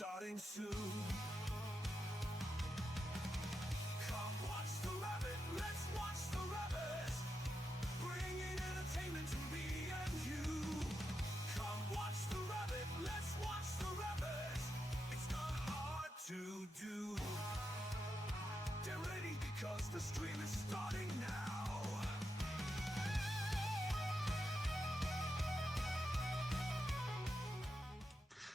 starting soon. Come watch the rabbit, let's watch the rabbit, bringing entertainment to me and you. Come watch the rabbit, let's watch the rabbit, it's not hard to do. Get ready because the stream is starting now.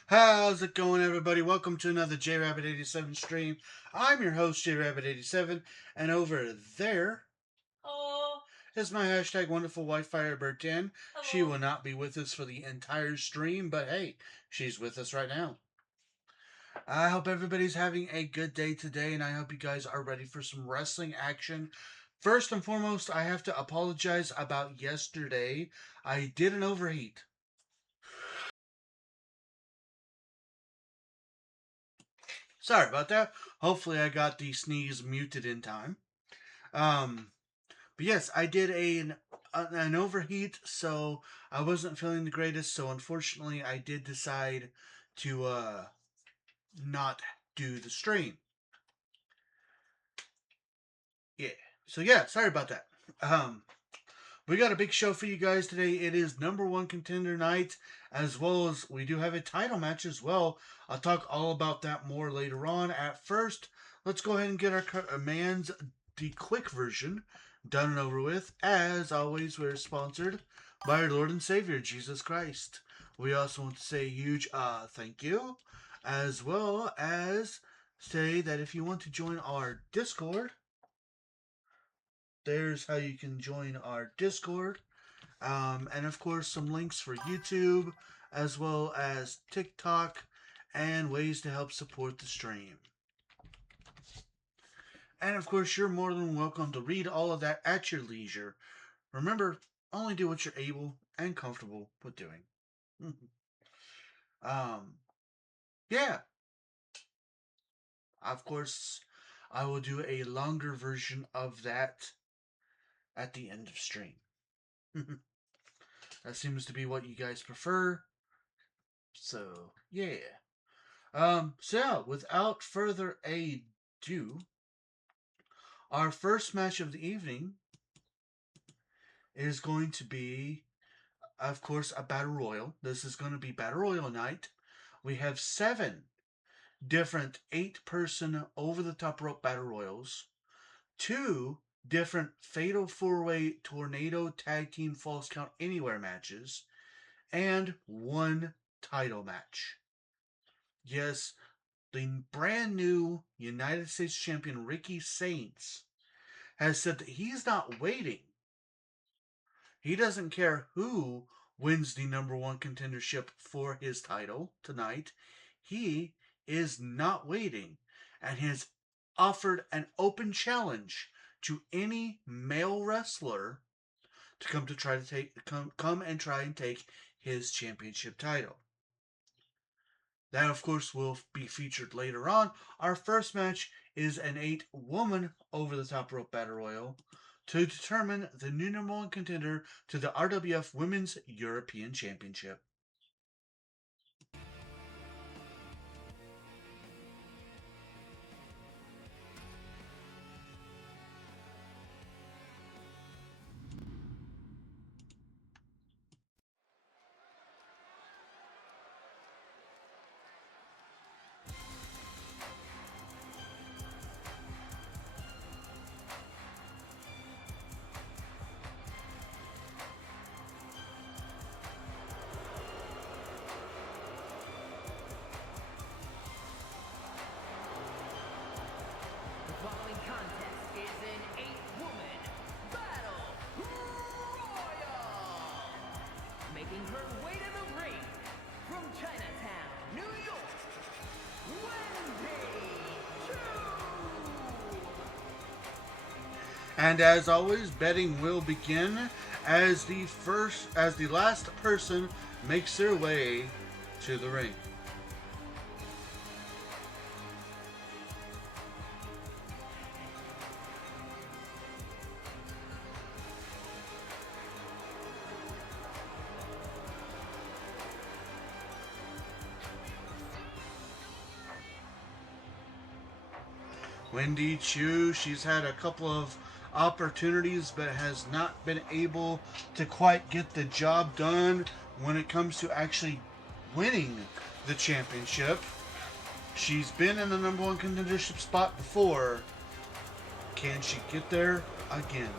How's it going, everybody? Welcome to another JRabbit87 stream. I'm your host, JRabbit87, and over there is my hashtag wonderful wife, Firebird10. She will not be with us for the entire stream, but hey, she's with us right now. I hope everybody's having a good day today, and I hope you guys are ready for some wrestling action. First and foremost, I have to apologize about yesterday. I did an overheat. Sorry about that. Hopefully I got the sneeze muted in time. But yes, I did an overheat, so I wasn't feeling the greatest. So unfortunately, I did decide to not do the stream. Yeah. So yeah, sorry about that. We got a big show for you guys today. It is number one contender night, as well as we do have a title match as well. I'll talk all about that more later on. At first, let's go ahead and get our commands, the quick version, done and over with. As always, we're sponsored by our Lord and Savior, Jesus Christ. We also want to say a huge thank you, as well as say that if you want to join our Discord, there's how you can join our Discord. And of course, some links for YouTube, as well as TikTok, and ways to help support the stream. And of course, you're more than welcome to read all of that at your leisure. Remember, only do what you're able and comfortable with doing. Yeah. Of course, I will do a longer version of that at the end of stream. That seems to be what you guys prefer. So, yeah. So, without further ado, our first match of the evening is going to be, of course, a Battle Royal. This is going to be Battle Royal night. We have 7 different 8-person over-the-top rope Battle Royals, 2 different Fatal 4-Way Tornado Tag Team Falls Count Anywhere matches, and 1 title match. Yes, the brand new United States champion Ricky Saints has said that he's not waiting. He doesn't care who wins the number one contendership for his title tonight. He is not waiting and has offered an open challenge to any male wrestler to come and try and take his championship title. That, of course, will be featured later on. Our first match is an 8-woman over-the-top rope battle royal to determine the new number one contender to the RWF Women's European Championship. The following contest is an 8-woman battle royal. Making her way to the ring from Chinatown, New York, Wendy Chu. And as always, betting will begin as the last person makes their way to the ring. Wendy Chu, she's had a couple of opportunities but has not been able to quite get the job done when it comes to actually winning the championship. She's been in the number one contendership spot before. Can she get there again?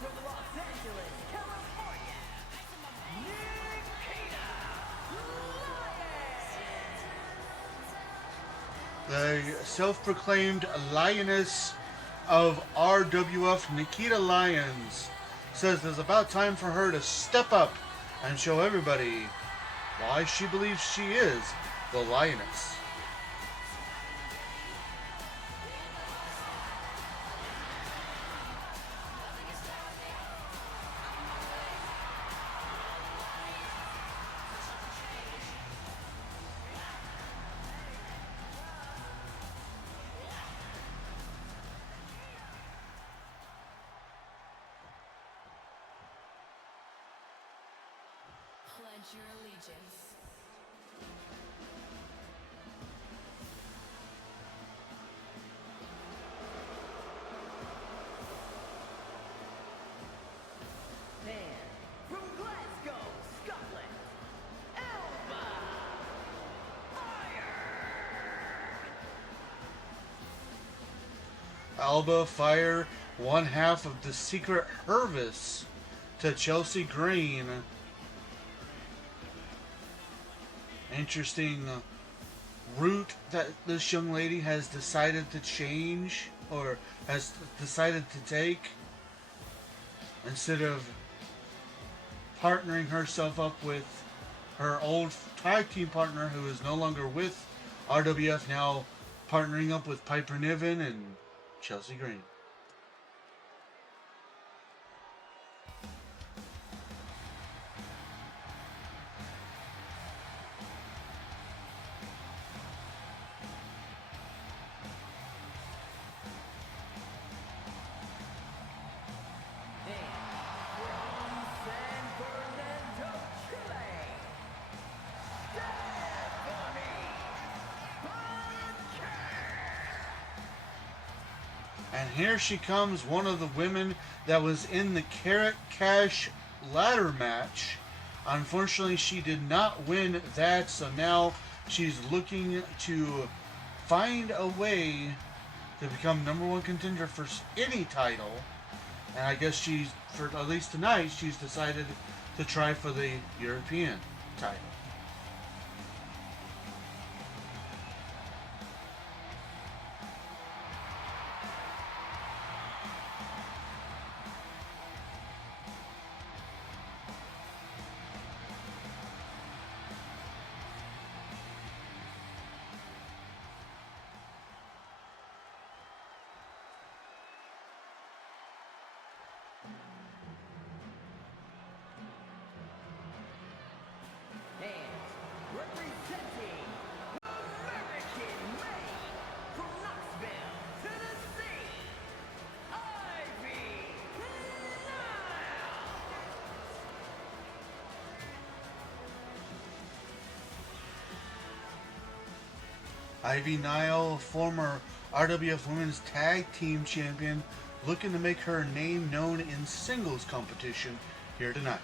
From Los Angeles, California, Nikita Lyons. The self-proclaimed lioness of RWF, Nikita Lyons, says it's about time for her to step up and show everybody why she believes she is the lioness. Pledge your allegiance. And from Glasgow, Scotland, Elba Fire. Alba Fire, one half of the Secret Hervis to Chelsea Green. Interesting route that this young lady has decided to change, or has decided to take. Instead of partnering herself up with her old tag team partner, who is no longer with RWF, now partnering up with Piper Niven and Chelsea Green. And here she comes, one of the women that was in the Carrot Cash ladder match. Unfortunately, she did not win that, so now she's looking to find a way to become number one contender for any title. And I guess she's, for at least tonight, she's decided to try for the European title. And representing American made from Knoxville, Tennessee, Ivy Nile. Ivy Nile, former RWF Women's Tag Team Champion, looking to make her name known in singles competition here tonight.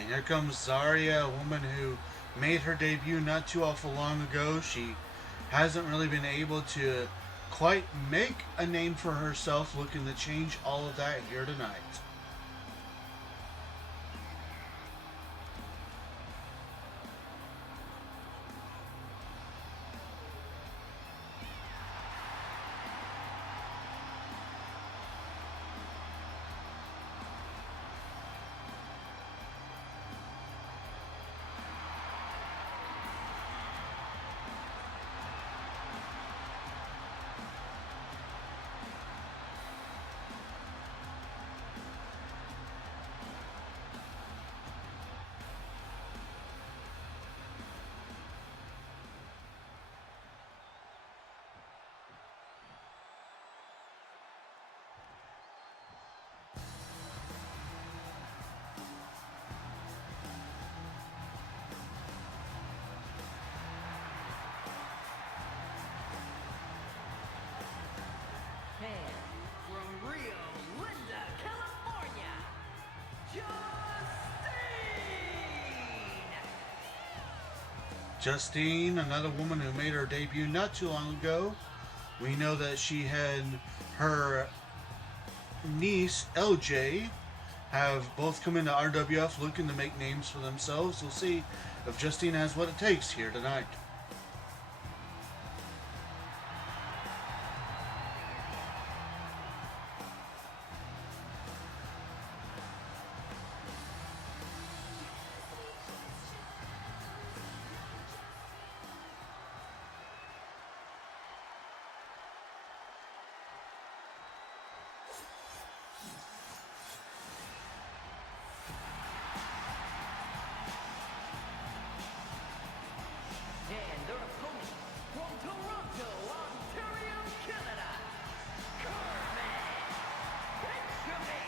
And here comes Zarya, a woman who made her debut not too awful long ago. She hasn't really been able to quite make a name for herself, looking to change all of that here tonight. And from Rio Linda, California, Justine, another woman who made her debut not too long ago. We know that she had her niece, LJ, have both come into RWF looking to make names for themselves. We'll see if Justine has what it takes here tonight. and their opponent from Toronto, Ontario, Canada, Benjamin.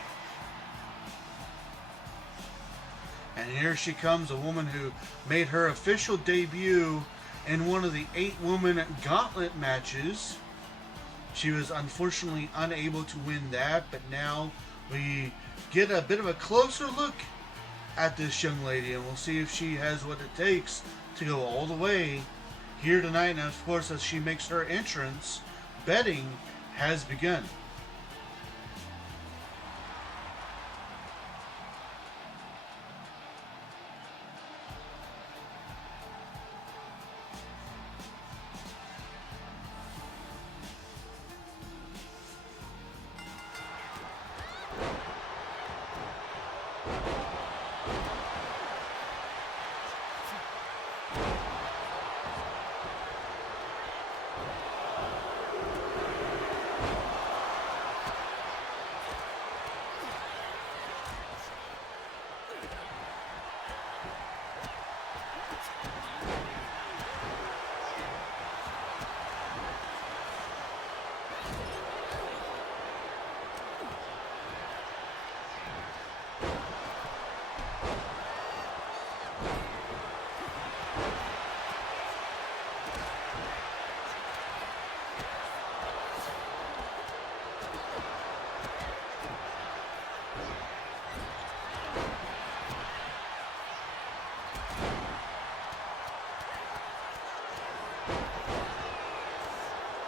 And here she comes, a woman who made her official debut in one of the 8-woman gauntlet matches. She was unfortunately unable to win that, but now we get a bit of a closer look at this young lady, and we'll see if she has what it takes to go all the way here tonight. And of course, as she makes her entrance, betting has begun.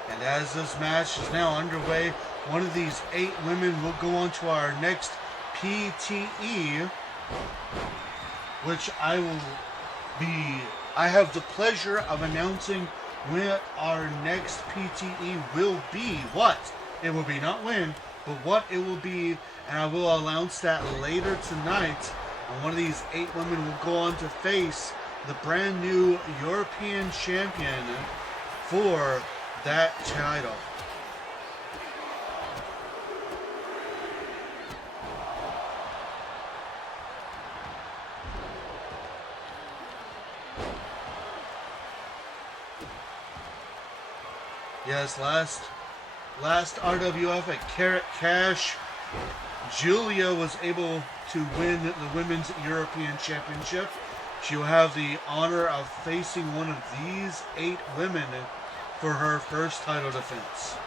And as this match is now underway, one of these 8 women will go on to our next PTE, which I have the pleasure of announcing when our next PTE will be. What it will be, not when, but what it will be, and I will announce that later tonight. And one of these 8 women will go on to face the brand new European champion for that title. Yes, last RWF at Carrot Cash, Julia was able to win the Women's European Championship. She will have the honor of facing one of these 8 women for her first title defense.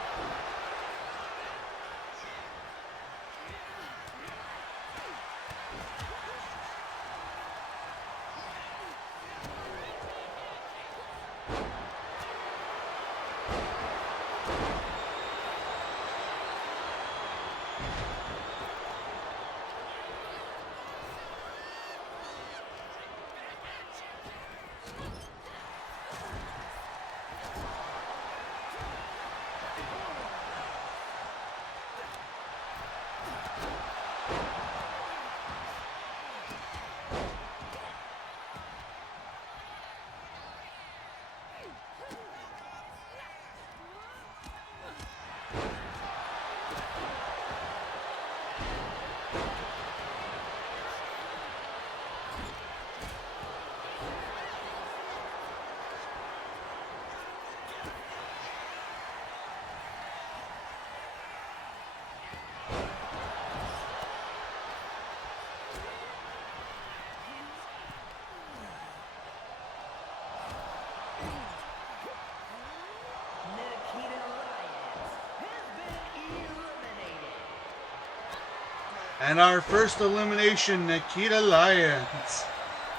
And our first elimination, Nikita Lyons.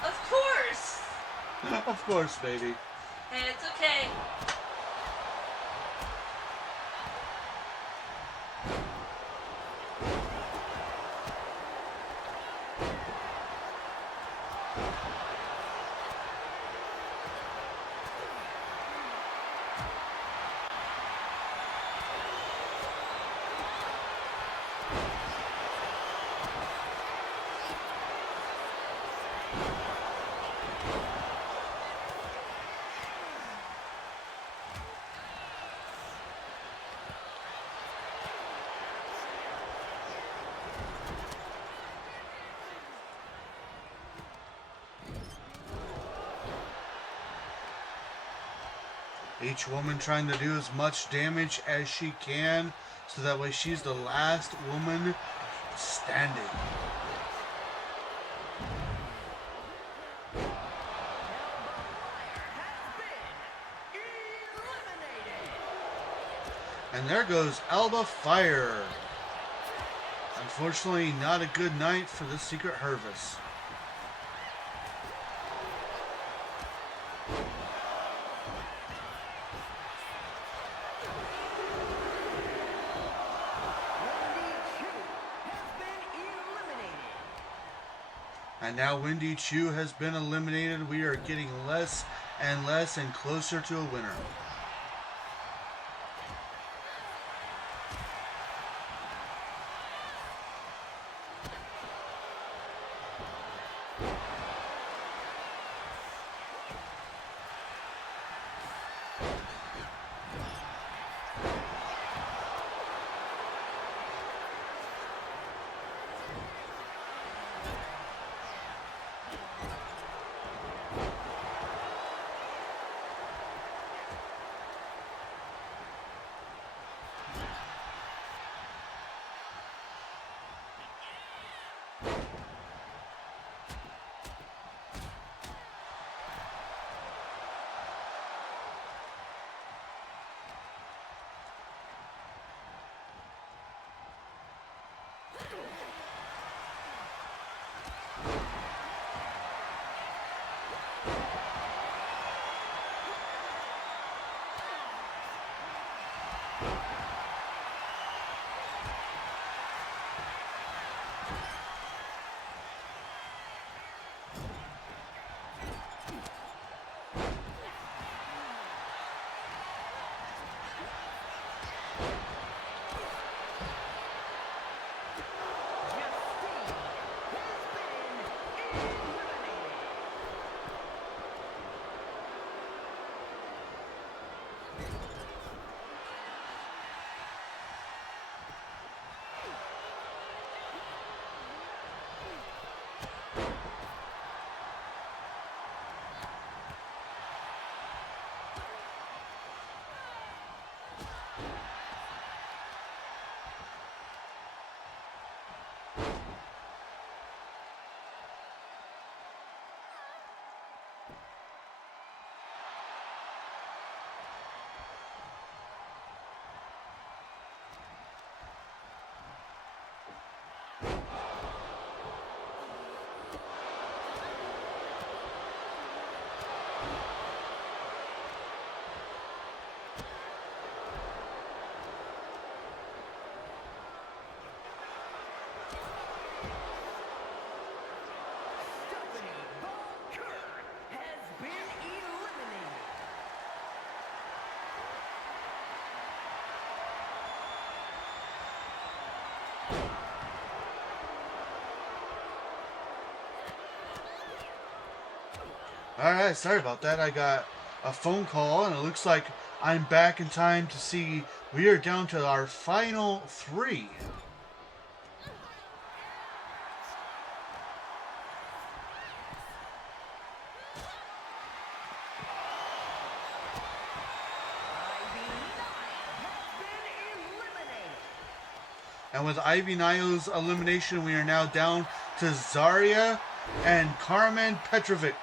Of course. Of course, baby. Hey, it's okay. Each woman trying to do as much damage as she can, so that way she's the last woman standing. And there goes Alba Fire. Unfortunately, not a good night for the Secret Harvest. And now Wendy Chu has been eliminated. We are getting less and less and closer to a winner. Alright, sorry about that. I got a phone call, and it looks like I'm back in time to see we are down to our final three. And with Ivy Nile's elimination, we are now down to Zarya and Carmen Petrovic.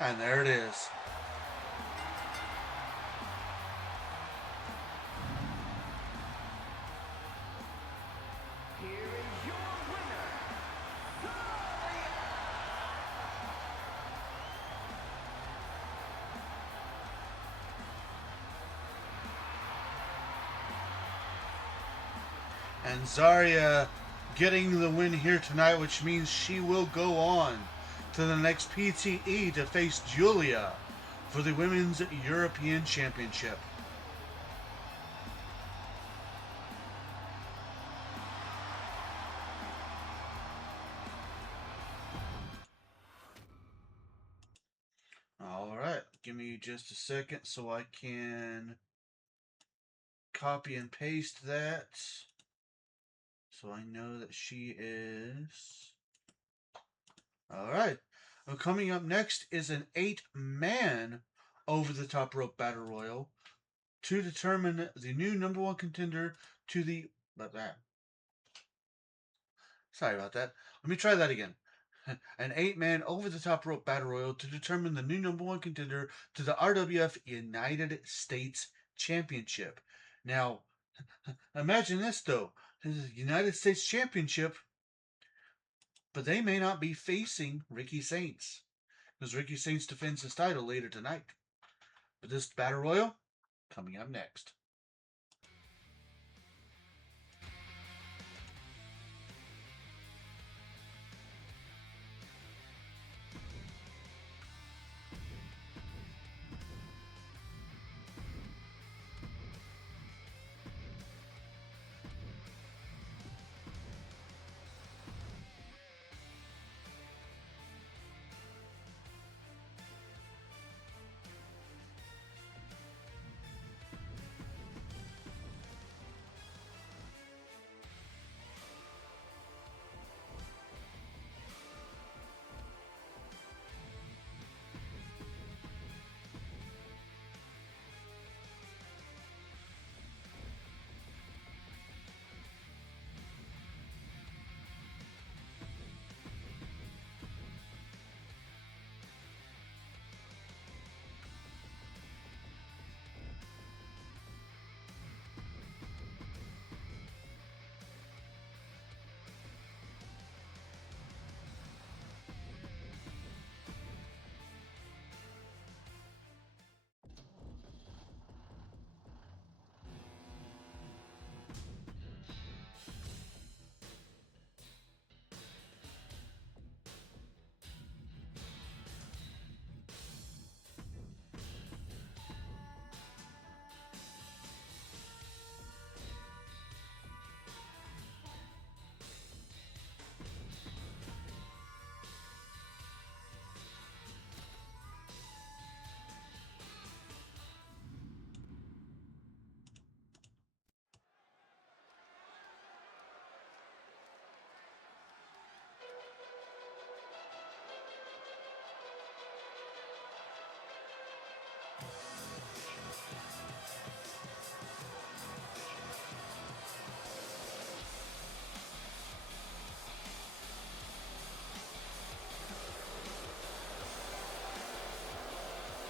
And there it is. Here is your winner, And Zarya getting the win here tonight, which means she will go on to the next PTE to face Julia for the Women's European Championship. All right, give me just a second so I can copy and paste that so I know that she is. All right. Well, coming up next is an 8-man over the top rope battle royal to determine the new number one contender to the. Sorry about that. Let me try that again. An 8-man over the top rope battle royal to determine the new number one contender to the RWF United States Championship. Now, imagine this though. This is the United States Championship, but they may not be facing Ricky Saints, because Ricky Saints defends his title later tonight. But this battle royal coming up next.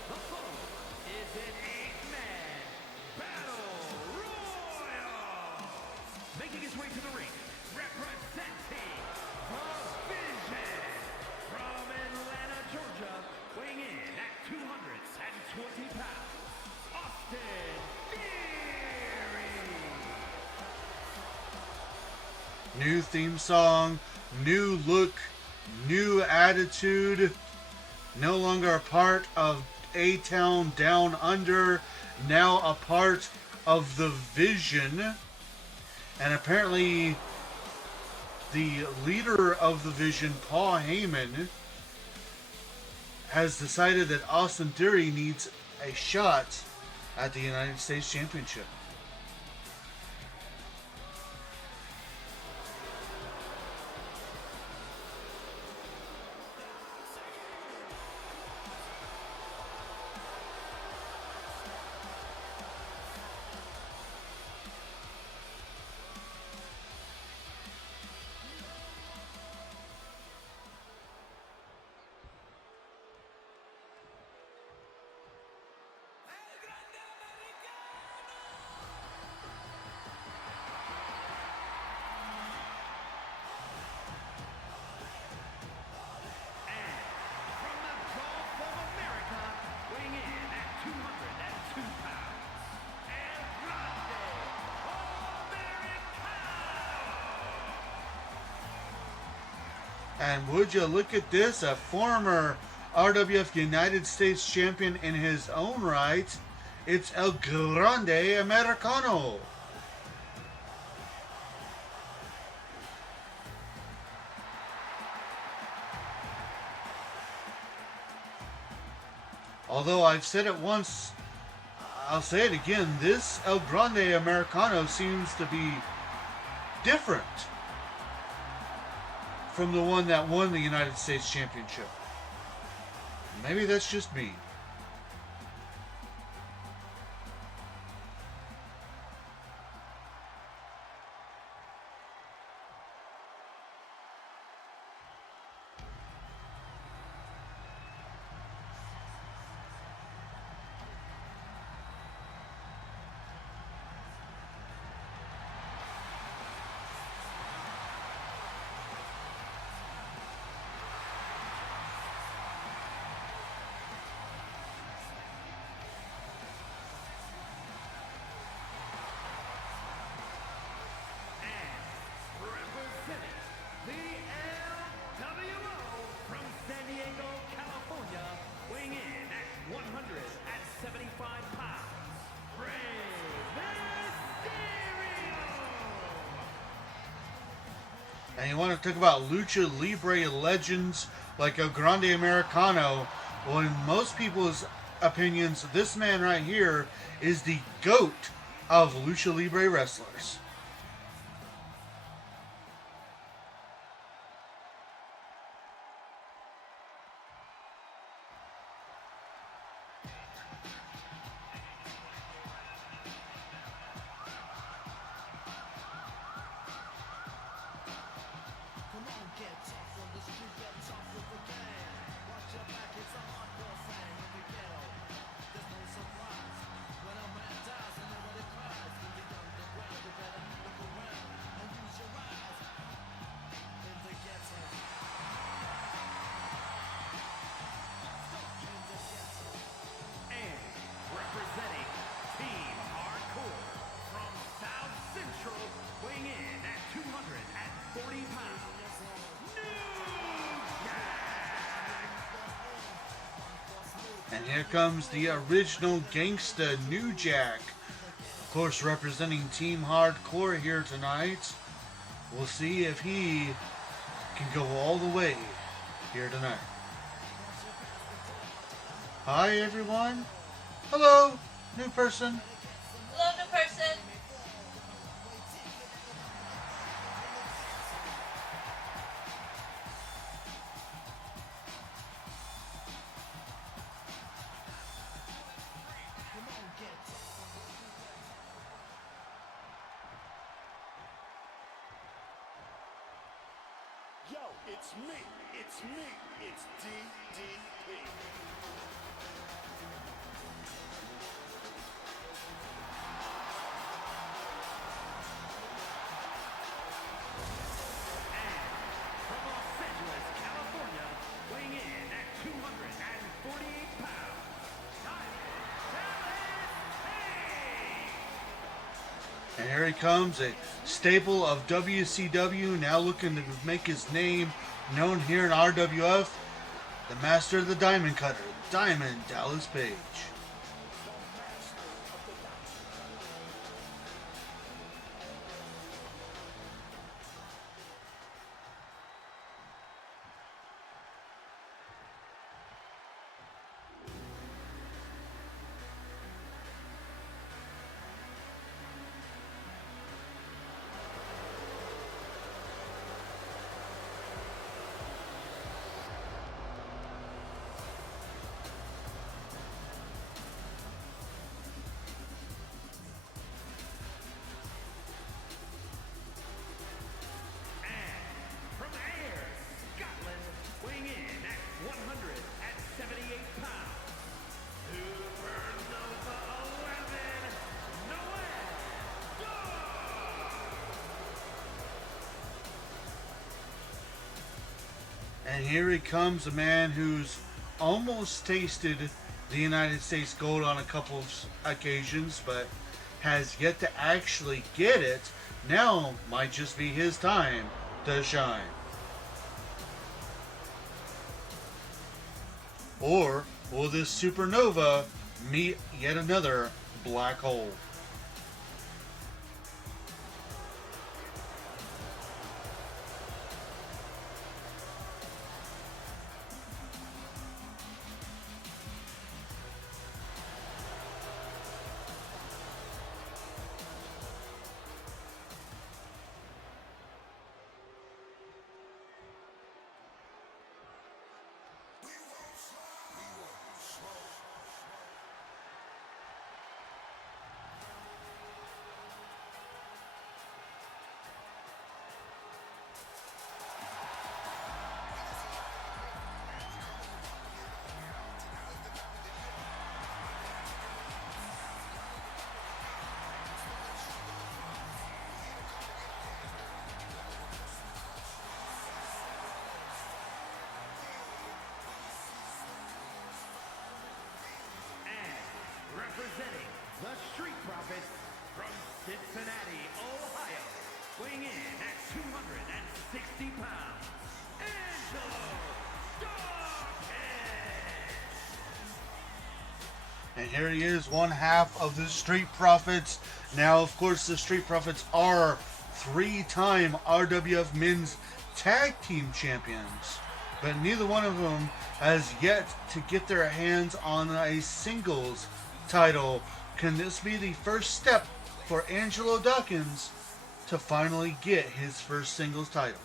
the foe is an 8-man battle royal. Making his way to the ring, representing the Vision from Atlanta, Georgia, weighing in at 220 pounds, Austin Theory. New theme song, new look, new attitude. No longer a part of A-Town Down Under, now a part of the Vision. And apparently the leader of the Vision, Paul Heyman, has decided that Austin Theory needs a shot at the United States Championship. And would you look at this, a former RWF United States champion in his own right. It's El Grande Americano. Although I've said it once, I'll say it again. This El Grande Americano seems to be different from the one that won the United States Championship. Maybe that's just me. And you want to talk about Lucha Libre legends like El Grande Americano. Well, in most people's opinions, this man right here is the GOAT of Lucha Libre wrestlers. And here comes the original gangsta New Jack. Of course, representing Team Hardcore here tonight. We'll see if he can go all the way here tonight. Hi, everyone. Hello, new person. Hello, new person. Yo, it's me, it's DDP. From Los Angeles, California, weighing in at 248 pounds, And here he comes, a staple of WCW, now looking to make his name known here in RWF, the master of the Diamond Cutter, Diamond Dallas Page. from Ayr, Scotland, weighing in at 178 pounds, Supernova 11, Noel Dog. And here he comes, a man who's almost tasted the United States gold on a couple of occasions, but has yet to actually get it. Now might just be his time to shine. Or will this supernova meet yet another black hole? Representing the Street Profits from Cincinnati, Ohio, weighing in at 260 pounds, Angelo Dawkins! And here he is, one half of the Street Profits. Now, of course, the Street Profits are three-time RWF Men's Tag Team Champions, but neither one of them has yet to get their hands on a singles title. Can this be the first step for Angelo Dawkins to finally get his first singles title?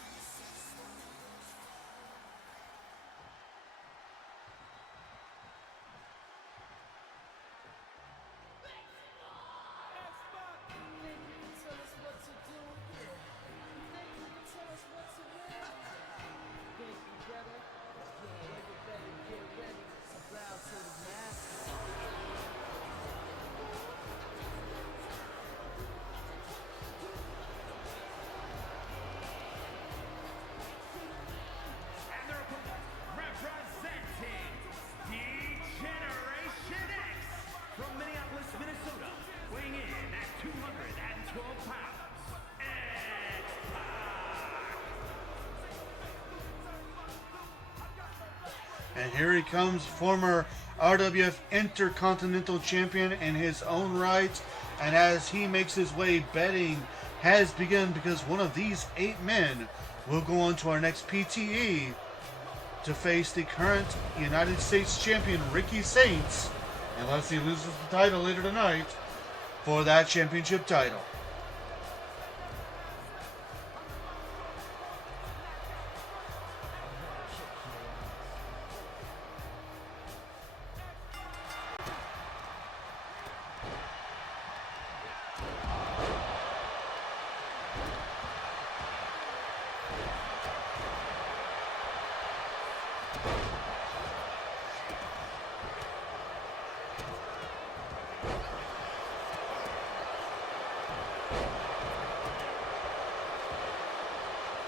And here he comes, former RWF Intercontinental Champion in his own right. And as he makes his way, betting has begun because one of these 8 men will go on to our next PTE to face the current United States Champion, Ricky Saints, unless he loses the title later tonight, for that championship title.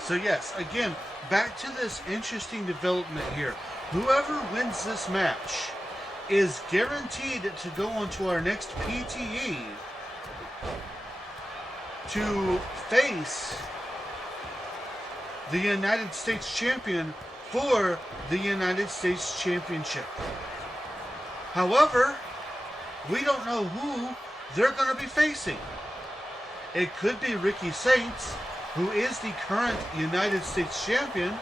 So yes, again, back to this interesting development here. Whoever wins this match is guaranteed to go on to our next PTE to face the United States Champion for the United States Championship. However, we don't know who they're going to be facing. It could be Ricky Saints, who is the current United States Champion,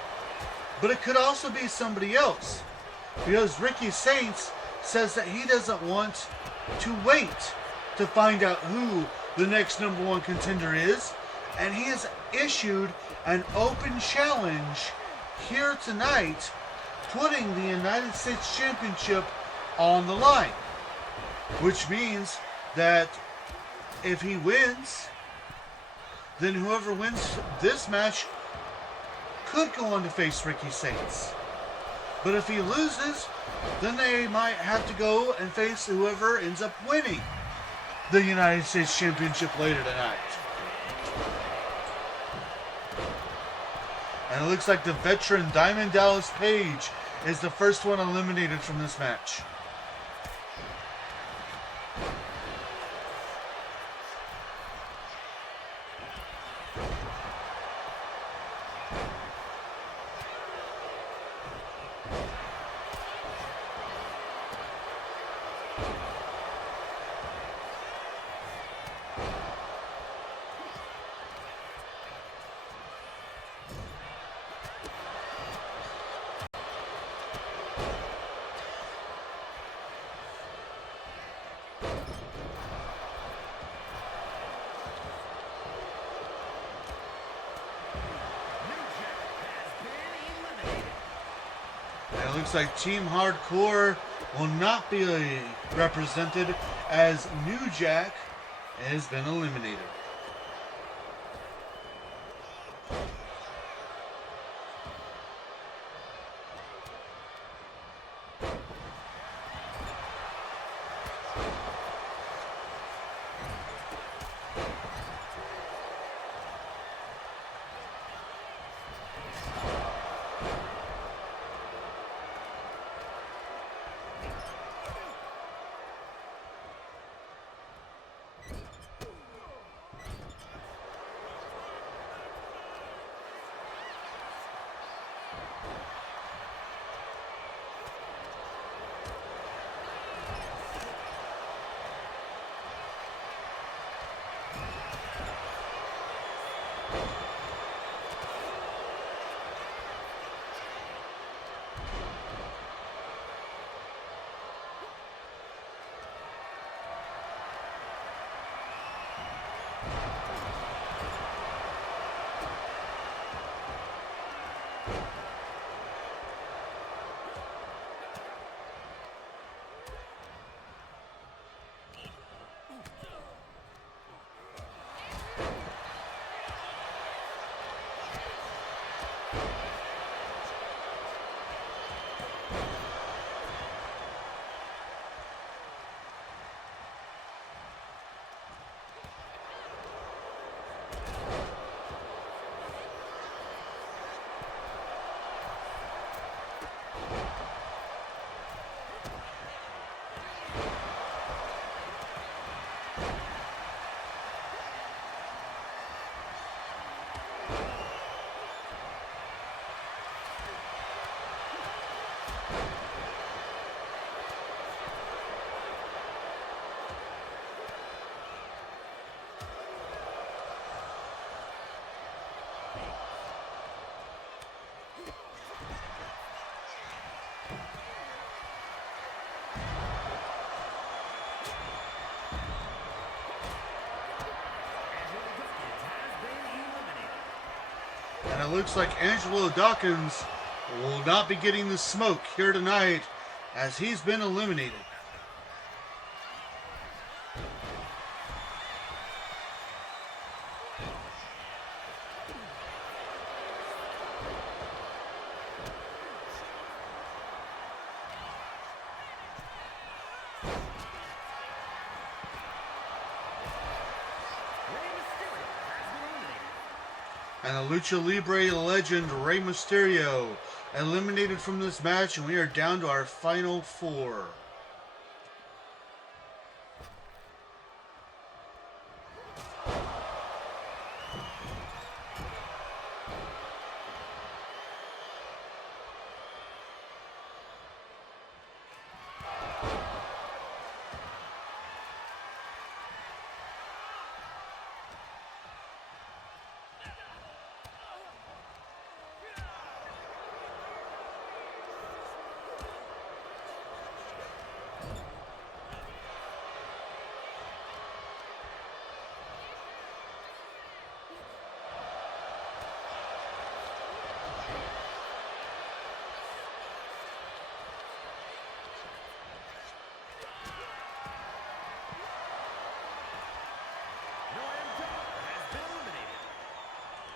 but it could also be somebody else, because Ricky Saints says that he doesn't want to wait to find out who the next #1 contender is, and he has issued an open challenge here tonight, putting the United States Championship on the line, which means that if he wins, then whoever wins this match could go on to face Ricky Saints. But if he loses, then they might have to go and face whoever ends up winning the United States Championship later tonight. And it looks like the veteran Diamond Dallas Page is the first one eliminated from this match. it looks like Team Hardcore will not be represented as New Jack has been eliminated. And it looks like Angelo Dawkins will not be getting the smoke here tonight as he's been eliminated. And the Lucha Libre legend Rey Mysterio eliminated from this match, and we are down to our final four.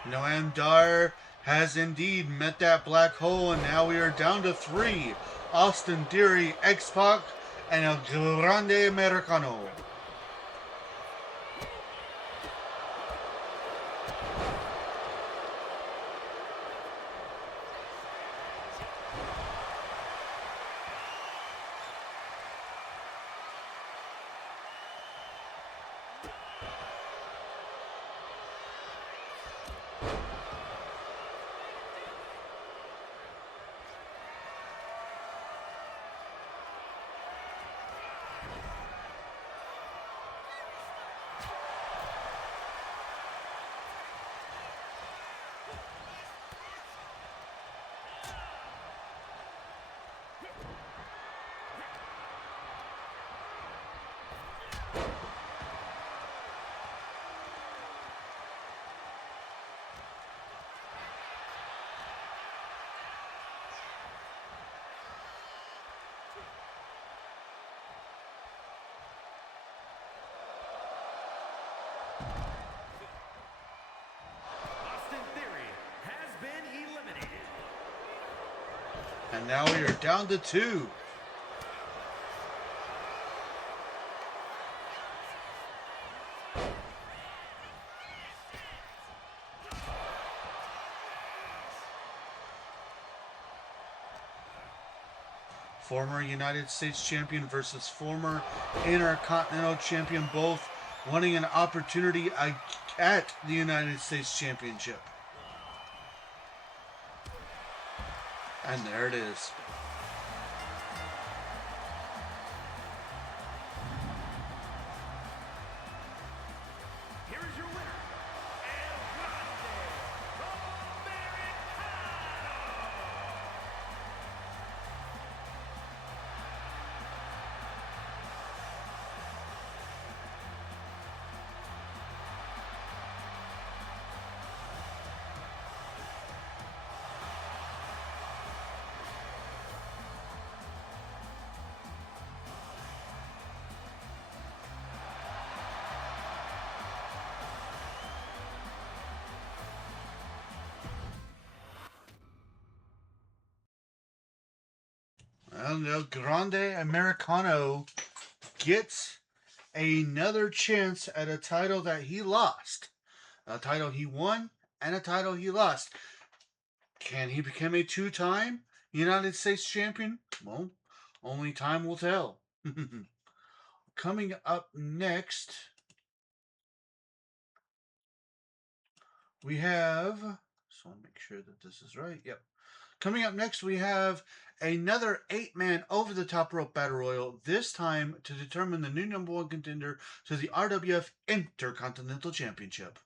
Noam Dar has indeed met that black hole, and now we are down to three. Austin Theory, X-Pac, and El Grande Americano. And now we are down to 2. Former United States champion versus former Intercontinental champion, both wanting an opportunity at the United States Championship. And there it is. Here is your winner, El Grande Americano. And El Grande Americano gets another chance at a title that he lost. A title he won and a title he lost. Can he become a 2-time United States champion? Well, only time will tell. Coming up next, we have. Just want to make sure that this is right. Yep. Coming up next, we have another 8-man over the top rope battle royal, this time to determine the new number 1 contender to the RWF Intercontinental Championship.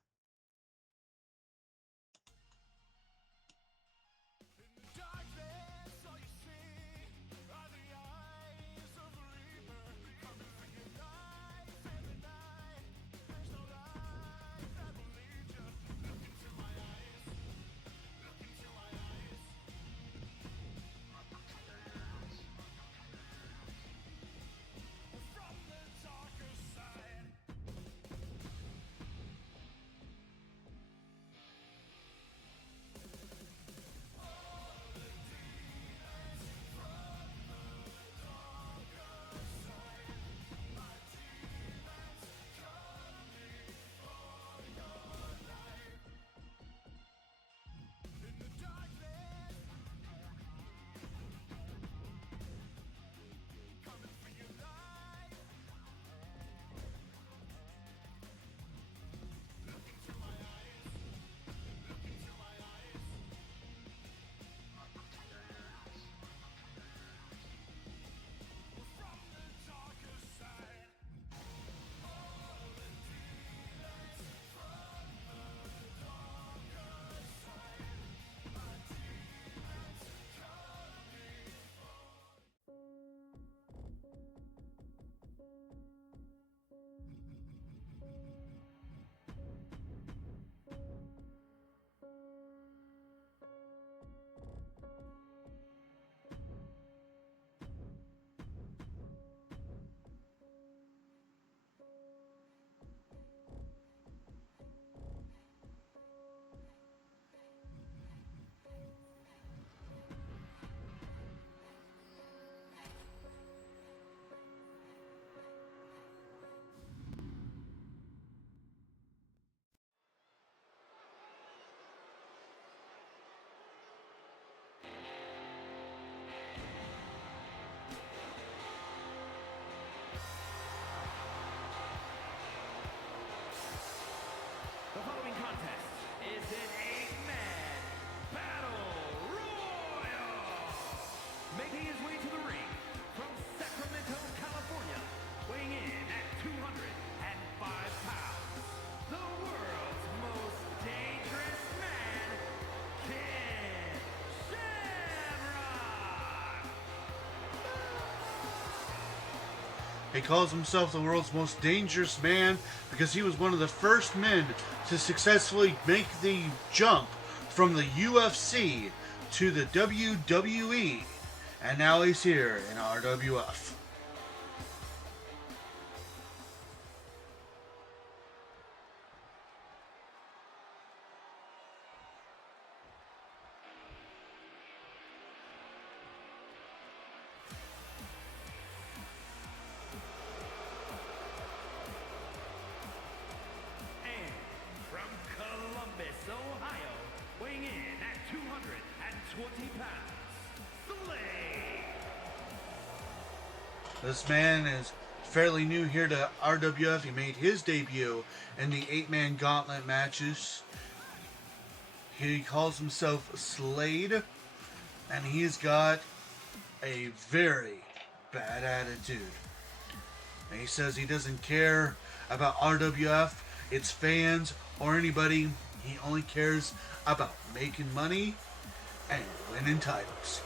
The following contest is an 8-man battle royal. Making his way to the ring from Sacramento, California, weighing in at 205 pounds, the world's most dangerous man, Ken Shamrock. He calls himself the world's most dangerous man because he was one of the first men to successfully make the jump from the UFC to the WWE. And now he's here in RWF. 20 pounds, Slay. This man is fairly new here to RWF. He made his debut in the 8-man gauntlet matches. He calls himself Slade, and he's got a very bad attitude. And he says he doesn't care about RWF, its fans, or anybody. He only cares about making money and winning titles.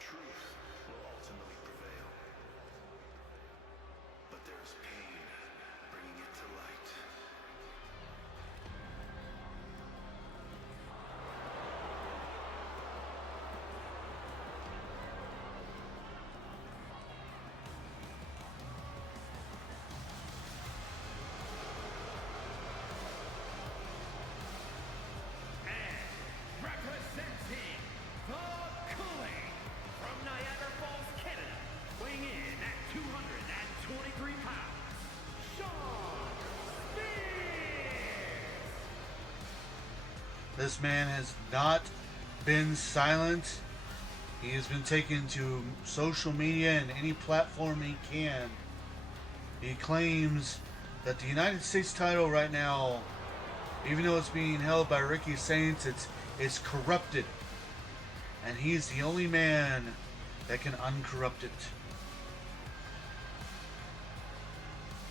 Truth will ultimately prevail. But there's pain bringing it to light. And representing the Kool-Aid from Niagara Falls, Canada, weighing in at 223 pounds, Sean Spears. This man has not been silent. He has been taken to social media and any platform he can. He claims that the United States title right now, even though it's being held by Ricky Saints, it's corrupted. And he's the only man that can uncorrupt it.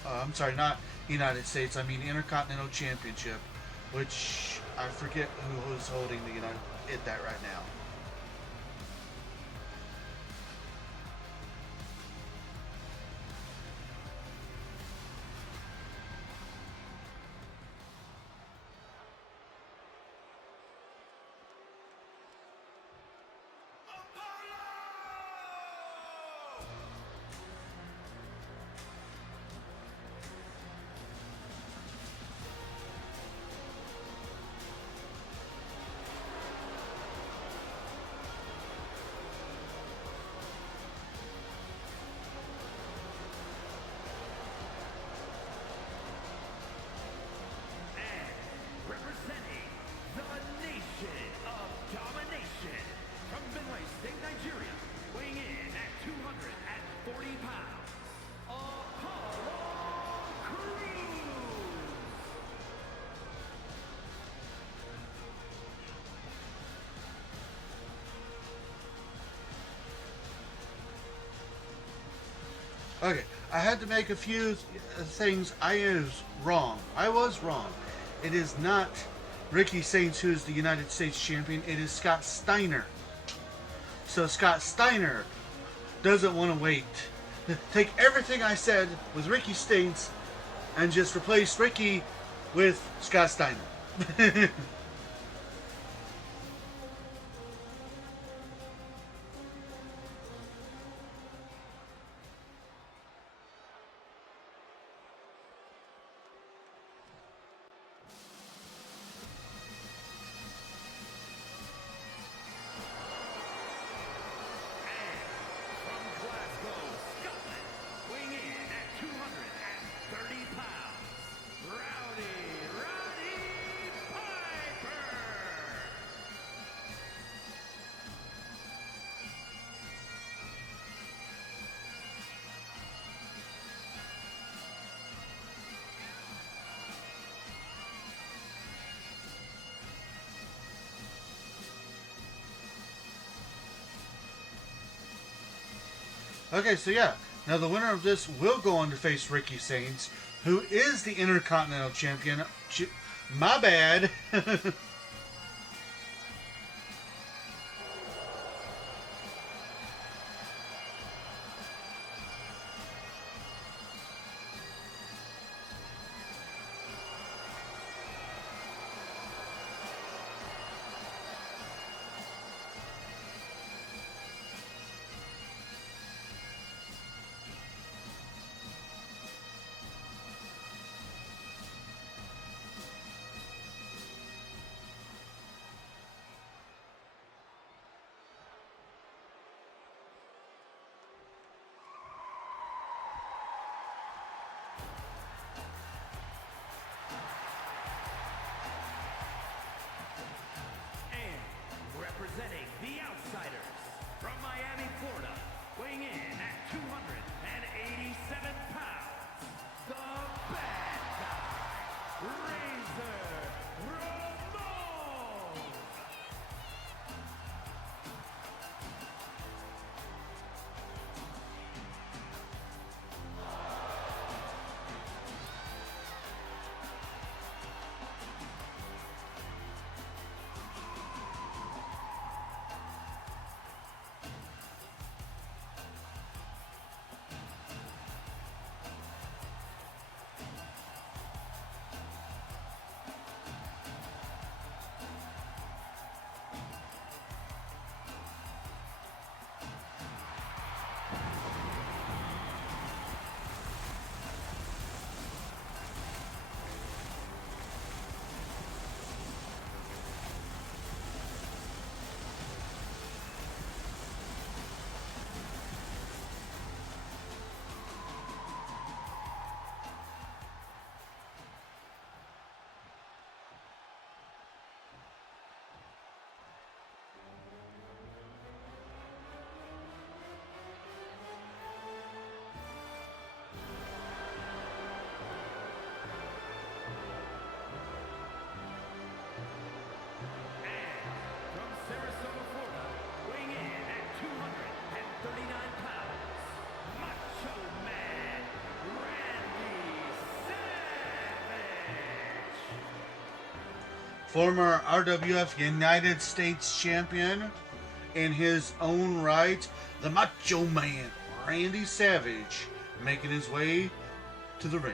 I'm sorry, not United States. I mean Intercontinental Championship, which I forget who is holding that right now. Representing the nation of domination from Benue State, Nigeria, weighing in at 240 pounds, Apollo Crews. Okay, I had to make a few things I was wrong. It is not Ricky Saints who's the United States champion. It is Scott Steiner. So Scott Steiner doesn't want to wait. Take everything I said with Ricky Saints and just replace Ricky with Scott Steiner. From Glasgow, Scotland, weighing in at 230 pounds, Roddy Piper. Okay, so yeah. Now the winner of this will go on to face Ricky Saints, who is the Intercontinental Champion. My bad. former RWF United States champion in his own right, the Macho Man, Randy Savage, making his way to the ring.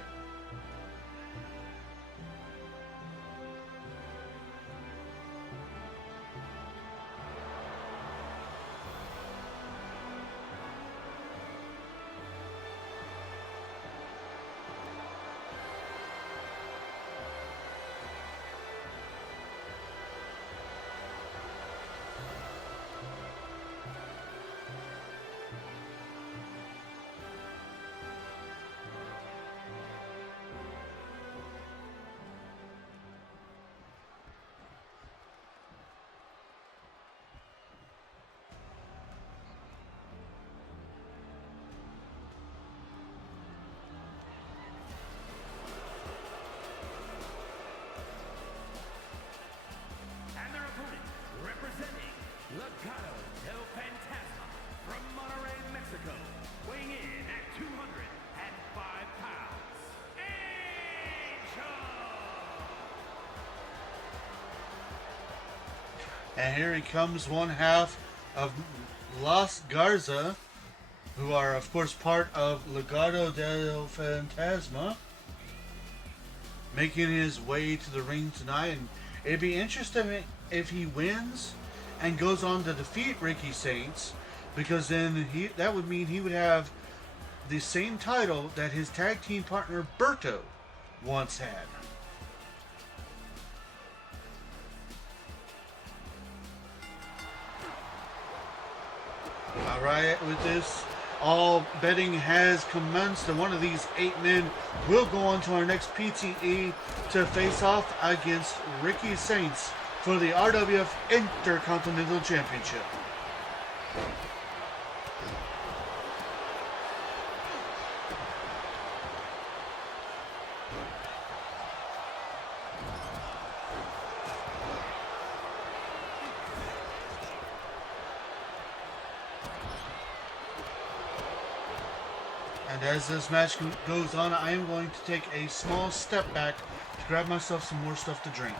And their opponent, representing Legado del Fantasma from Monterrey, Mexico, weighing in at 205 pounds, Angel! And here he comes, one half of Las Garza, who are, of course, part of Legado del Fantasma, making his way to the ring tonight. And it'd be interesting if he wins and goes on to defeat Ricky Saints, because then that would mean he would have the same title that his tag team partner Berto once had. Alright, with this, all betting has commenced, and one of these 8 men will go on to our next PTE to face off against Ricky Saints for the RWF Intercontinental Championship. And as this match goes on, I am going to take a small step back to grab myself some more stuff to drink.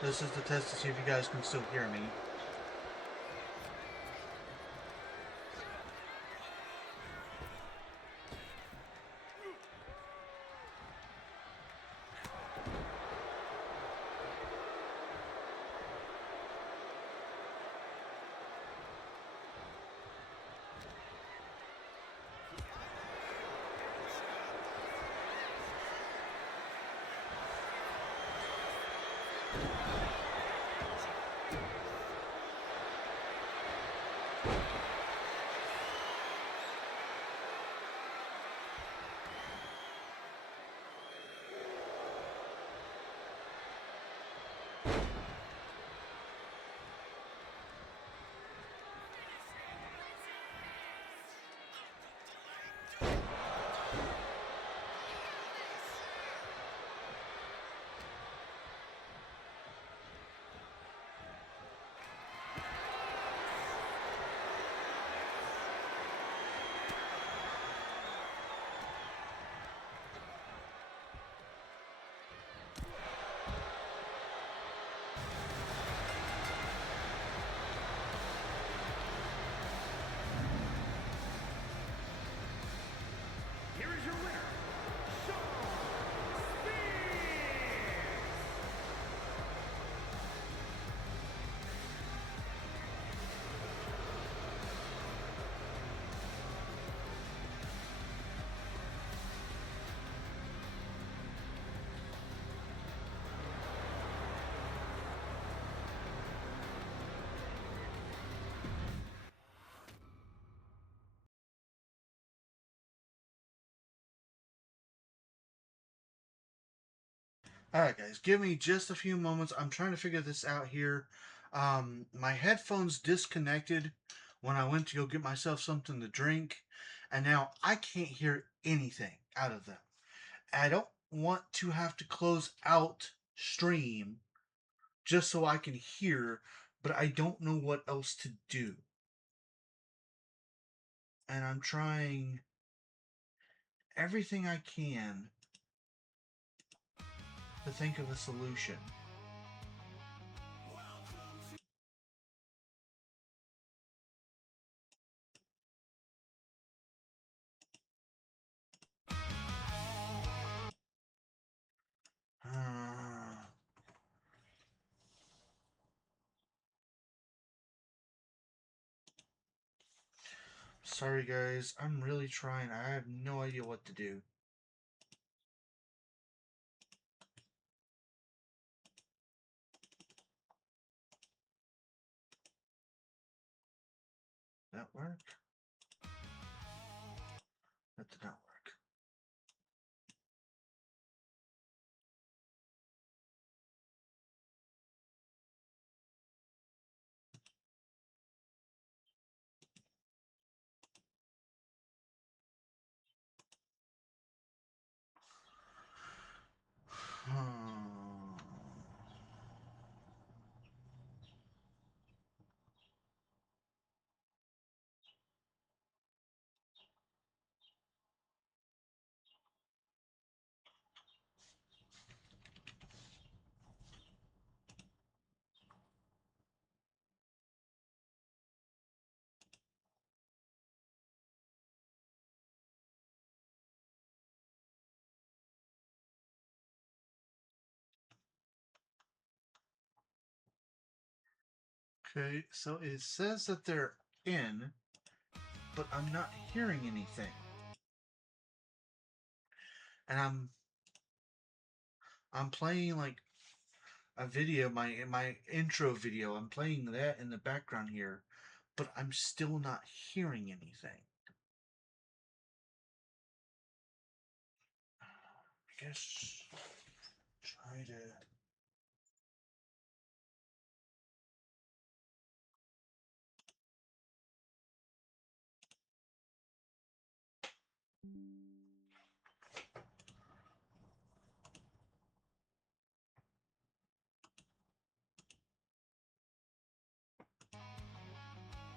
This is the test to see if you guys can still hear me. Here is your winner, Shawn Spears! Alright, guys, give me just a few moments. I'm trying to figure this out here. My headphones disconnected when I went to go get myself something to drink, and now I can't hear anything out of them. I don't want to have to close out stream just so I can hear, but I don't know what else to do. And I'm trying everything I can to think of a solution. Sorry, guys. I'm really trying. I have no idea what to do. That work? That did not work. Okay, so it says that they're in, but I'm not hearing anything. and I'm playing like a video, my intro video. I'm playing that in the background here, but I'm still not hearing anything. I guess try to.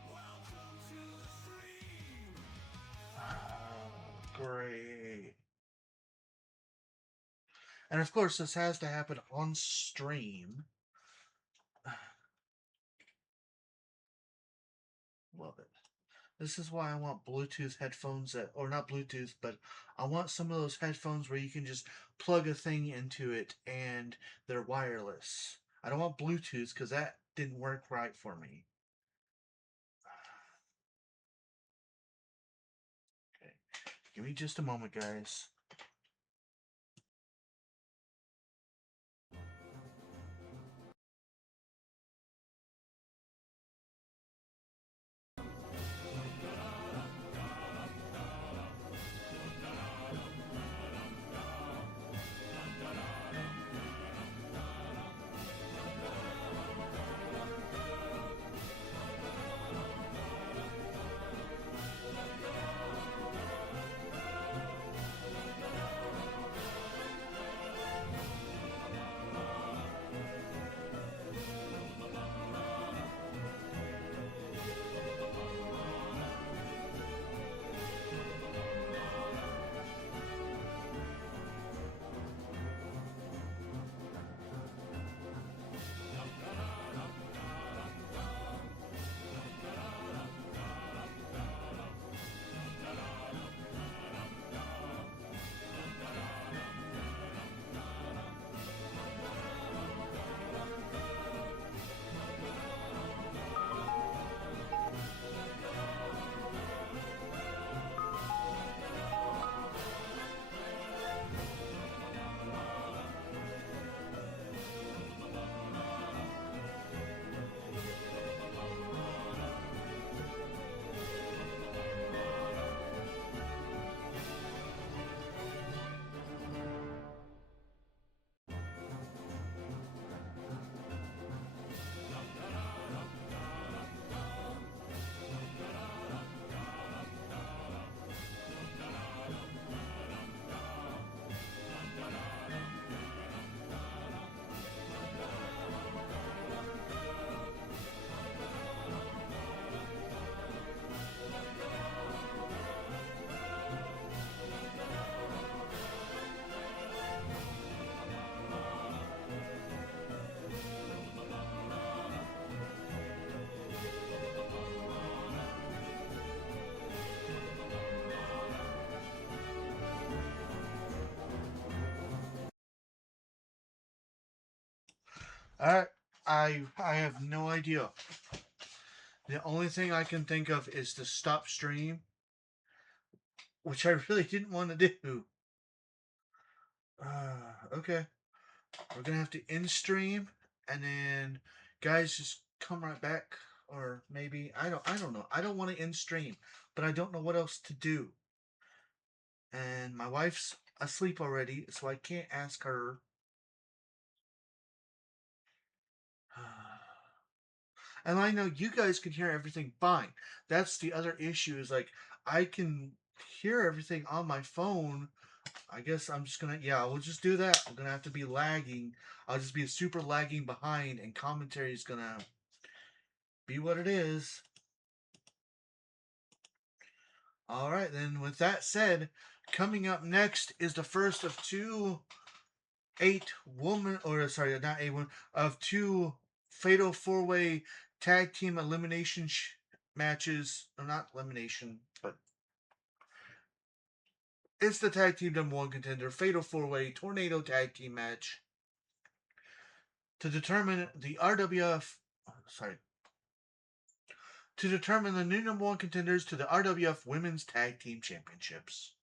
Welcome to the stream. Great. And of course, this has to happen on stream. Love it. This is why I want Bluetooth headphones that, or not Bluetooth, but I want some of those headphones where you can just plug a thing into it and they're wireless. I don't want Bluetooth because that didn't work right for me. Okay, give me just a moment, guys. I have no idea. The only thing I can think of is to stop stream, which I really didn't want to do. Okay. We're gonna have to end stream, and then guys just come right back, or maybe I don't know. I don't want to end stream, but I don't know what else to do. And my wife's asleep already, so I can't ask her. And I know you guys can hear everything fine. That's the other issue is like I can hear everything on my phone. I guess I'm just gonna, yeah, we'll just do that. I'm gonna have to be lagging. I'll just be super lagging behind, and commentary is gonna be what it is. All right, then with that said, coming up next is the first of two 8 woman, or sorry, not 8 woman, of two fatal 4-way tag team elimination matches. Or not elimination, but it's the tag team #1 contender fatal 4-way tornado tag team match to determine the RWF. Sorry. To determine the new #1 contenders to the RWF Women's Tag Team Championships.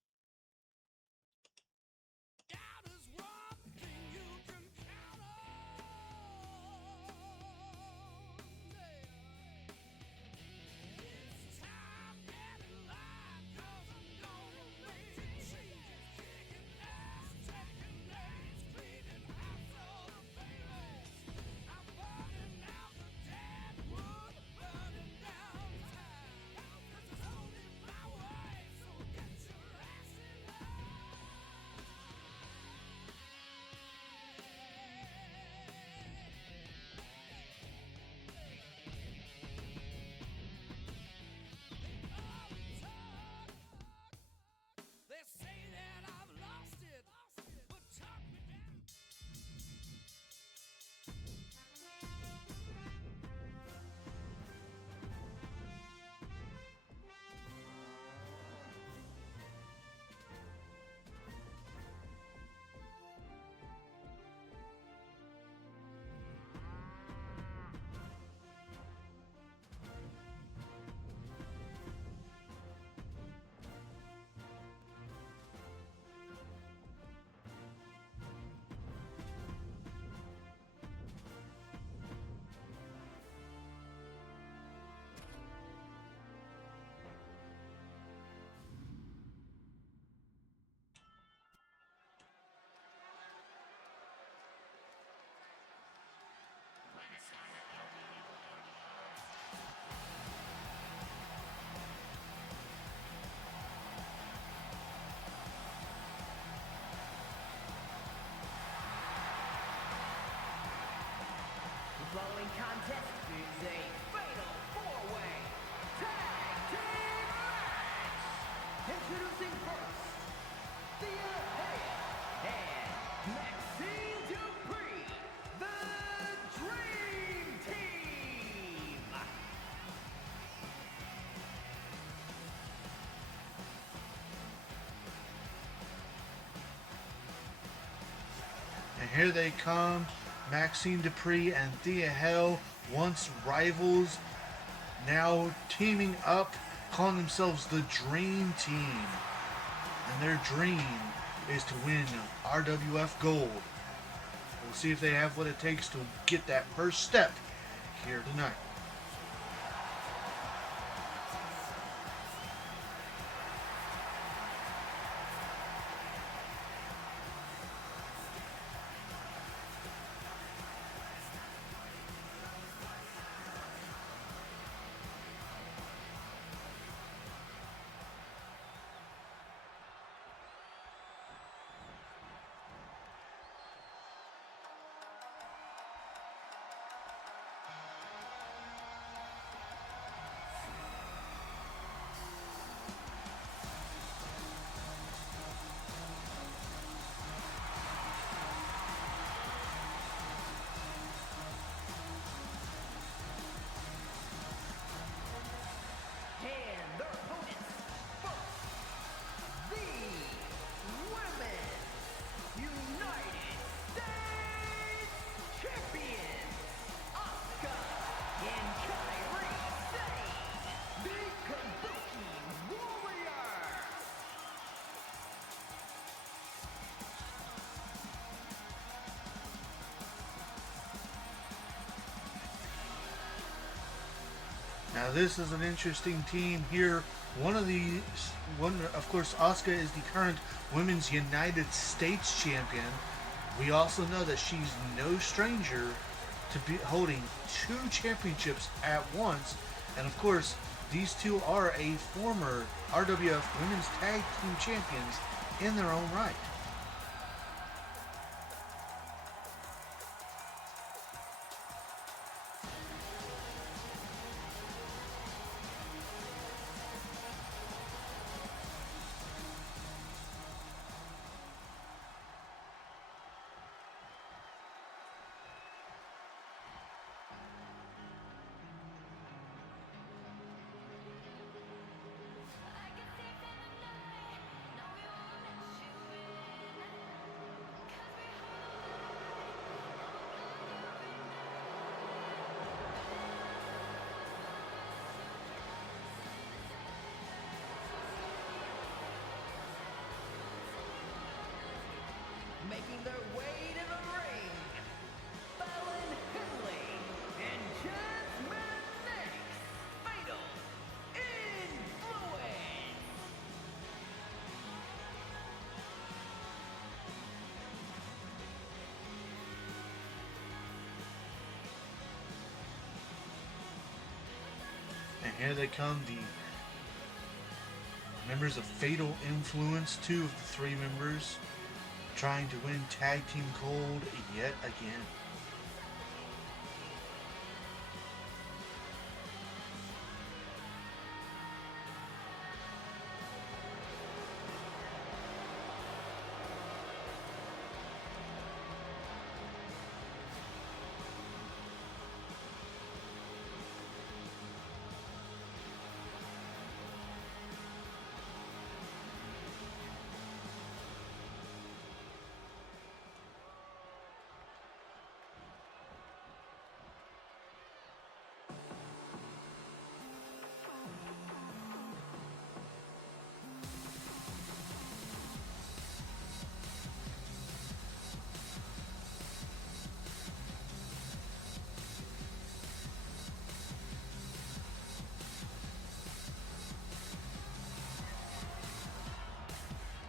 and Maxine Dupree, the Dream Team. And here they come, Maxine Dupree and Thea Hale, once rivals, now teaming up, calling themselves the Dream Team. And their dream is to win RWF Gold. We'll see if they have what it takes to get that first step here tonight. And their opponents, first, the Women's United States Champions, Asuka and Kairi Sane, the Kabuki Warriors. Now this is an interesting team here. Of course, Asuka is the current Women's United States Champion. We also know that she's no stranger to be holding 2 championships at once. And of course, these two are a former RWF Women's Tag Team Champions in their own right. Making their way to the ring, Fallon Henley and Jasmine Nix, Fatal Influence. And here they come, the members of Fatal Influence, 2 of the 3 members, trying to win Tag Team Gold yet again.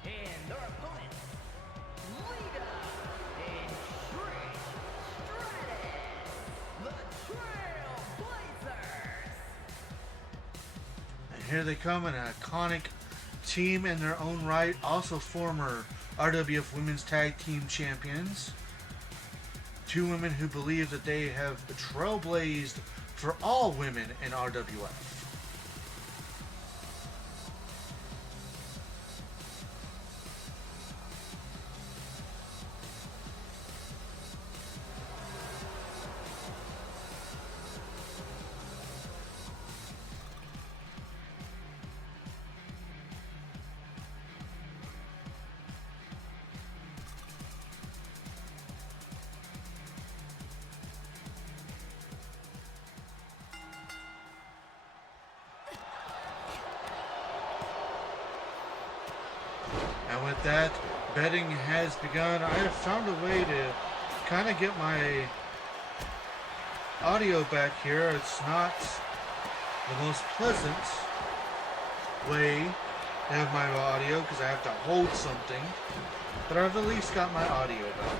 And their opponents, Lita and Trish Stratus, the Trailblazers. And here they come, an iconic team in their own right, also former RWF Women's Tag Team Champions. 2 women who believe that they have trailblazed for all women in RWF. And with that, betting has begun. I have found a way to kind of get my audio back here. It's not the most pleasant way to have my audio because I have to hold something, but I've at least got my audio back.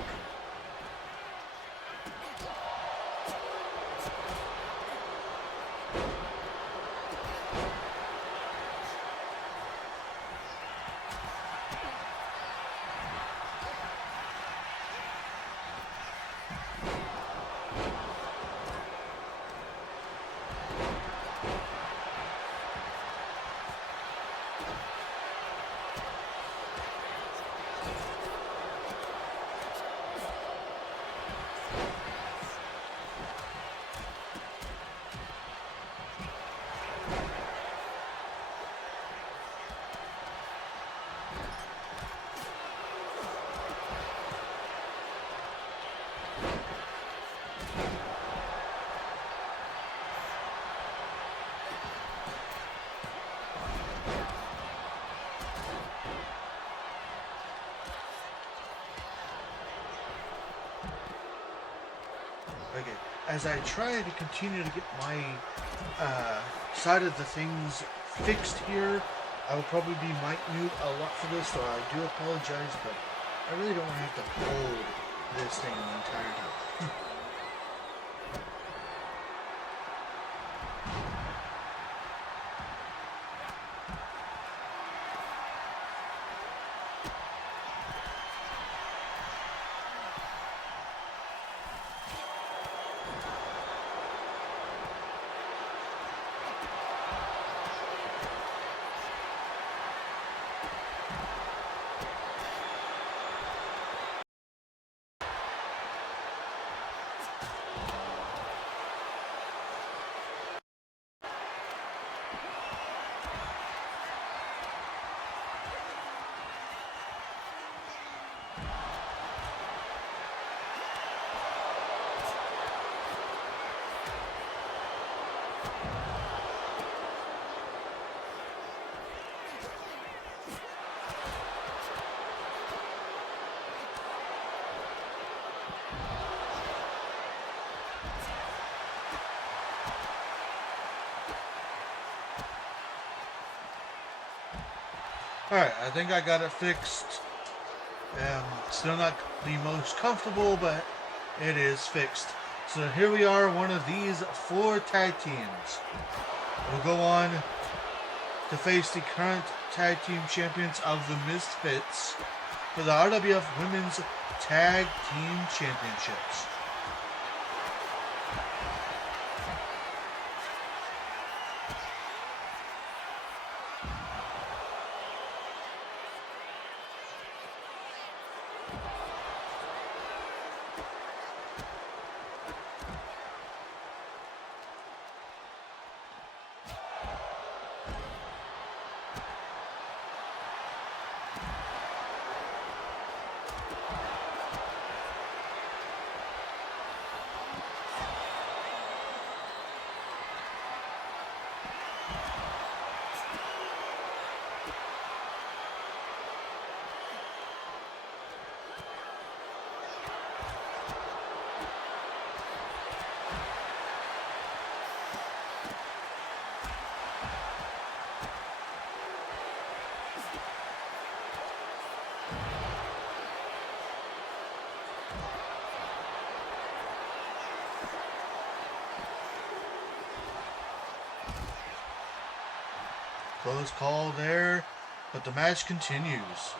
Okay, as I try to continue to get my side of the things fixed here, I will probably be mic mute a lot for this, so I do apologize, but I really don't want to have to hold this thing the entire time. Alright, I think I got it fixed. Still not the most comfortable, but it is fixed. So here we are, one of these 4 tag teams. We'll go on to face the current tag team champions of the Misfits for the RWF Women's Tag Team Championships. Close call there, but the match continues.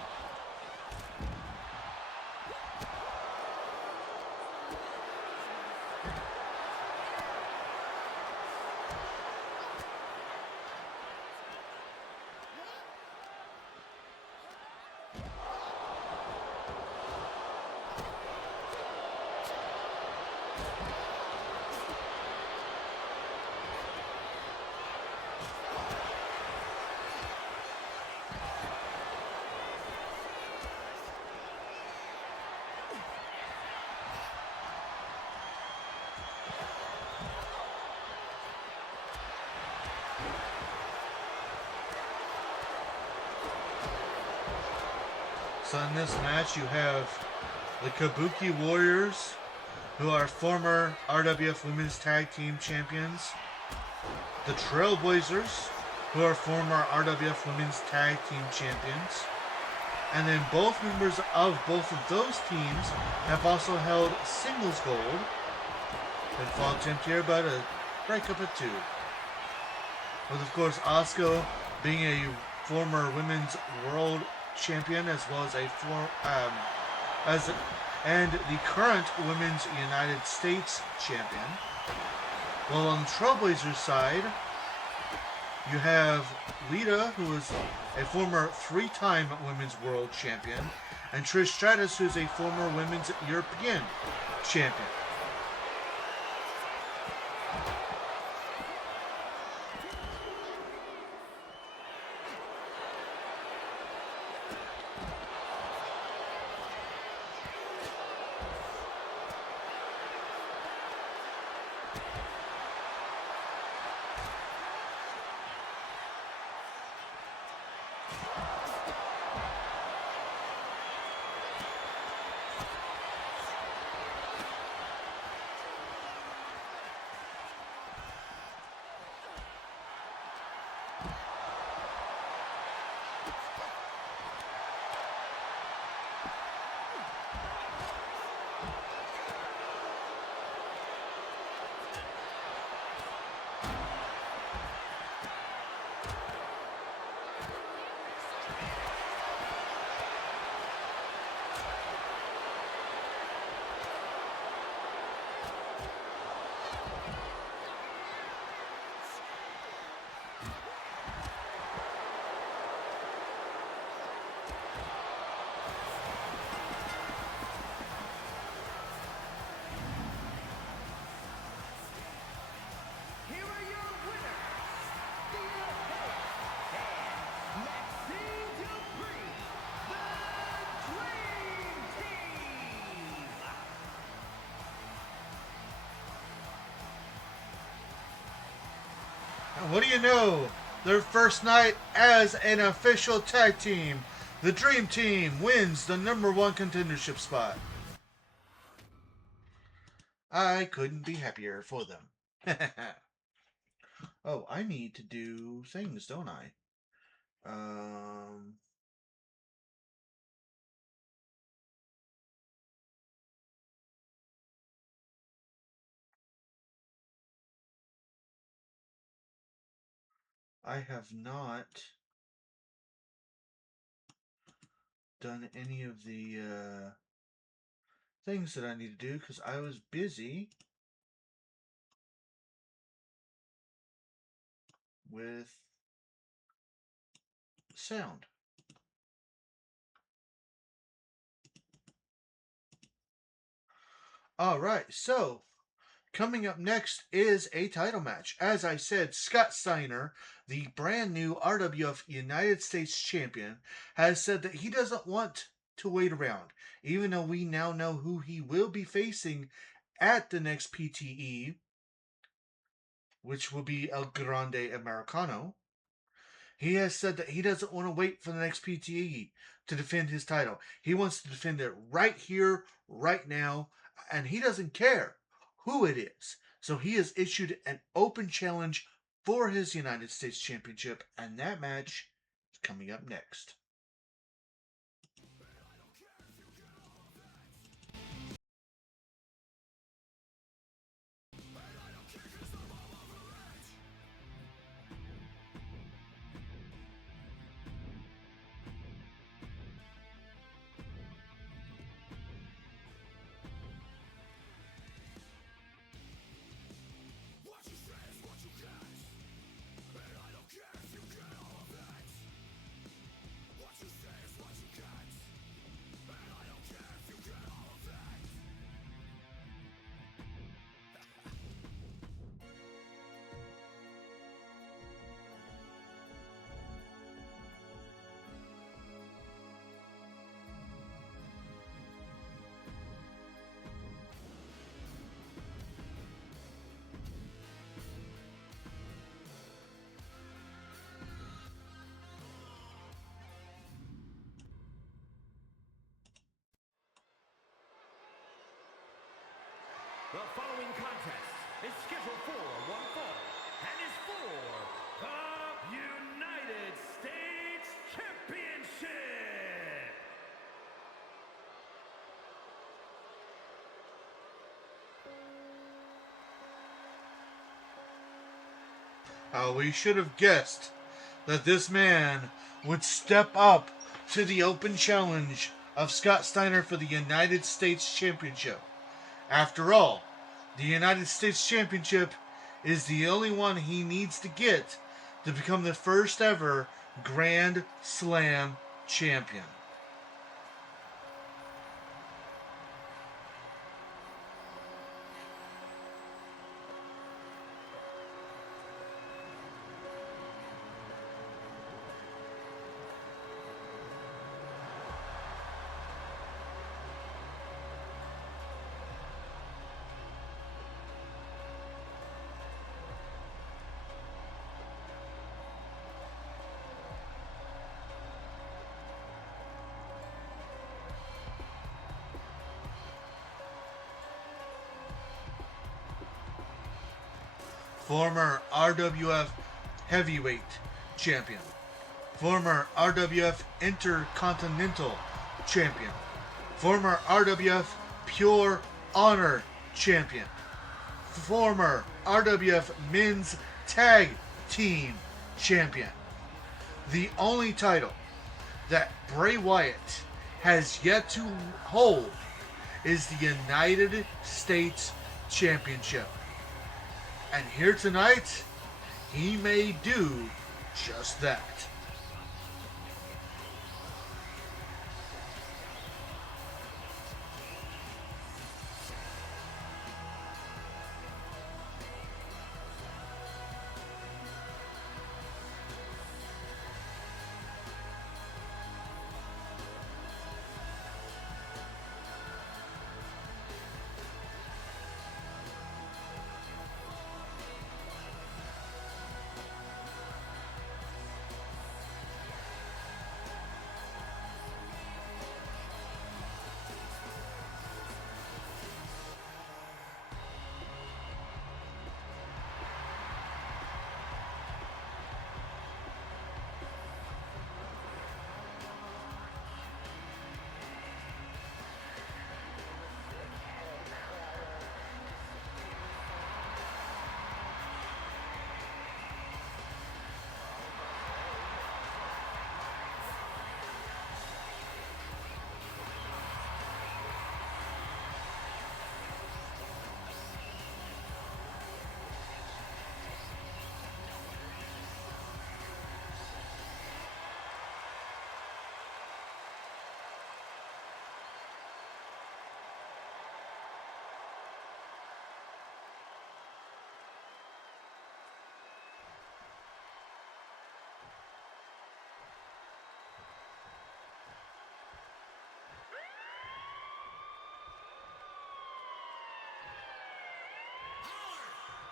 So in this match, you have the Kabuki Warriors, who are former RWF Women's Tag Team Champions, the Trailblazers, who are former RWF Women's Tag Team Champions, and then both members of both of those teams have also held singles gold. Pinfall attempt here, but a breakup at 2. With, of course, Asuka being a former women's world champion as well as and the current women's United States champion. Well, on the Trailblazers side, you have Lita, who is a former 3-time women's world champion, and Trish Stratus, who is a former women's European champion. Here are your winners, Thea Hayward and Maxine Dupree, the Dream Team. And what do you know? Their first night as an official tag team, the Dream Team wins the #1 contendership spot. I couldn't be happier for them. Oh, I need to do things, don't I? I have not done any of the things that I need to do because I was busy with sound. All right, so coming up next is a title match. As I said, Scott Steiner, the brand new RWF United States champion, has said that he doesn't want to wait around, even though we now know who he will be facing at the next PTE, which will be El Grande Americano. He has said that he doesn't want to wait for the next PTE to defend his title. He wants to defend it right here, right now, and he doesn't care who it is. So he has issued an open challenge for his United States Championship, and that match is coming up next. What you say is what you get, and I don't care if you get all of it. How we should have guessed that this man would step up to the open challenge of Scott Steiner for the United States Championship. After all, the United States Championship is the only one he needs to get to become the first ever Grand Slam champion. Former RWF Heavyweight Champion. Former RWF Intercontinental Champion. Former RWF Pure Honor Champion. Former RWF Men's Tag Team Champion. The only title that Bray Wyatt has yet to hold is the United States Championship. And here tonight, he may do just that.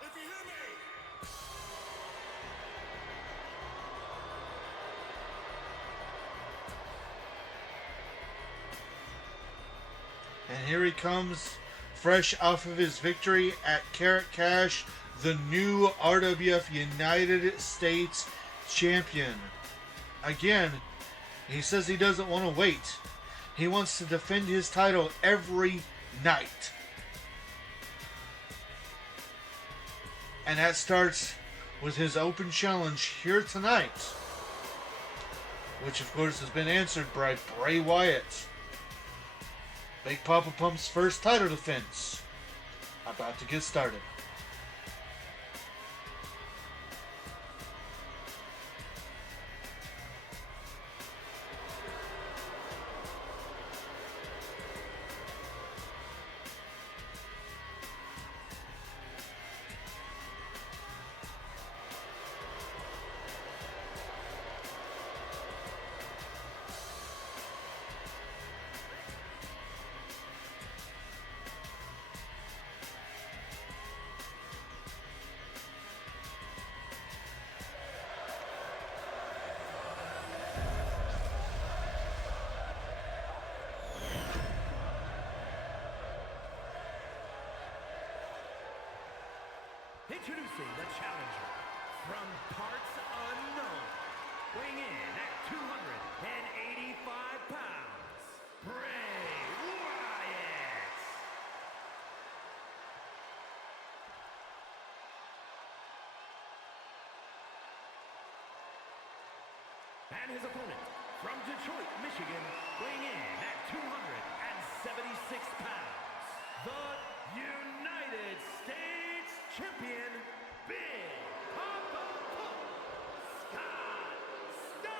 If you hear me. And here he comes, fresh off of his victory at Carrot Cash, the new RWF United States Champion. Again, he says he doesn't want to wait. He wants to defend his title every night. And that starts with his open challenge here tonight, which of course has been answered by Bray Wyatt. Big Papa Pump's first title defense about to get started. Introducing the challenger from parts unknown, weighing in at 285 pounds, Bray Wyatt. And his opponent from Detroit, Michigan, weighing in at 276 pounds, the United States Champion, Big Papa Pump, Scott Steiner.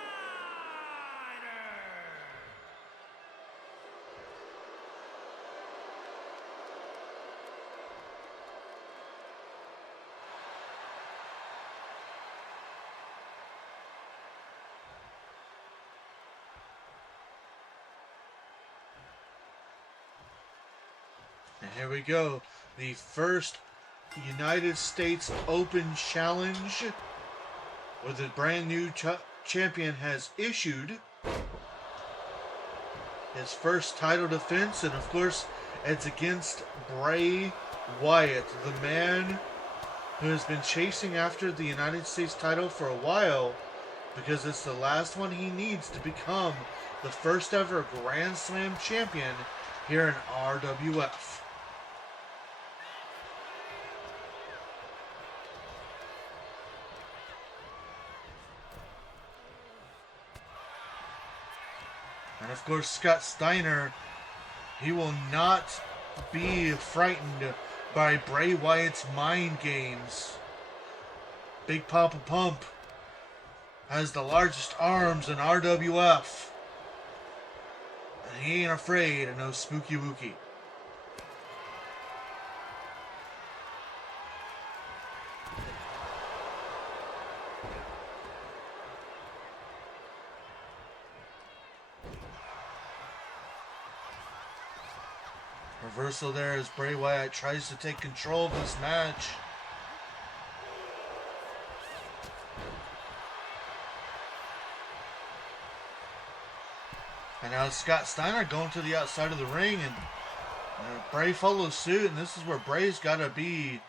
And here we go. The first United States Open Challenge, where the brand new champion has issued his first title defense. And of course, it's against Bray Wyatt, the man who has been chasing after the United States title for a while, because it's the last one he needs to become the first ever Grand Slam champion here in RWF. And of course, Scott Steiner, he will not be frightened by Bray Wyatt's mind games. Big Papa Pump has the largest arms in RWF. And he ain't afraid of no spooky wookie. Reversal there as Bray Wyatt tries to take control of this match. And now Scott Steiner going to the outside of the ring, and Bray follows suit, and this is where Bray's got to be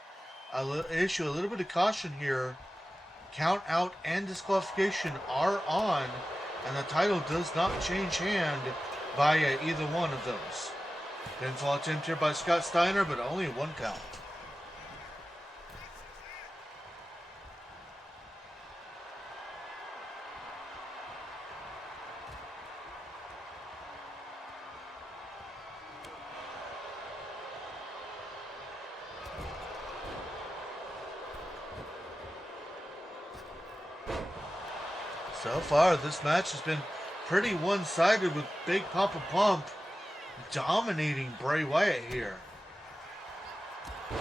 issue a little bit of caution here. Count out and disqualification are on, and the title does not change hand via either one of those. Pinfall attempt here by Scott Steiner, but only one count. So far, this match has been pretty one-sided, with Big Papa Pump dominating Bray Wyatt here. And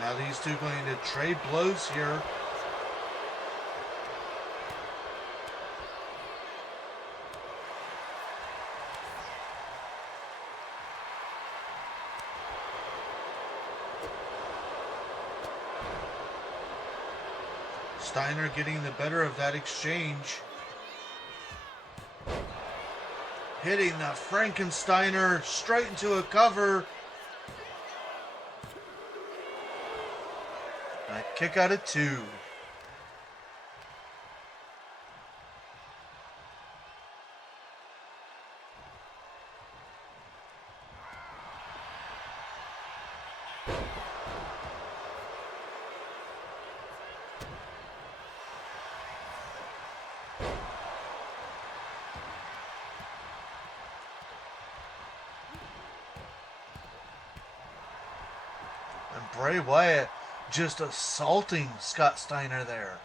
now these two going to trade blows here. Steiner getting the better of that exchange. Hitting the Frankensteiner straight into a cover. A kick out of 2. Bray Wyatt just assaulting Scott Steiner there.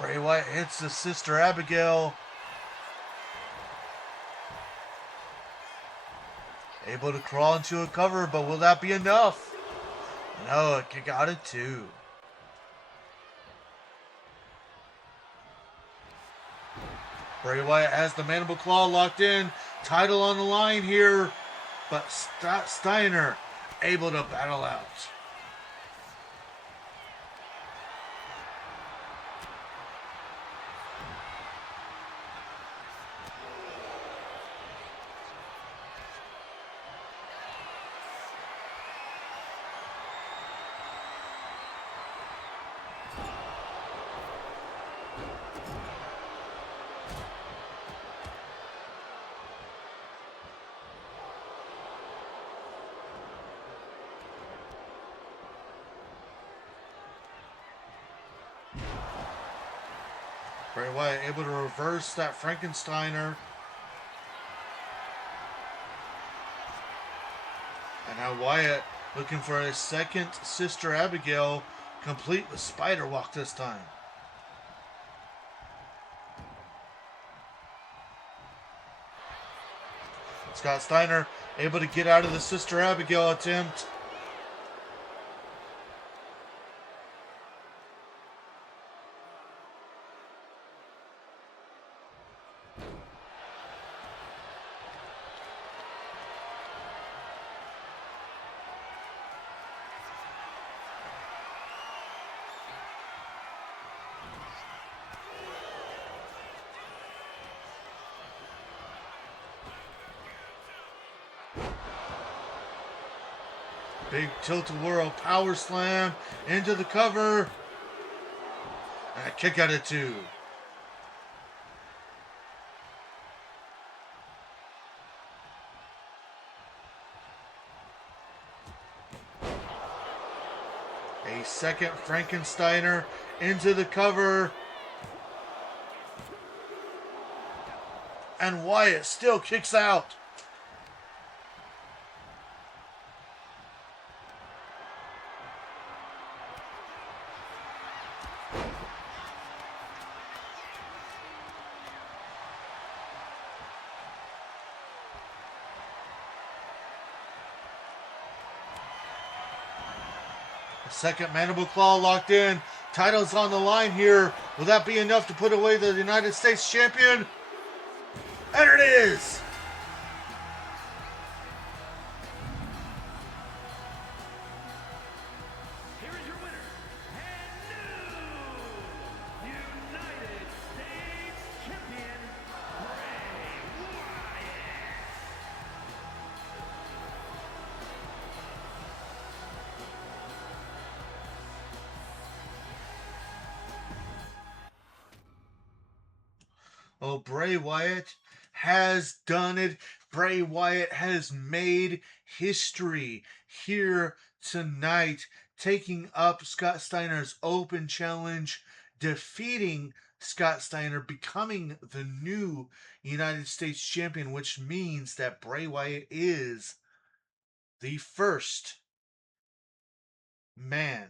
Bray Wyatt hits the Sister Abigail. Able to crawl into a cover, but will that be enough? No, a kick out of 2. Bray Wyatt has the mandible claw locked in. Title on the line here, but Steiner able to battle out. Bray Wyatt able to reverse that Frankensteiner. And now Wyatt looking for his second Sister Abigail, complete with spider walk this time. Scott Steiner able to get out of the Sister Abigail attempt. Big tilt-a-whirl power slam into the cover. And a kick out of 2. A second Frankensteiner into the cover. And Wyatt still kicks out. Second mandible claw locked in. Title's on the line here. Will that be enough to put away the United States champion? And it is! Here is your winner, and new United States Champion, Bray Wyatt. Oh, Bray Wyatt has done it. Bray Wyatt has made history here tonight, taking up Scott Steiner's open challenge, defeating Scott Steiner, becoming the new United States champion, which means that Bray Wyatt is the first man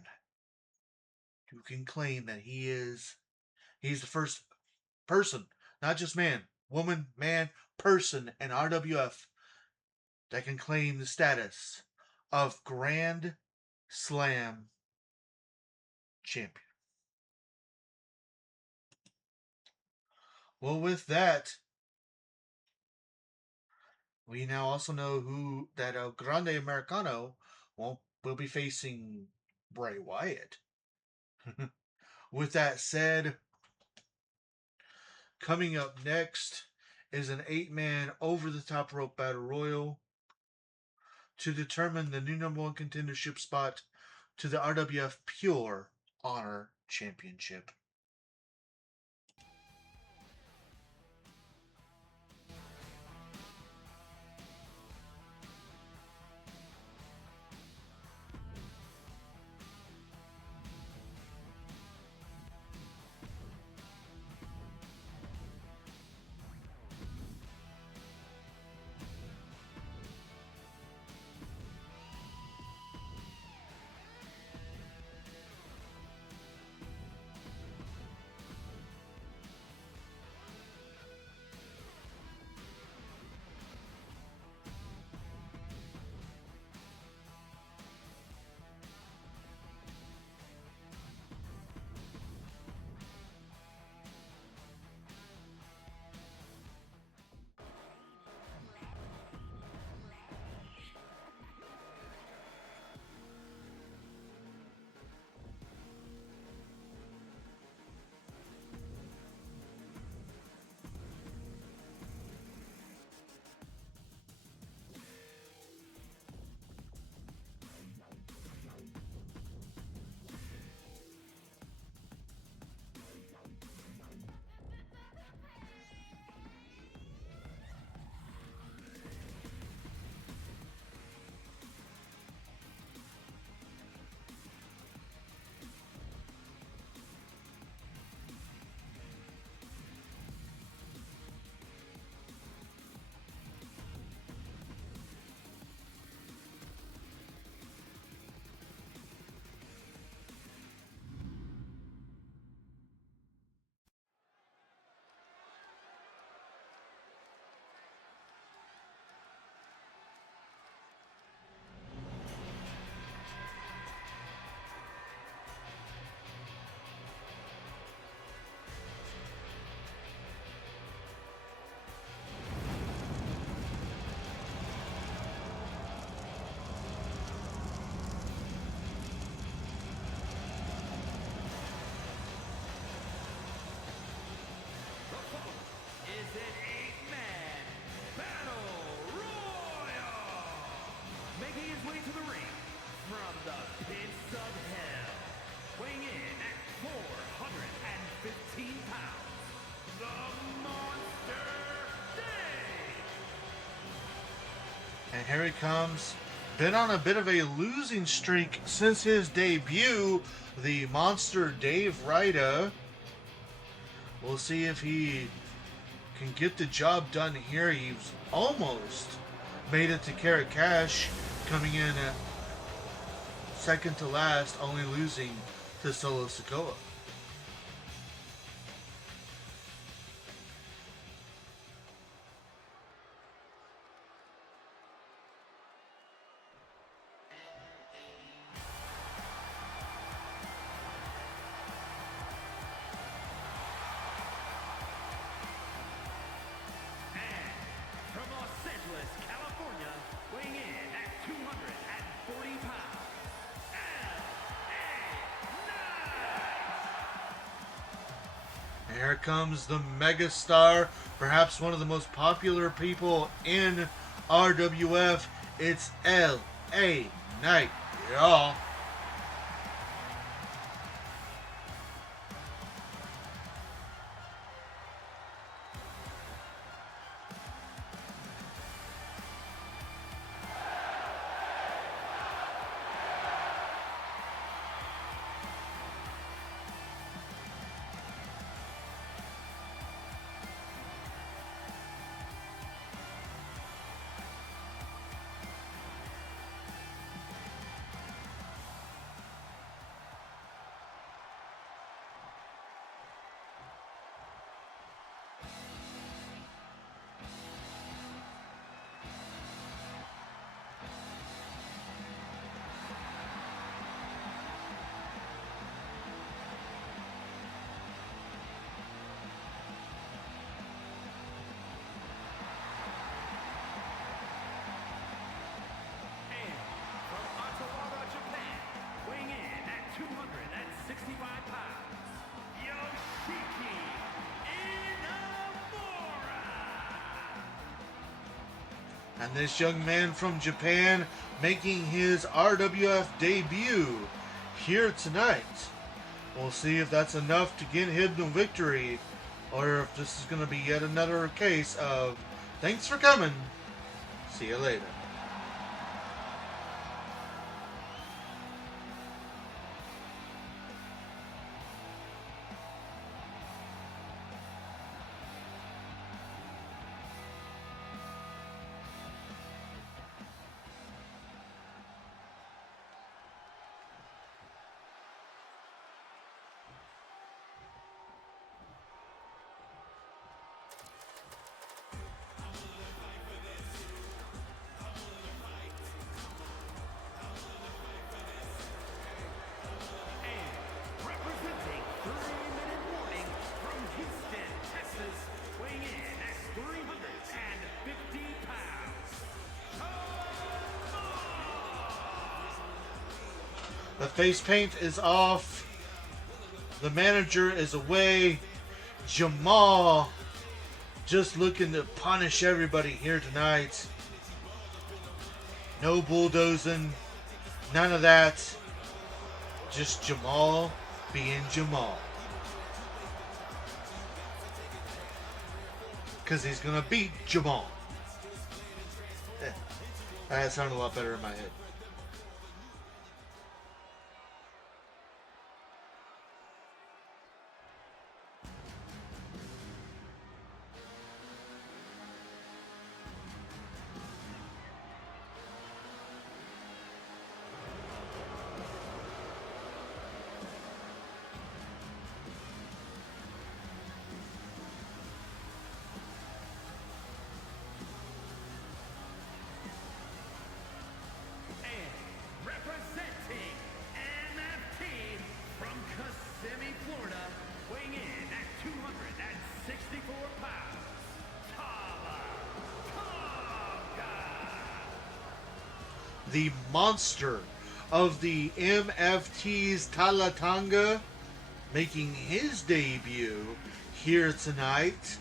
who can claim that he's the first person, not just man, woman, man, person, and RWF that can claim the status of Grand Slam champion. Well, with that, we now also know who that El Grande Americano will be facing Bray Wyatt. With that said, coming up next is an 8-man over-the-top rope battle royal to determine the new number 1 contendership spot to the RWF Pure Honor Championship. And here he comes. Been on a bit of a losing streak since his debut, the Monster Dave Ryder. We'll see if he can get the job done here. He's almost made it to Carrot Cash, coming in at second to last, only losing to Solo Sikoa. From Los Angeles, California, weighing in at 240 pounds, And here comes the megastar, perhaps one of the most popular people in RWF. It's L.A. Knight, y'all. weighing in at 265 pounds, Yoshiki Inamura. And this young man from Japan making his RWF debut here tonight. We'll see if that's enough to get him the victory, or if this is going to be yet another case of thanks for coming, see you later. Representing 3-minute warning from Houston, Texas, weighing in at 350 pounds, The face paint is off. The manager is away. Jamal just looking to punish everybody here tonight. No bulldozing. None of that. Just Jamal being Jamal. Because he's going to beat Jamal. That sounded a lot better in my head. representing MFT from Kissimmee, Florida, weighing in at 264 pounds, Tala Tonga. The monster of the MFT's Talatanga making his debut here tonight.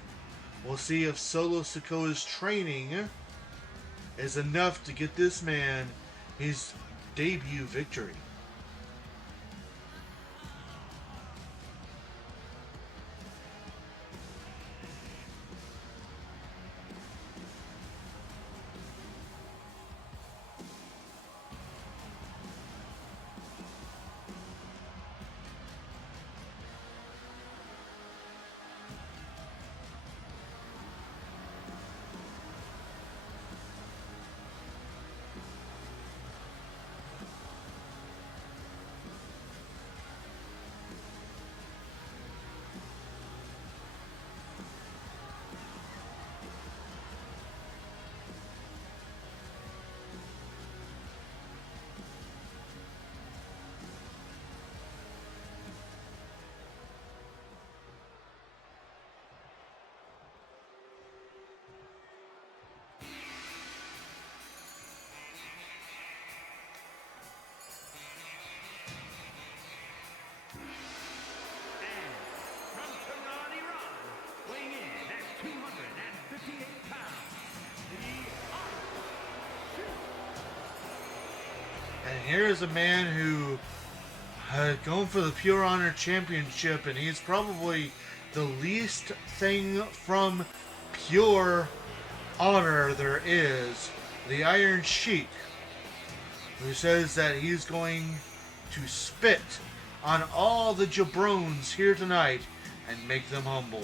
We'll see if Solo Sikoa's training is enough to get this man his debut victory. here is a man who going for the Pure Honor Championship, and he's probably the least thing from Pure Honor there is. The Iron Sheik, who says that he's going to spit on all the jabrones here tonight and make them humble.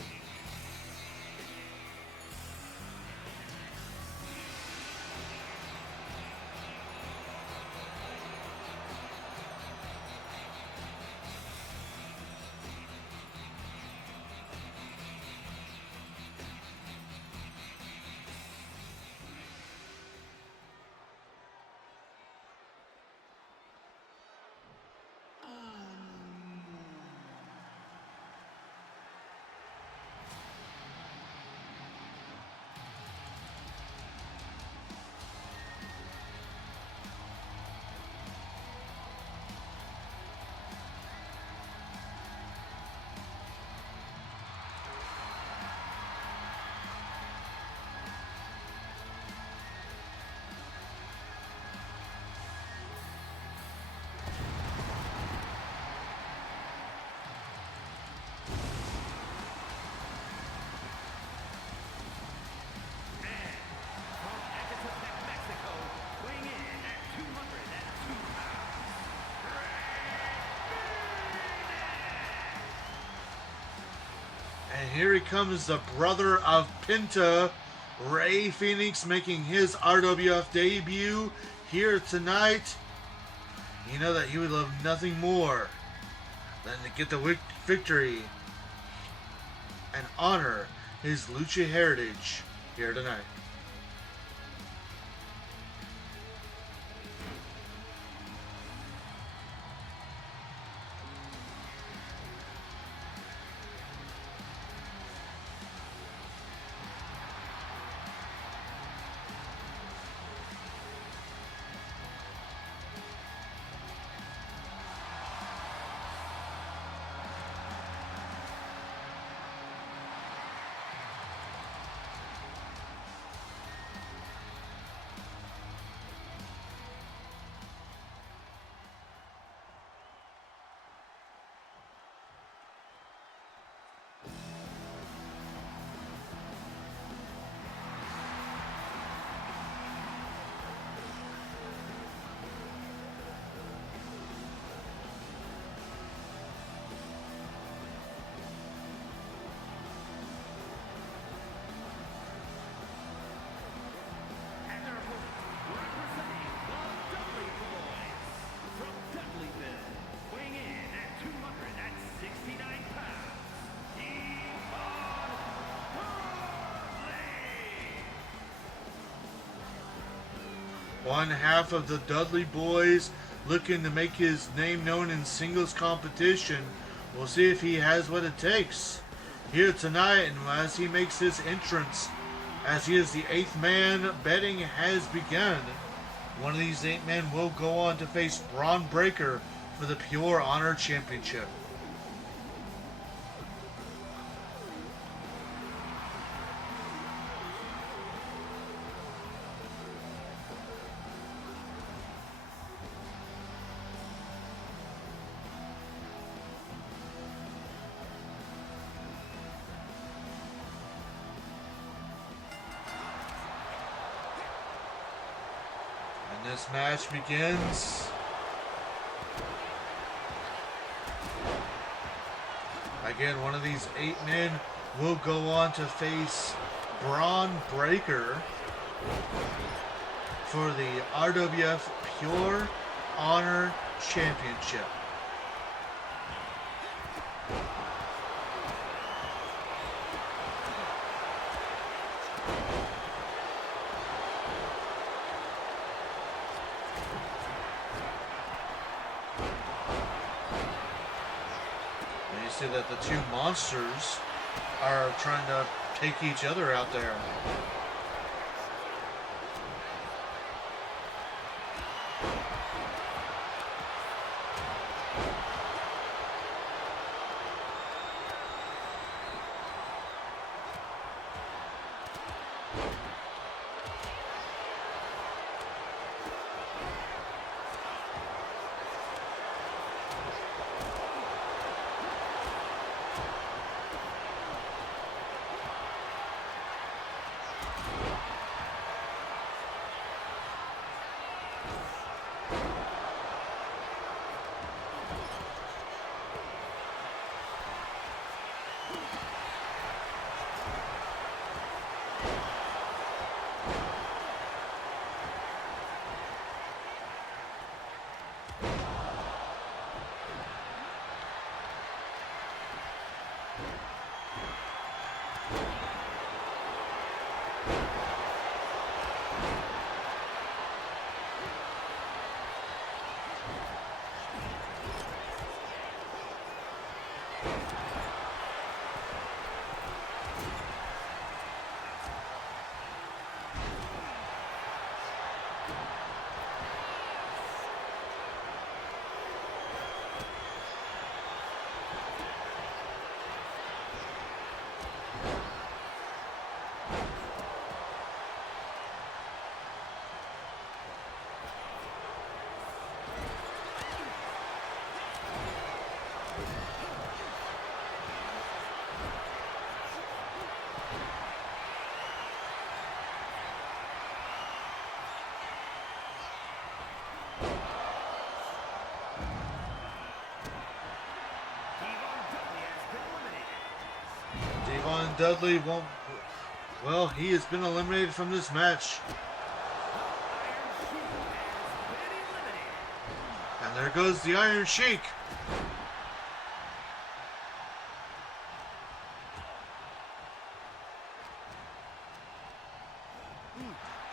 And here he comes, the brother of Pinta, Ray Phoenix, making his RWF debut here tonight. You know that he would love nothing more than to get the victory and honor his lucha heritage here tonight. One half of the Dudley Boys looking to make his name known in singles competition. We'll see if he has what it takes here tonight, and as he makes his entrance, as he is the 8th man, betting has begun. One of these 8 men will go on to face Braun Breaker for the Pure Honor Championship. This match begins. Again, one of these 8 men will go on to face Braun Breaker for the RWF Pure Honor Championship. See that the 2 monsters are trying to take each other out there. Devon Dudley won't. Well, he has been eliminated from this match. And there goes the Iron Sheik.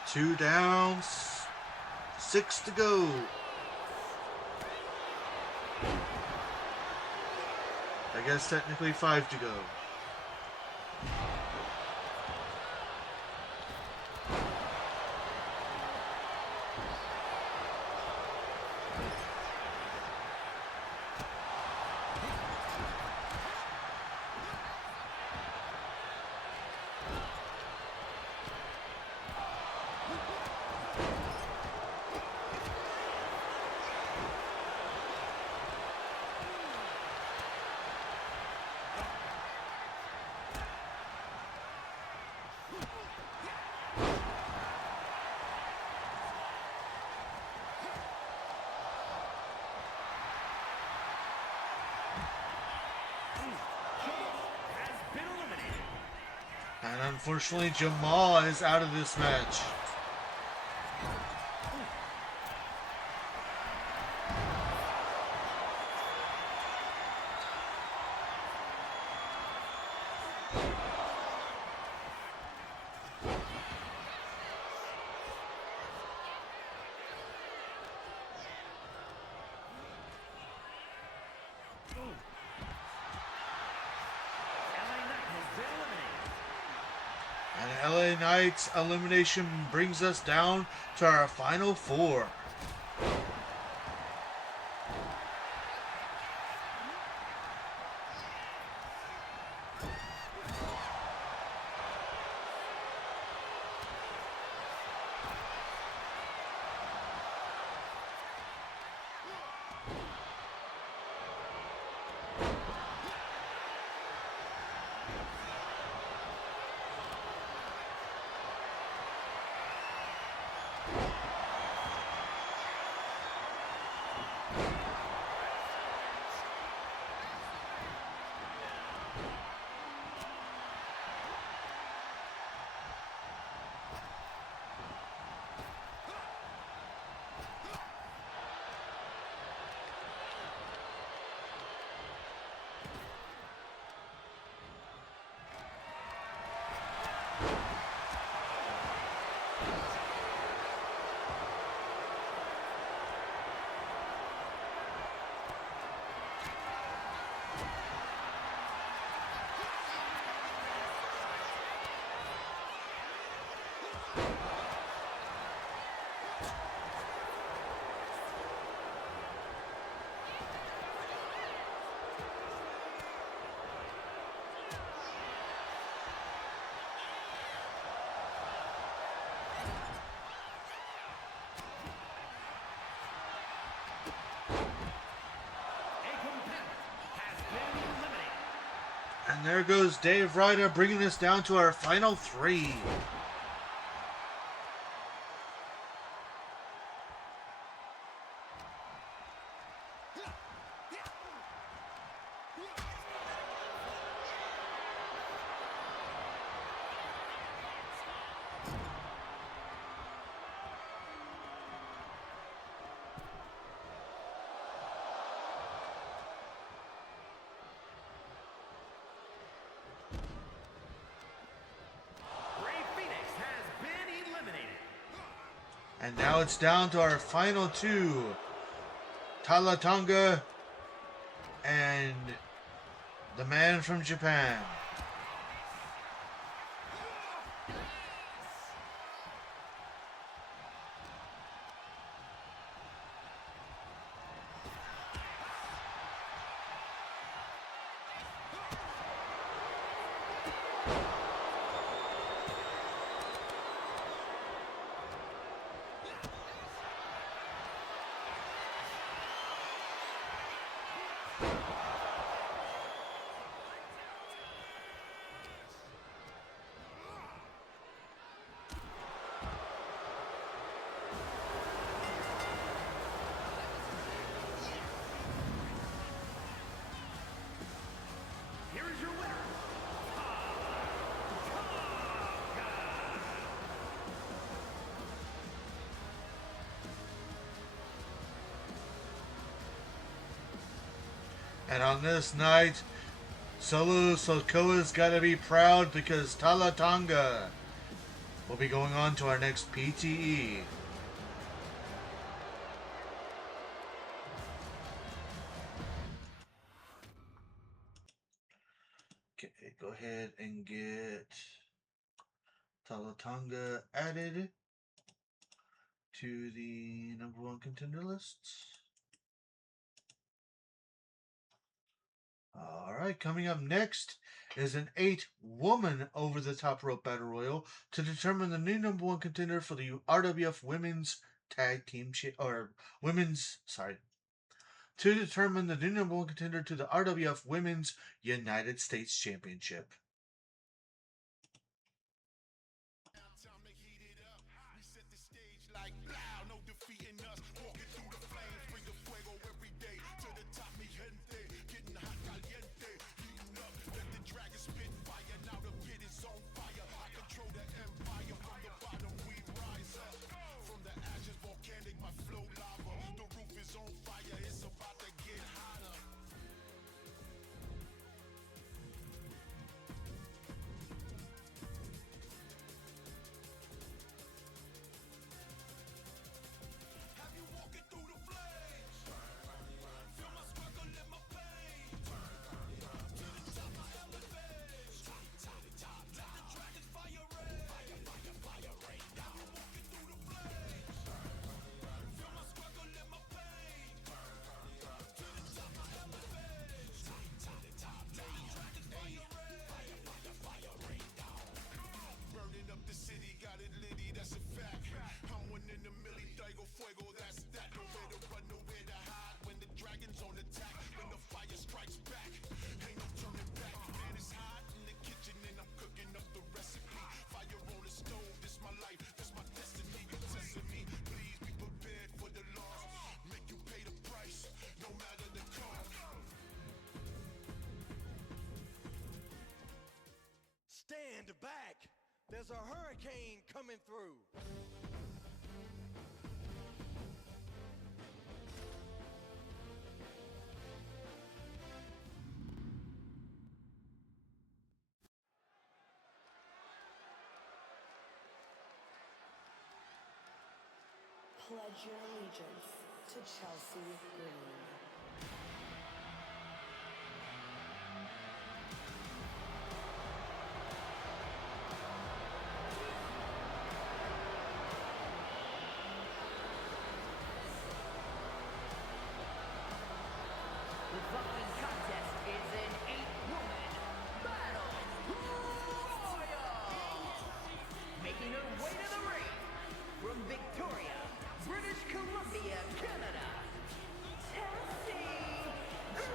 Two down, 6 to go. I guess technically 5 to go. And unfortunately, Jamal is out of this match. And LA Knight's elimination brings us down to our final 4. And there goes Dave Ryder, bringing us down to our final 3. And now it's down to our final two, Talatanga and the man from Japan. Here is your winner, And on this night, Solo Sokoa's got to be proud because Talatanga will be going on to our next PTE. Okay, go ahead and get Talatanga added to the #1 contender list. Alright, coming up next is an 8-woman over the top rope battle royal to determine the new #1 contender for the RWF Women's Tag Team to determine the new #1 contender to the RWF Women's United States Championship. Stand back! There's a hurricane coming through! Pledge your allegiance to Chelsea Green. The following contest is an 8-woman battle royal. Making her way to the ring from Victoria, British Columbia, Canada, Chelsea Green.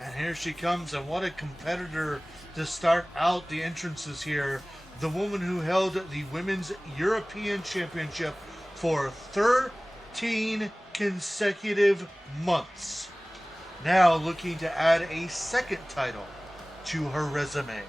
And here she comes, and what a competitor to start out the entrances here. The woman who held the Women's European Championship for 13 consecutive months. Now looking to add a second title to her resume.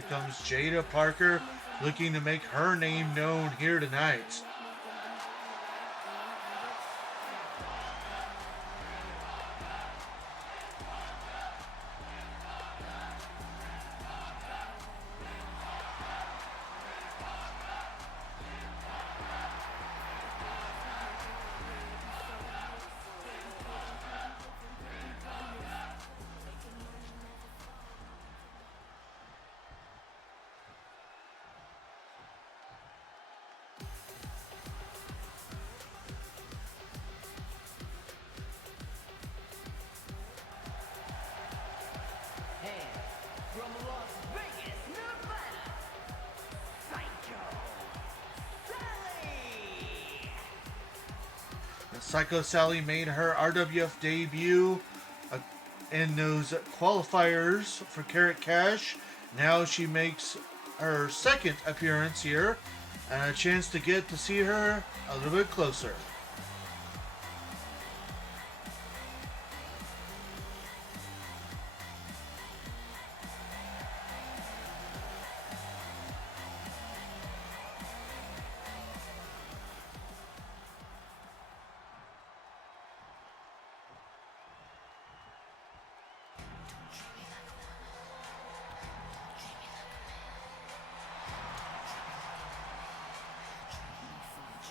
Here comes Jada Parker looking to make her name known here tonight. And from Las Vegas, Nevada, Psycho Sally. Psycho Sally made her RWF debut in those qualifiers for Carrot Cash. Now she makes her second appearance here and a chance to get to see her a little bit closer.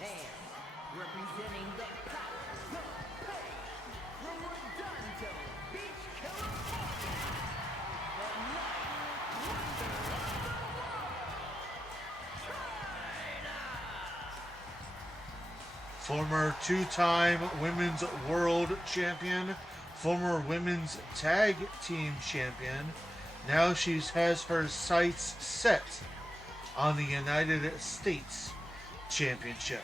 And representing the powers of pain from Redondo Beach, California, the Night Wonder of the World, China! Former two-time Women's World Champion, former Women's Tag Team Champion. Now she has her sights set on the United States Championship.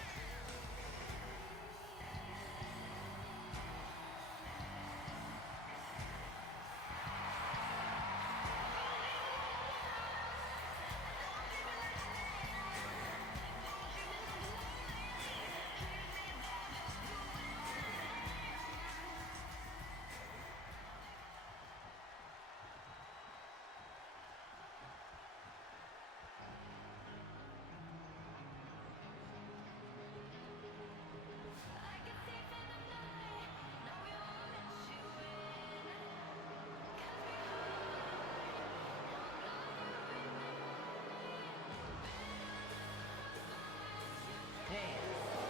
And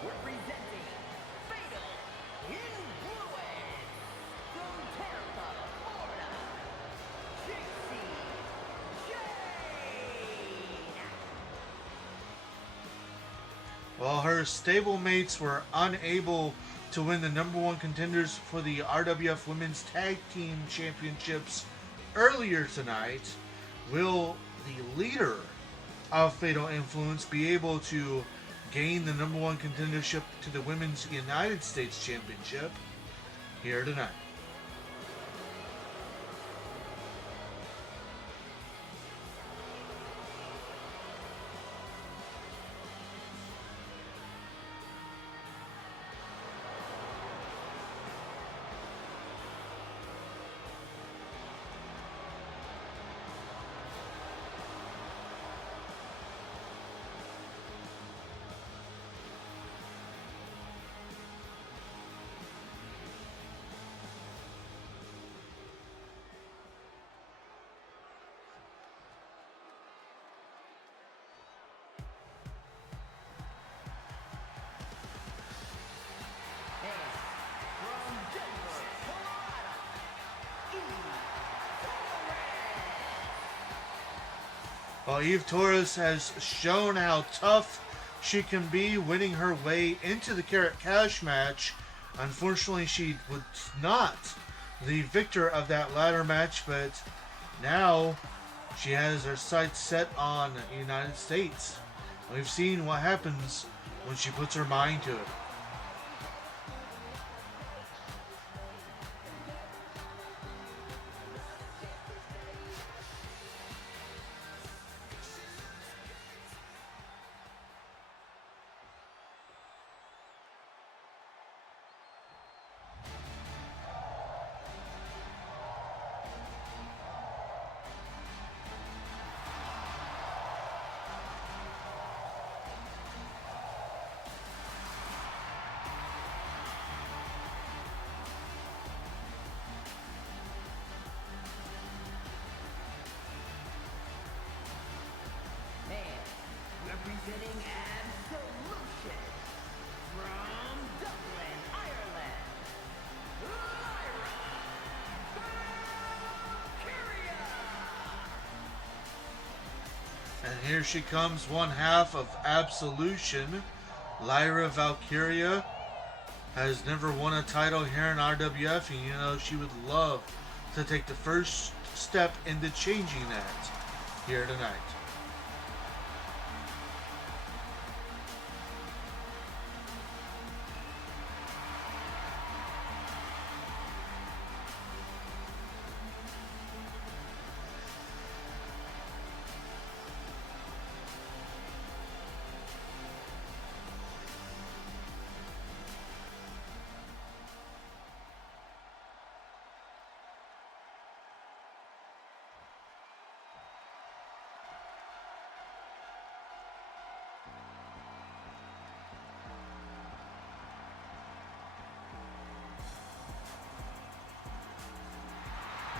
representing Fatal Influence from Tampa, Florida, Dixie Jane! While her stablemates were unable to win the number one contenders for the RWF Women's Tag Team Championships earlier tonight, will the leader of Fatal Influence be able to gain the number one contendership to the Women's United States Championship here tonight? From Denver, Colorado, While Eve Torres has shown how tough she can be winning her way into the Carrot Cash match, unfortunately she was not the victor of that ladder match, but now she has her sights set on the United States. We've seen what happens when she puts her mind to it. Representing Absolution from Dublin, Ireland, Lyra Valkyria. And here she comes, one half of Absolution. Lyra Valkyria has never won a title here in RWF, and you know she would love to take the first step into changing that here tonight.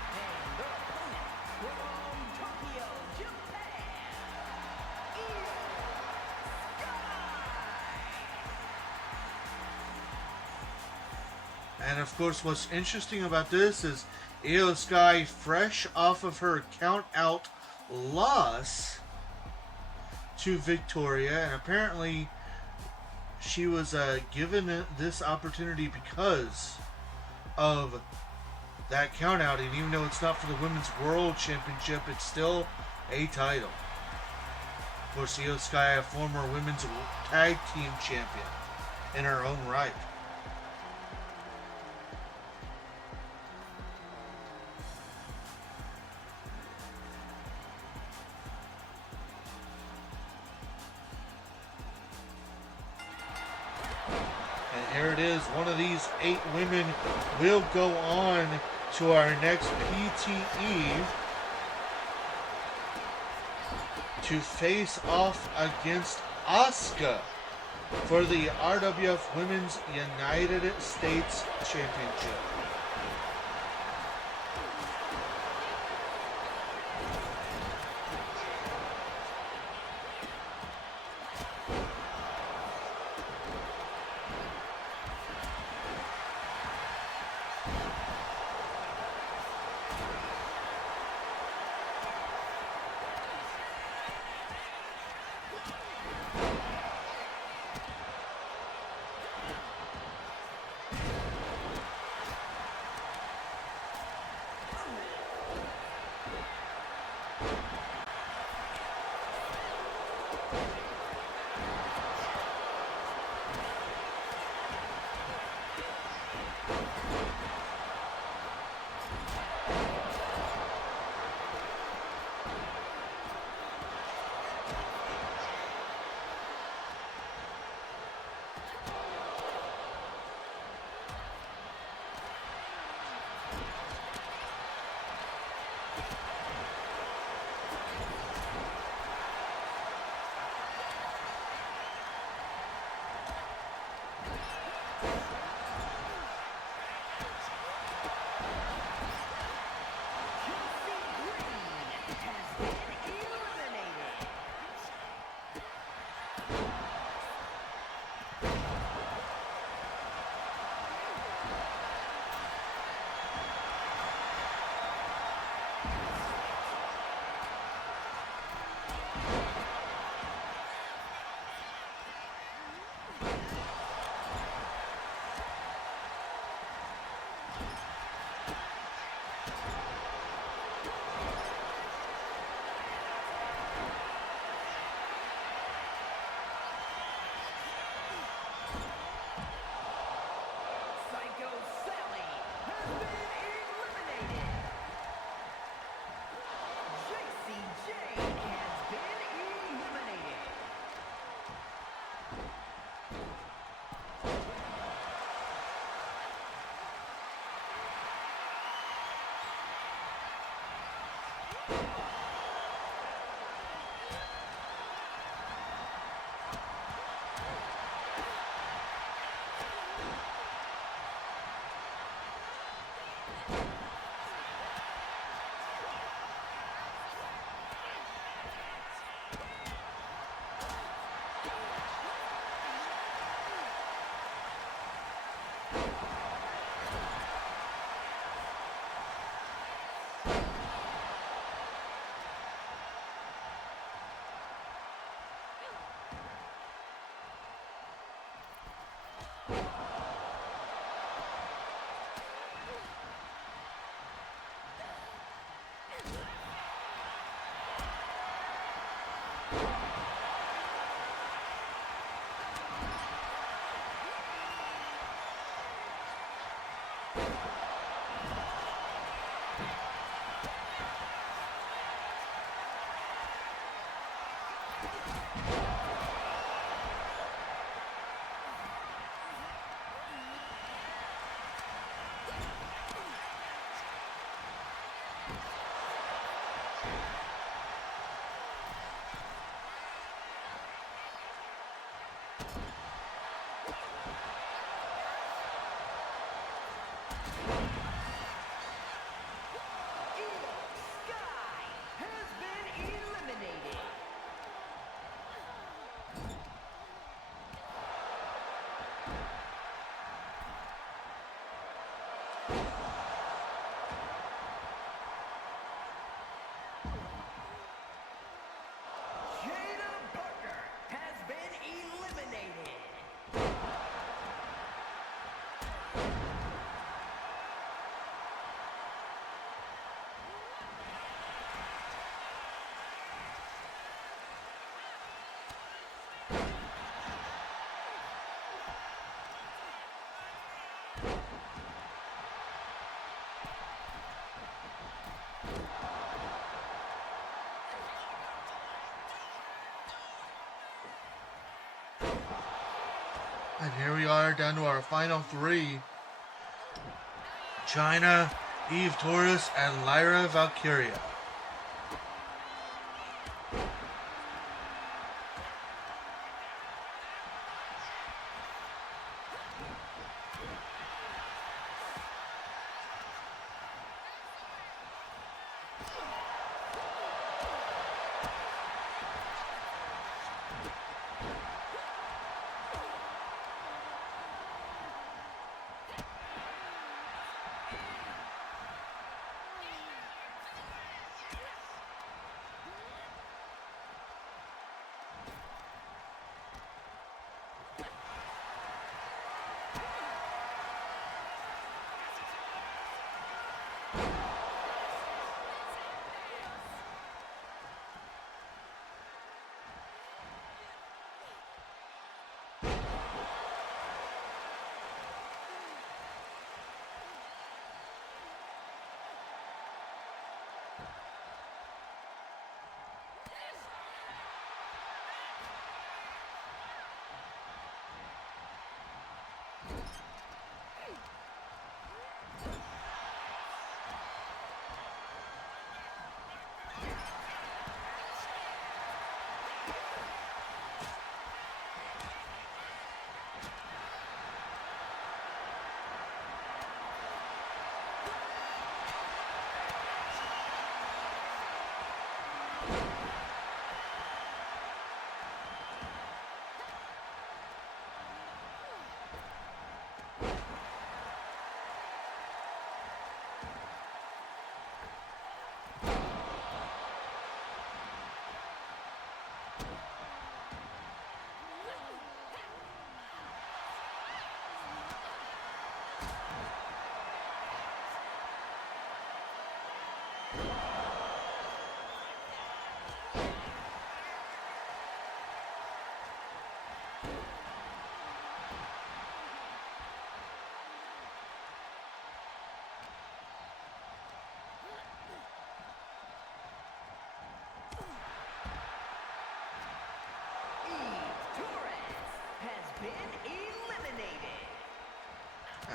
And their opponent from Tokyo, Japan, Io Sky. And of course, what's interesting about this is Io Sky, fresh off of her count out loss to Victoria, and apparently she was given this opportunity because of that count out, and even though it's not for the Women's World Championship, it's still a title. Of course, Io Sky, a former Women's Tag Team Champion in her own right. And here it is. One of these 8 women will go on to our next PTE to face off against Asuka for the RWF Women's United States Championship. Has been eliminated. Jada Parker has been eliminated. And here we are down to our final three. China, Eve Torres, and Lyra Valkyria.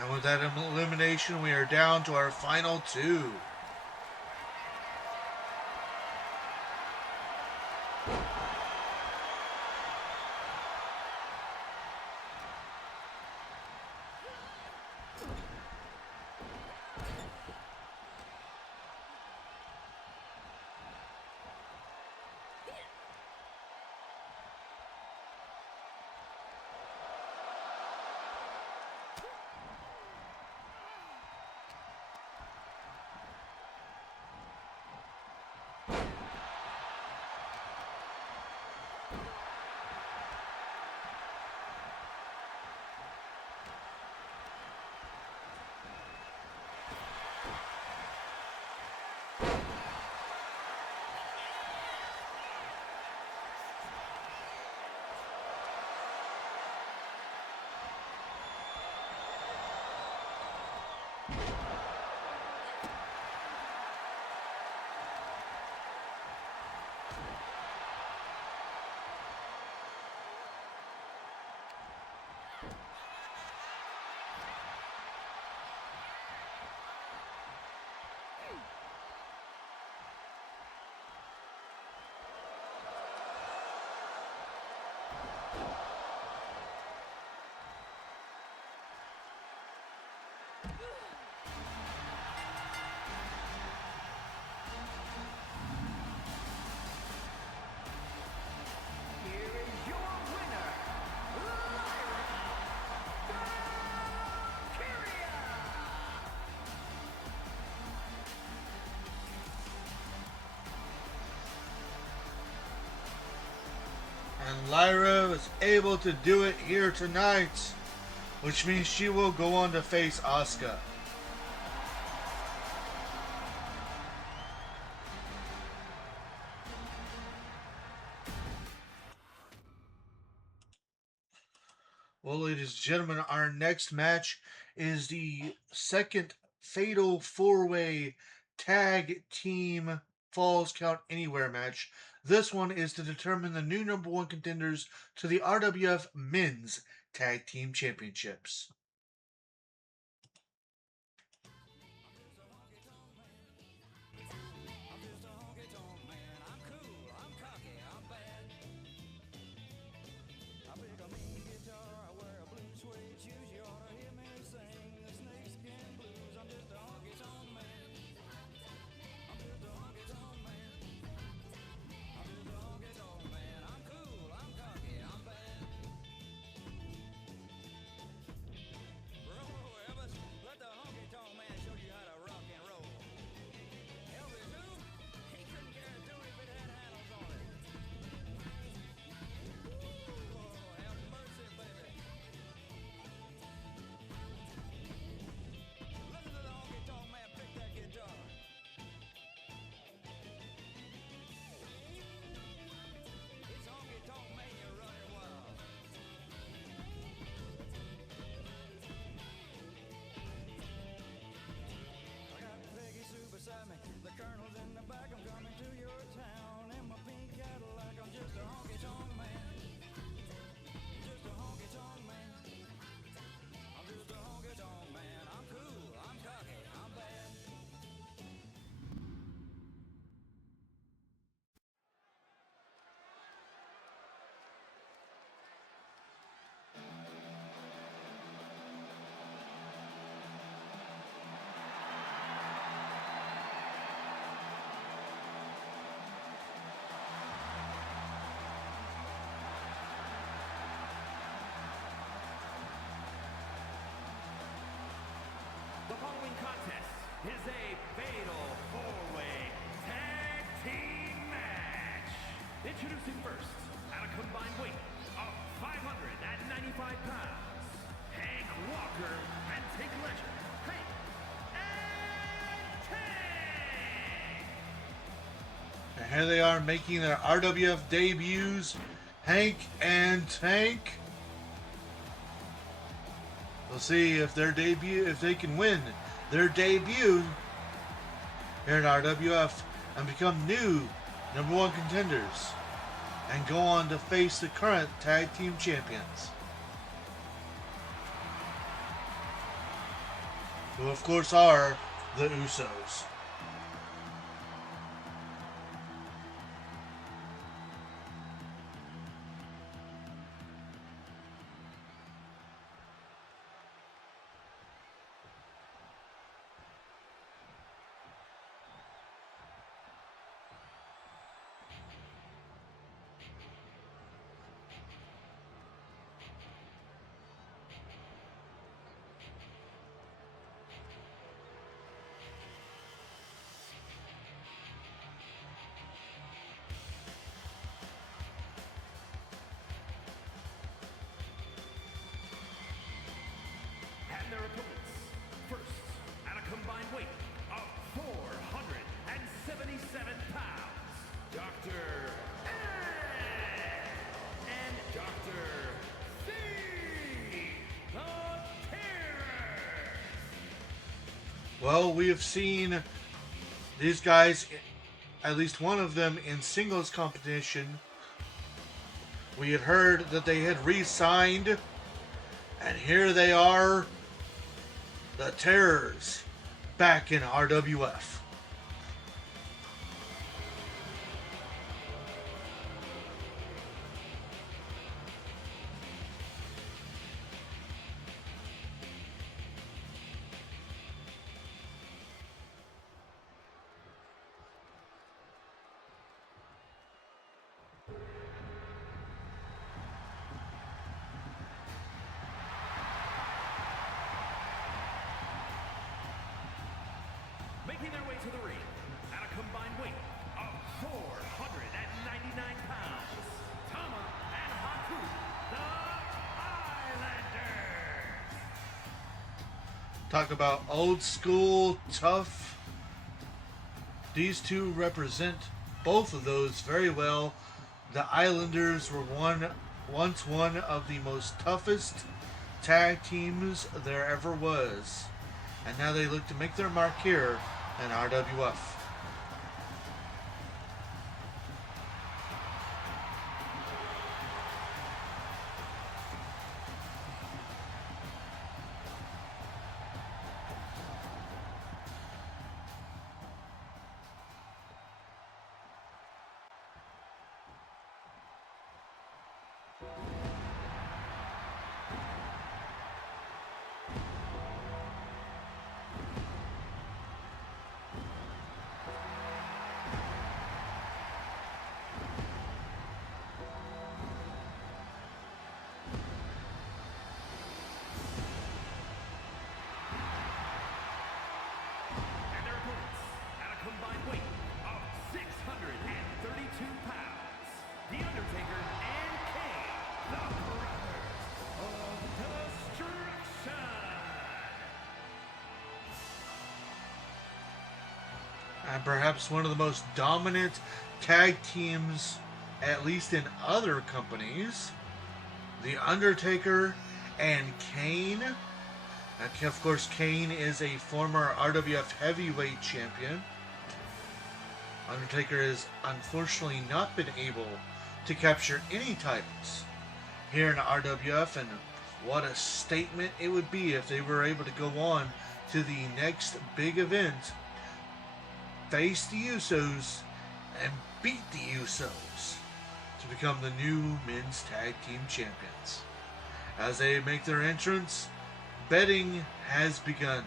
And with that elimination, we are down to our final two. And Lyra was able to do it here tonight, which means she will go on to face Asuka. Well, ladies and gentlemen, our next match is the second Fatal 4-Way Tag Team Falls Count Anywhere match. This one is to determine the new number one contenders to the RWF Men's Tag Team Championships. The following contest is a fatal four-way tag team match. Introducing first, at a combined weight of 595 pounds, Hank Walker and Take Legend, Hank and Tank. And here they are making their RWF debuts, Hank and Tank. We'll see if they can win their debut here in RWF and become new number one contenders and go on to face the current tag team champions, who of course are the Usos. And their opponents, first, at a combined weight of 477 pounds, Dr. Ed and Dr. C, the Terror. Well, we have seen these guys, at least one of them, in singles competition. We had heard that they had re-signed, and here they are, the Terrors, back in RWF. Making their way to the ring at a combined weight of 499 pounds, Tama and Talk about old school, tough. These two represent both of those very well. The Islanders were once one of the most toughest tag teams there ever was. And now they look to make their mark here in RWF. And their opponents, at a combined weight of 632 pounds, The Undertaker and Kane, the Brothers of Destruction. And perhaps one of the most dominant tag teams, at least in other companies, The Undertaker and Kane. And of course, Kane is a former RWF heavyweight champion. Undertaker has unfortunately not been able to capture any titles here in RWF, and what a statement it would be if they were able to go on to the next big event, face the Usos, and beat the Usos to become the new men's tag team champions. As they make their entrance, betting has begun.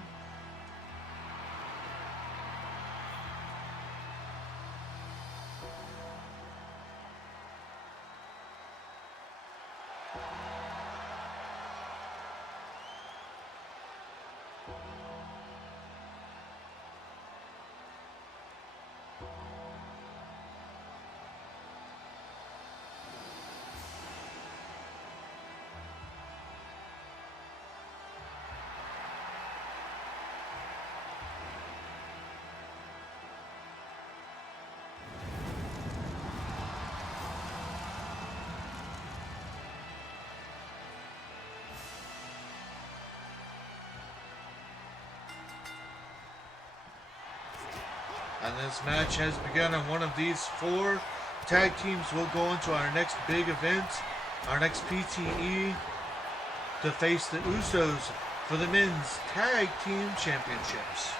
And this match has begun, and one of these four tag teams will go into our next big event, our next PTE, to face the Usos for the men's tag team championships.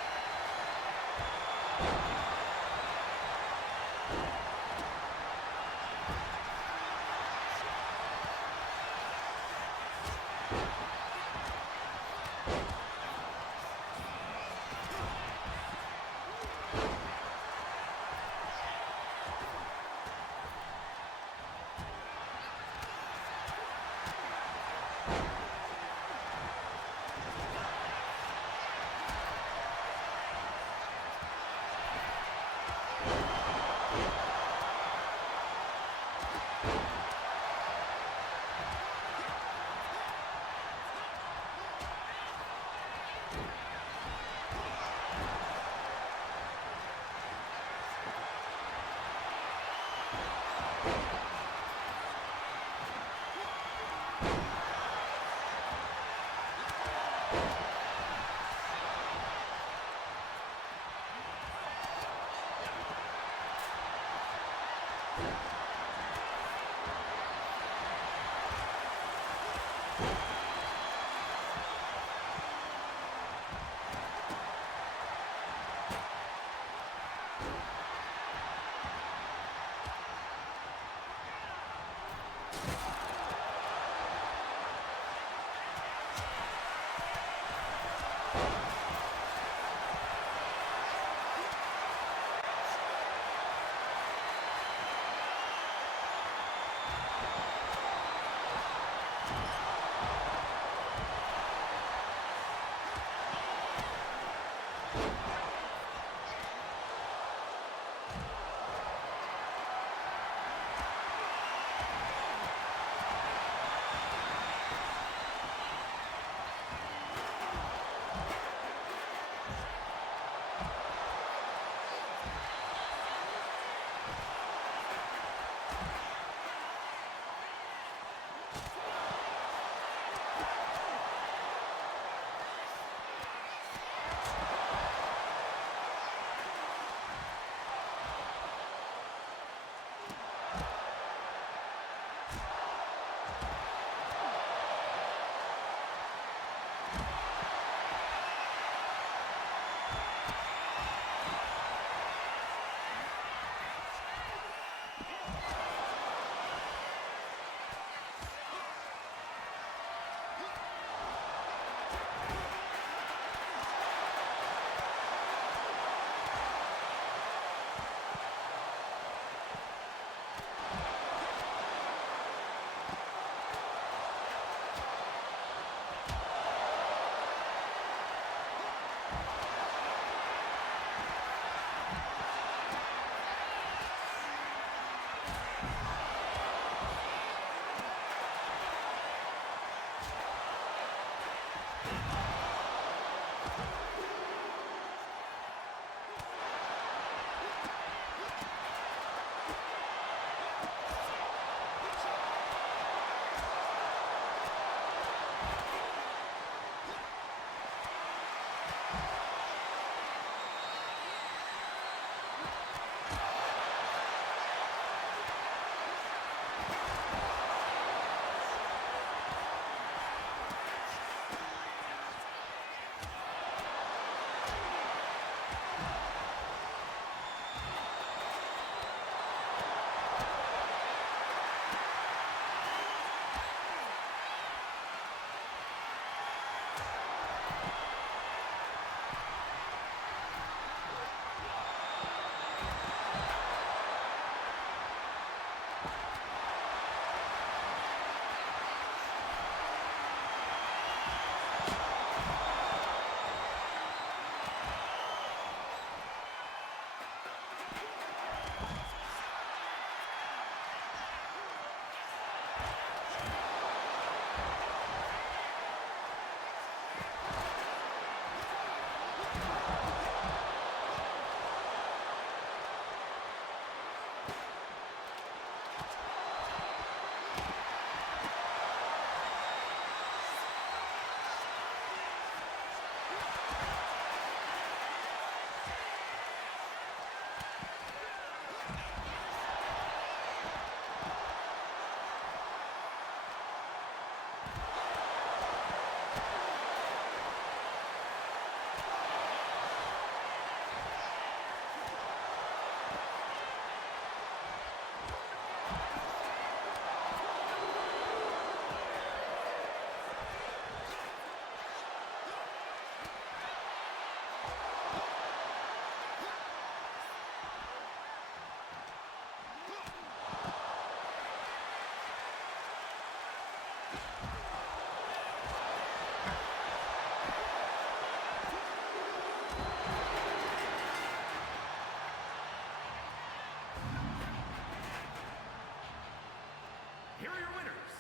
Here are your winners,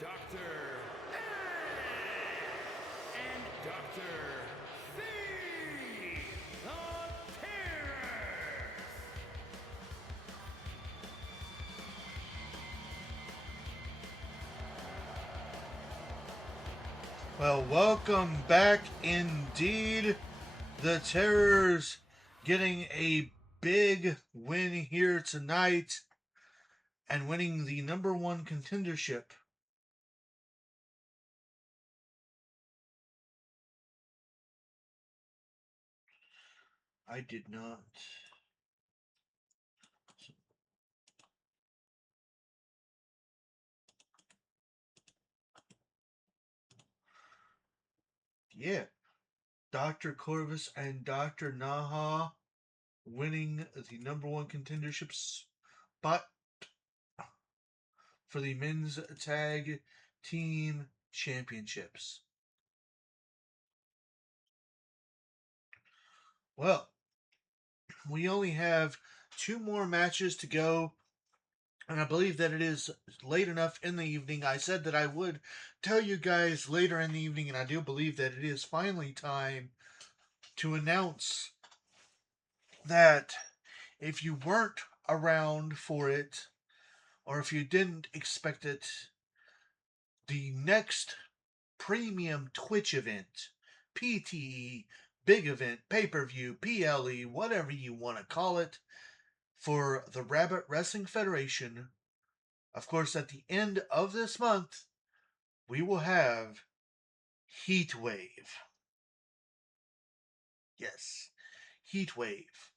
Dr. A and Dr. C, the Tears. Well, welcome back indeed. The Terrors getting a big win here tonight and winning the number one contendership. I did not. Yeah. Dr. Corvus and Dr. Naha winning the number one contendership spot for the men's tag team championships. Well, we only have 2 more matches to go, and I believe that it is late enough in the evening. I said that I would tell you guys later in the evening, and I do believe that it is finally time to announce that if you weren't around for it, or if you didn't expect it, the next premium Twitch event, PTE, big event, pay-per-view, PLE, whatever you want to call it, for the Rabbit Wrestling Federation. Of course, at the end of this month, we will have Heatwave. Yes, Heatwave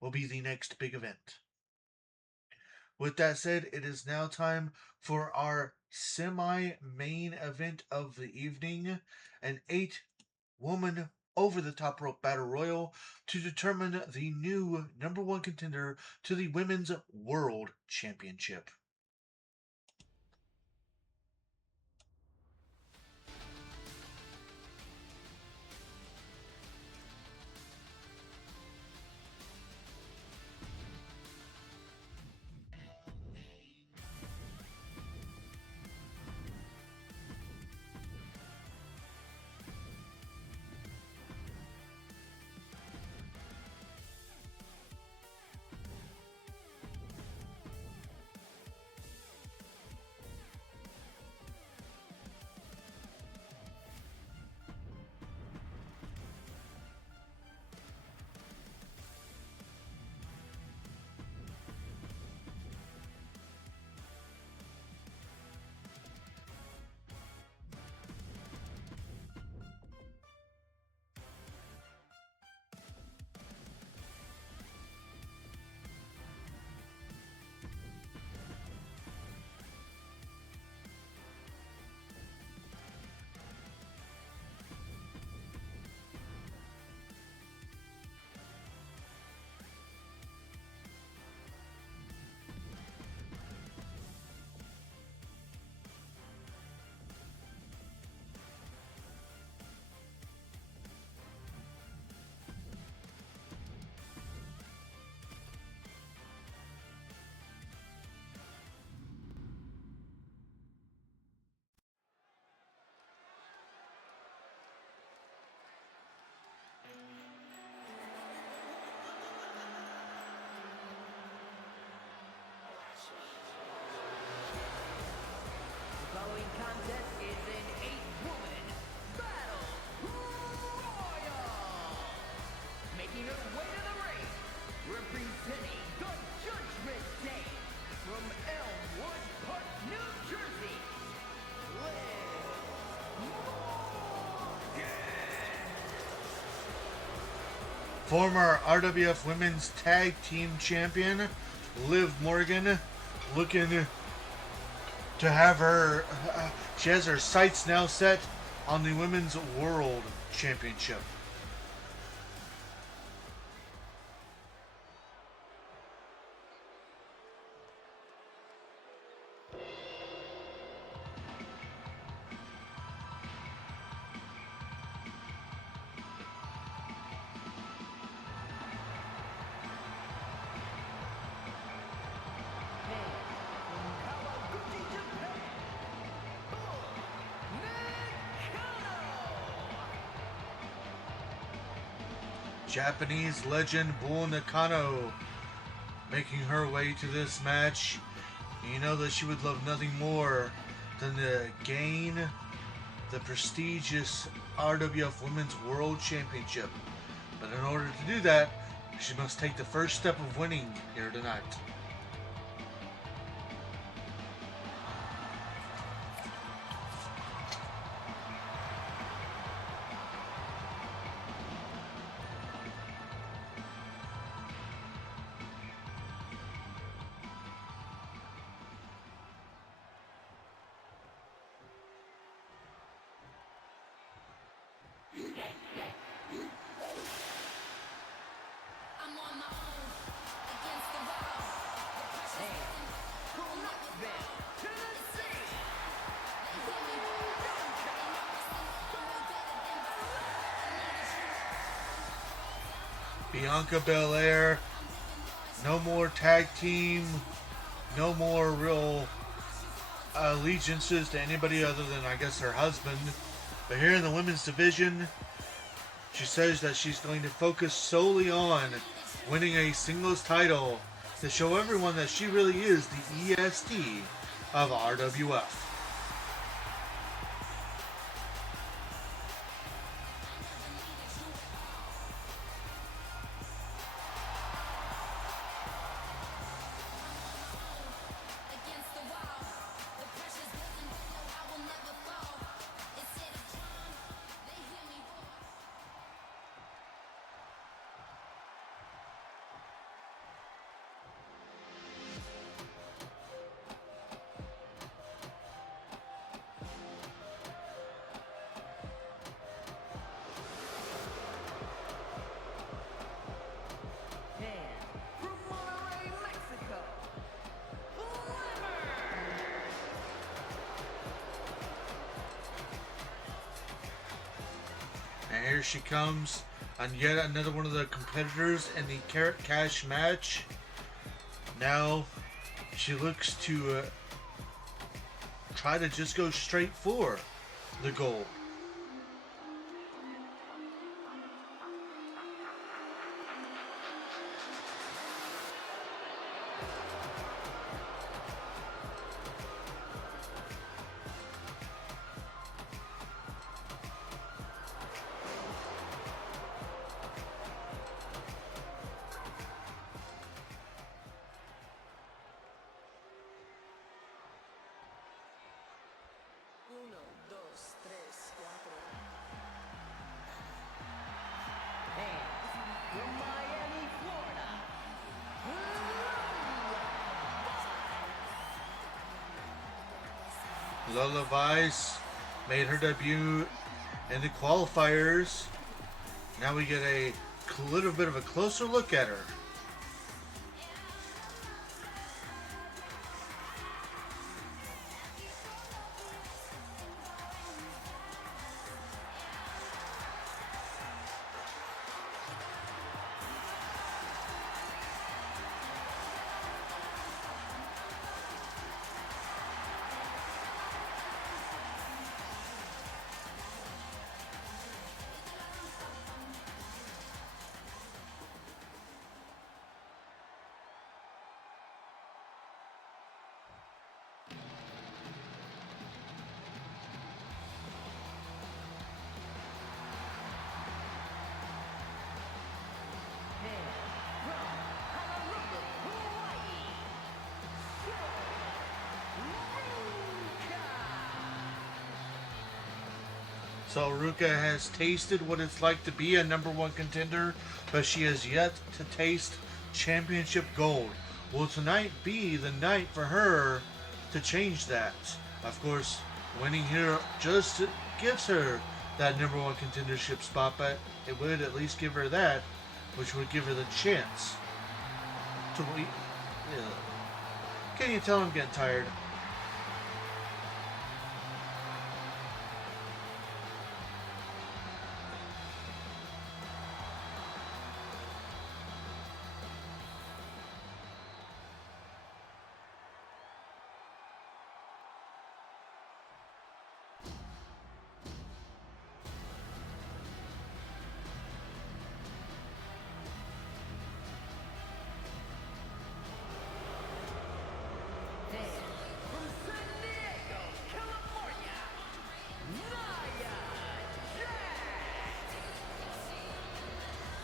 will be the next big event. With that said, it is now time for our semi-main event of the evening, an 8-woman over-the-top rope battle royal to determine the new number one contender to the Women's World Championship. The following contest is an 8-woman battle royal. Making her way to the ring, representing the Judgment Day from Elmwood Park, New Jersey, Liv Morgan. Former RWF Women's Tag Team Champion Liv Morgan looking to have her, she has her sights now set on the Women's World Championship. Japanese legend Bull Nakano making her way to this match. You know that she would love nothing more than to gain the prestigious RWF Women's World Championship. But in order to do that, she must take the first step of winning here tonight. Bianca Belair, no more tag team, no more real allegiances to anybody other than, I guess, her husband. But here in the women's division, she says that she's going to focus solely on winning a singles title to show everyone that she really is the EST of RWF. And here she comes on yet another one of the competitors in the Carrot Cash match. Now she looks to try to just go straight for the goal. From Miami, Florida, Lola Vice made her debut in the qualifiers. Now we get a little bit of a closer look at her. So Ruka has tasted what it's like to be a number one contender, but she has yet to taste championship gold. Will tonight be the night for her to change that? Of course, winning here just gives her that number one contendership spot, but it would at least give her that, which would give her the chance to wait. Can you tell I'm getting tired?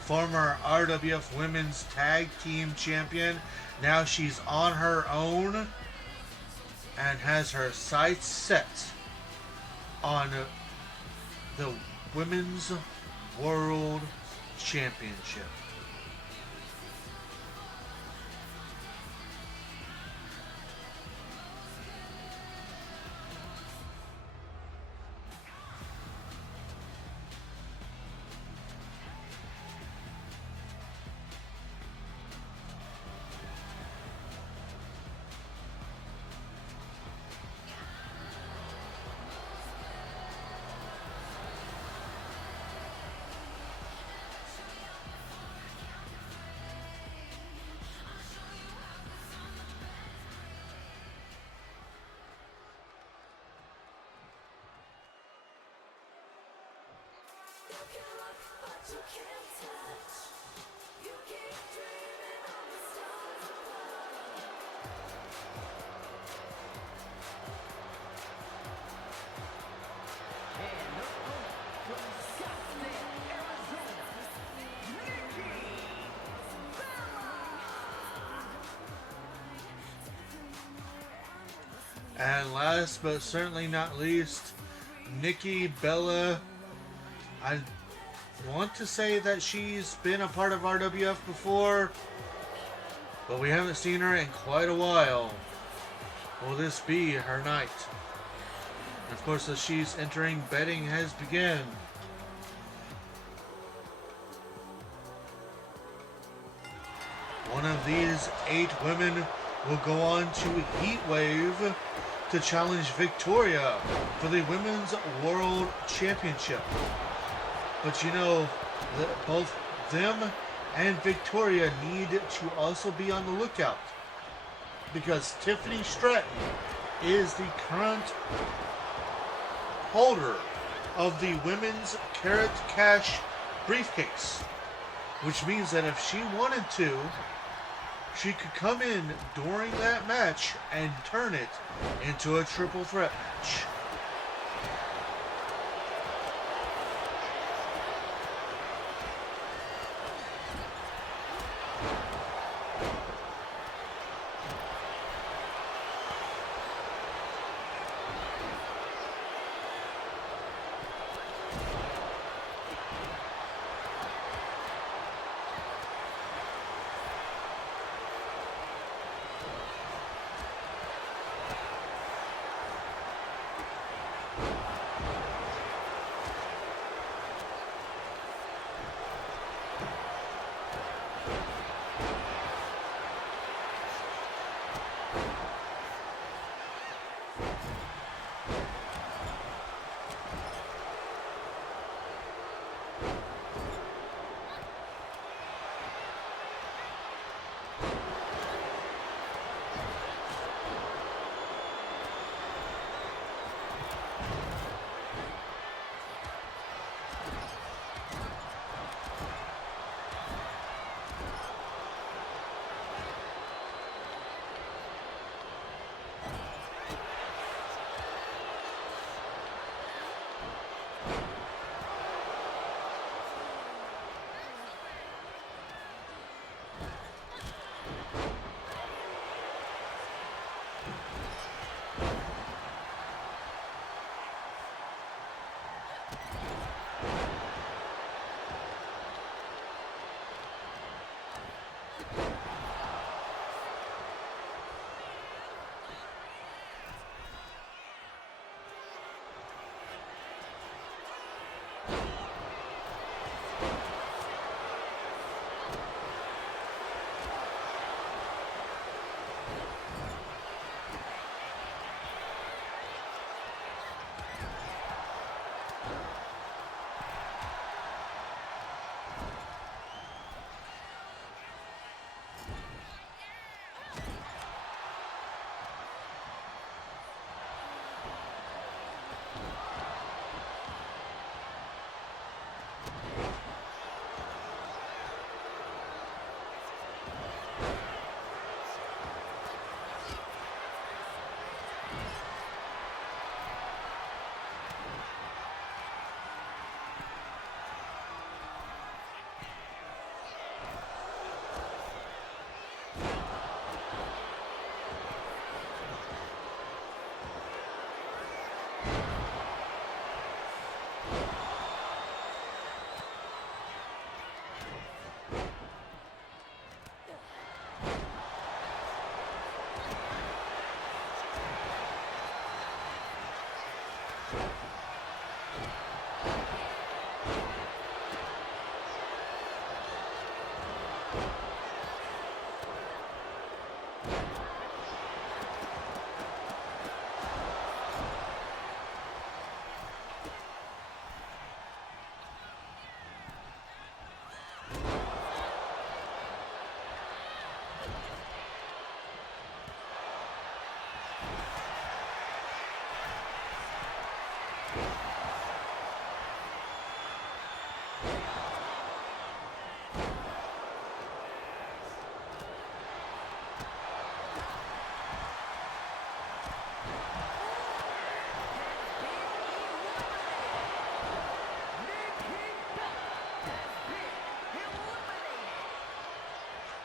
former RWF Women's Tag Team Champion. Now she's on her own and has her sights set on the Women's World Championship. And her opponent from Scottsdale, Arizona, Nikki Bella. And last but certainly not least, Nikki Bella. I want to say that she's been a part of RWF before, but we haven't seen her in quite a while. Will this be her night? And of course, as she's entering, betting has begun. One of these 8 women will go on to Heatwave to challenge Victoria for the Women's World Championship. But you know, both them and Victoria need to also be on the lookout, because Tiffany Stratton is the current holder of the Women's Carrot Cash briefcase, which means that if she wanted to, she could come in during that match and turn it into a triple threat match.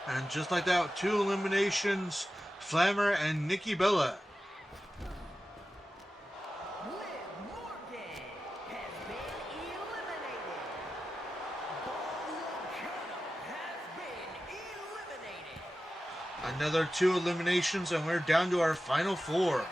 And just like that, 2 eliminations, Flammer and Nikki Bella. Liv Morgan has been eliminated. Volcano has been eliminated. Another 2 eliminations, and we're down to our final 4.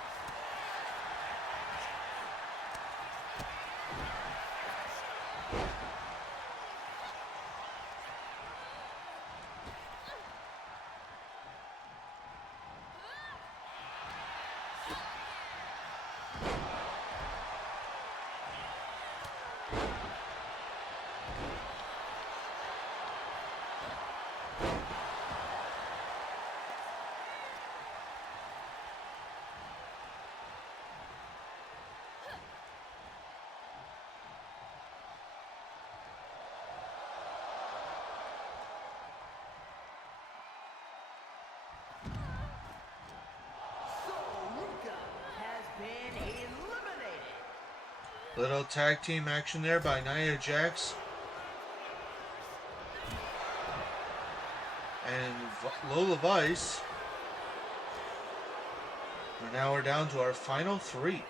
Soruka has been eliminated. Little tag team action there by Nia Jax and Lola Vice. And now we're down to our final 3.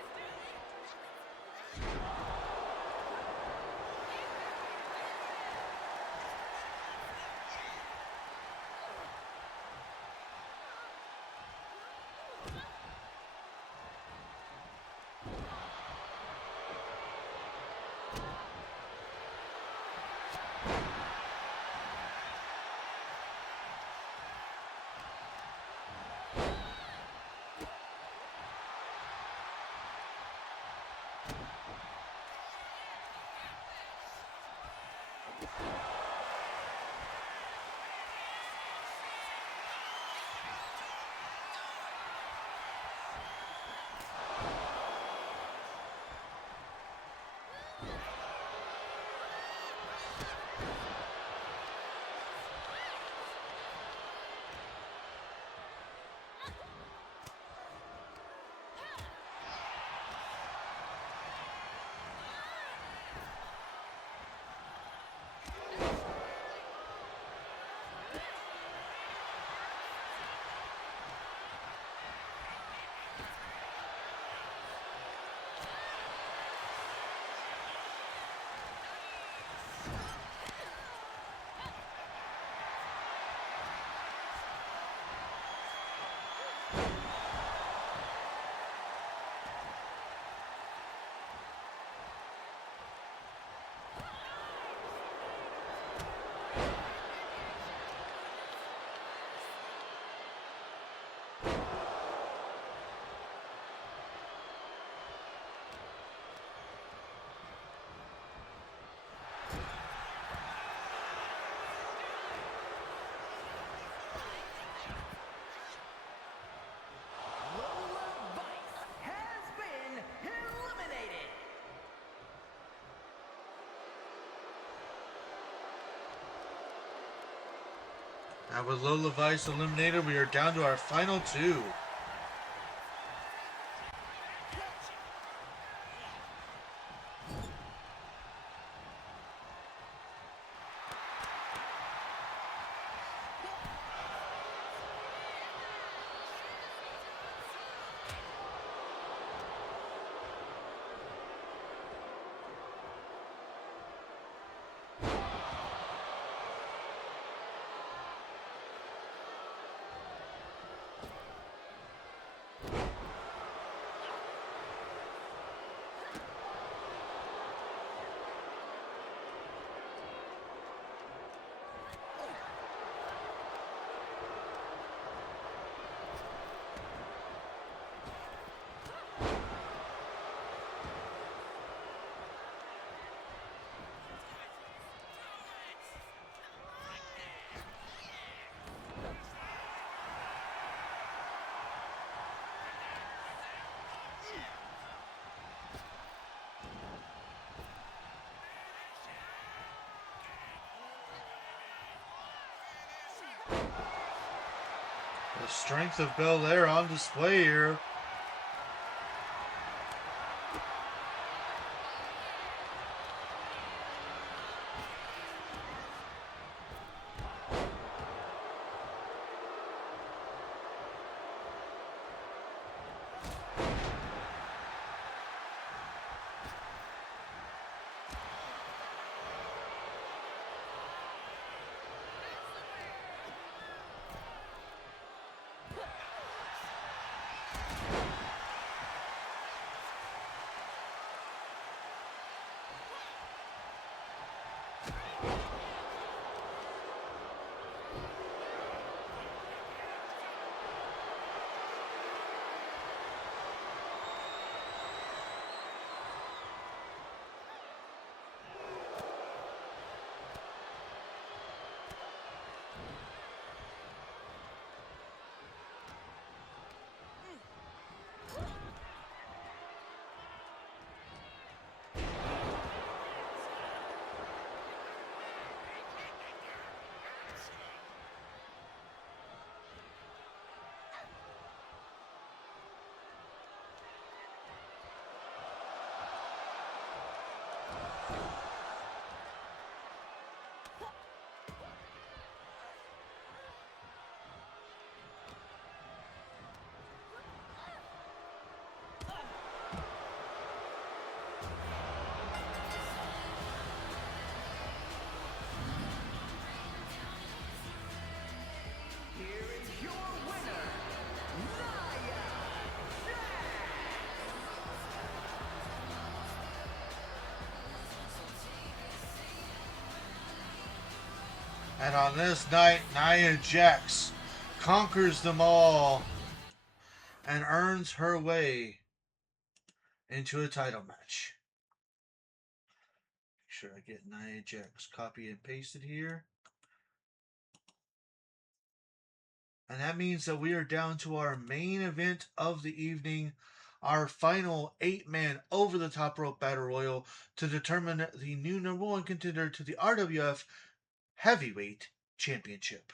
Lola Vice has been eliminated. Now with Lola Vice eliminated, we are down to our final 2. Strength of Belair on display here. Here is your winner, Nia And on this night, Nia Jax conquers them all and earns her way into a title match. Make sure I get Nia Jax copy and pasted here. And that means that we are down to our main event of the evening, our final 8-man over the top rope battle royal to determine the new number one contender to the RWF Heavyweight Championship.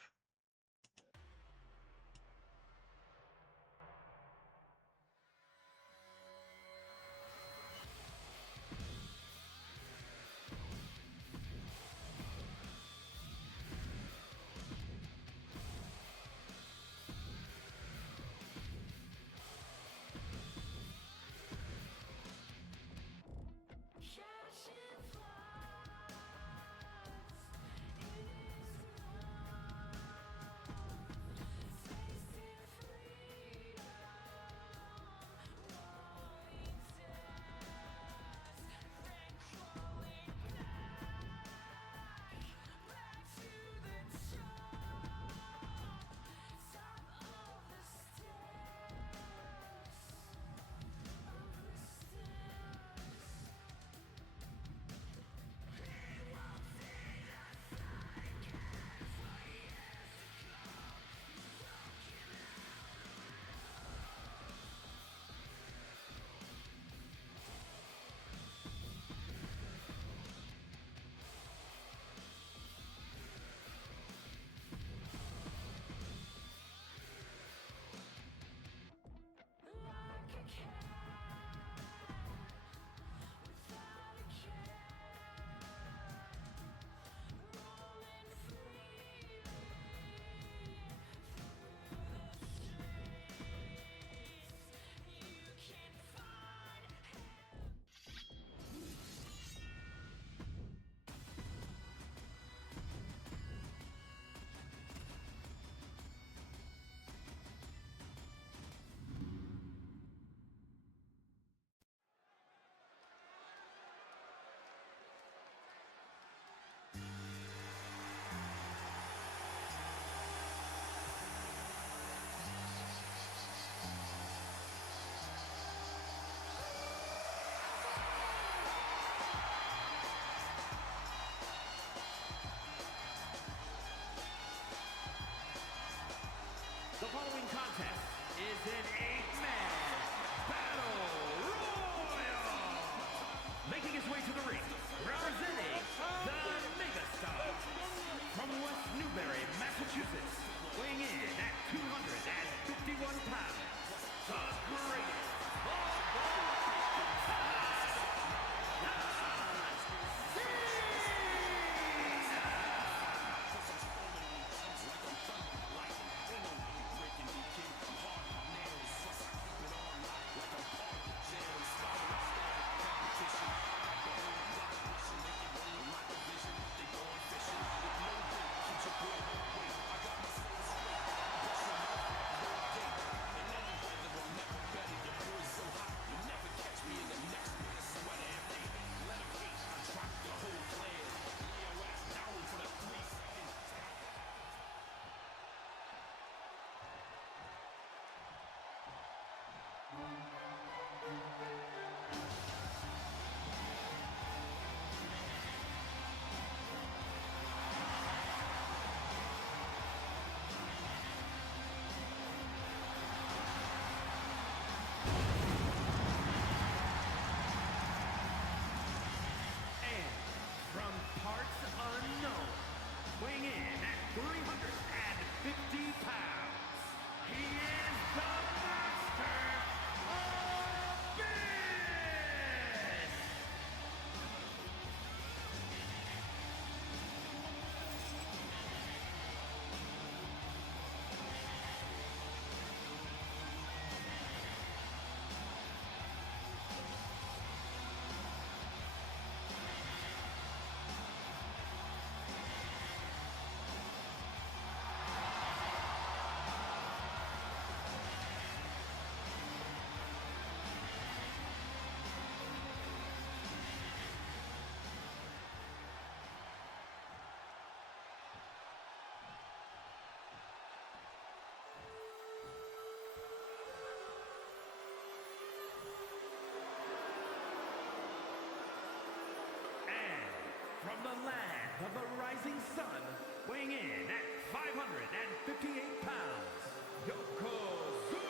The following contest is an 8-man battle royal. Making his way to the ring, representing the Megastar from West Newbury, Massachusetts, weighing in at 210 weighing in at 350 pounds, he is the Master Abyss! From the land of the rising sun, weighing in at 558 pounds, Yokozuna!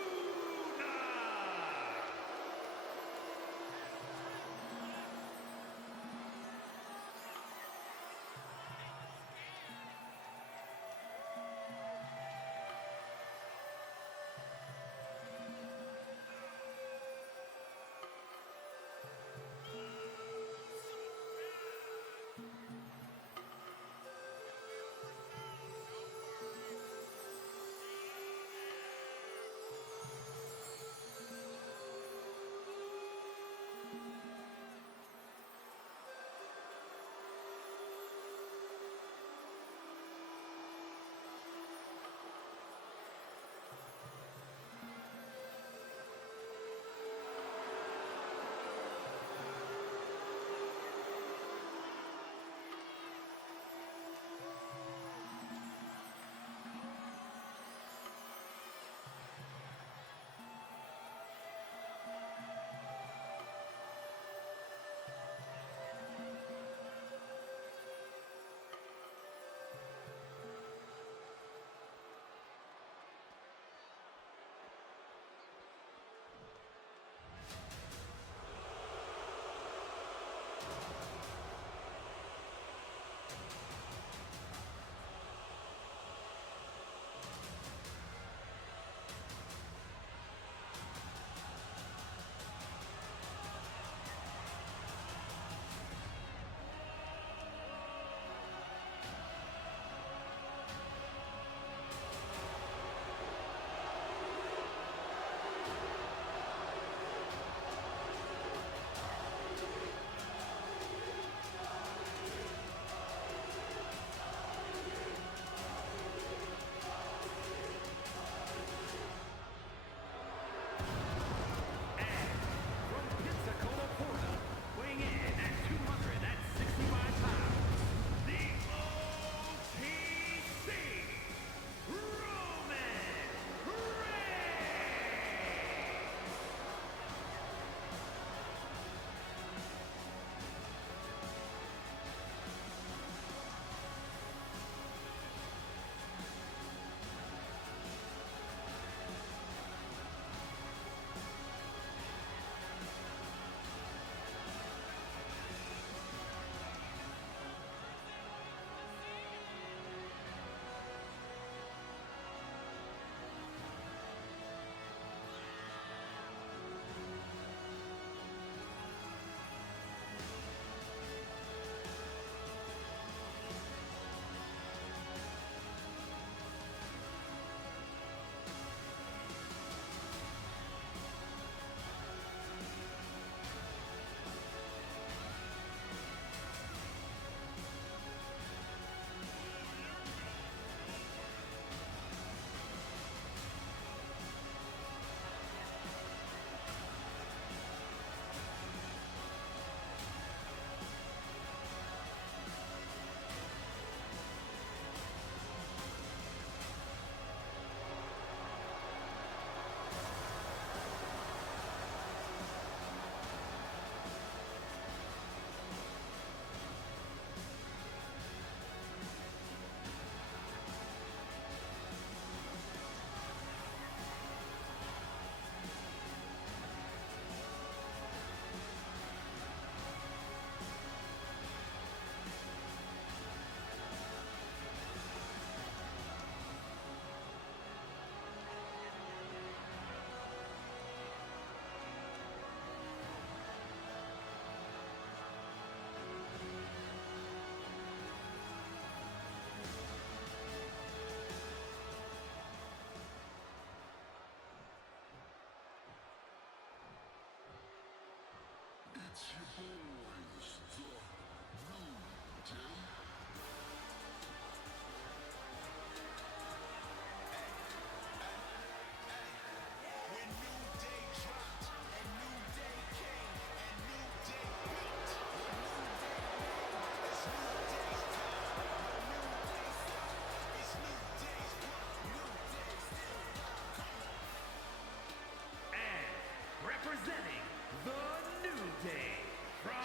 When New Day dropped and New Day came and New Day built, what New Day made is New Day's done. What New Day stopped is New Day's blood. New Day still blood. And representing the New Day from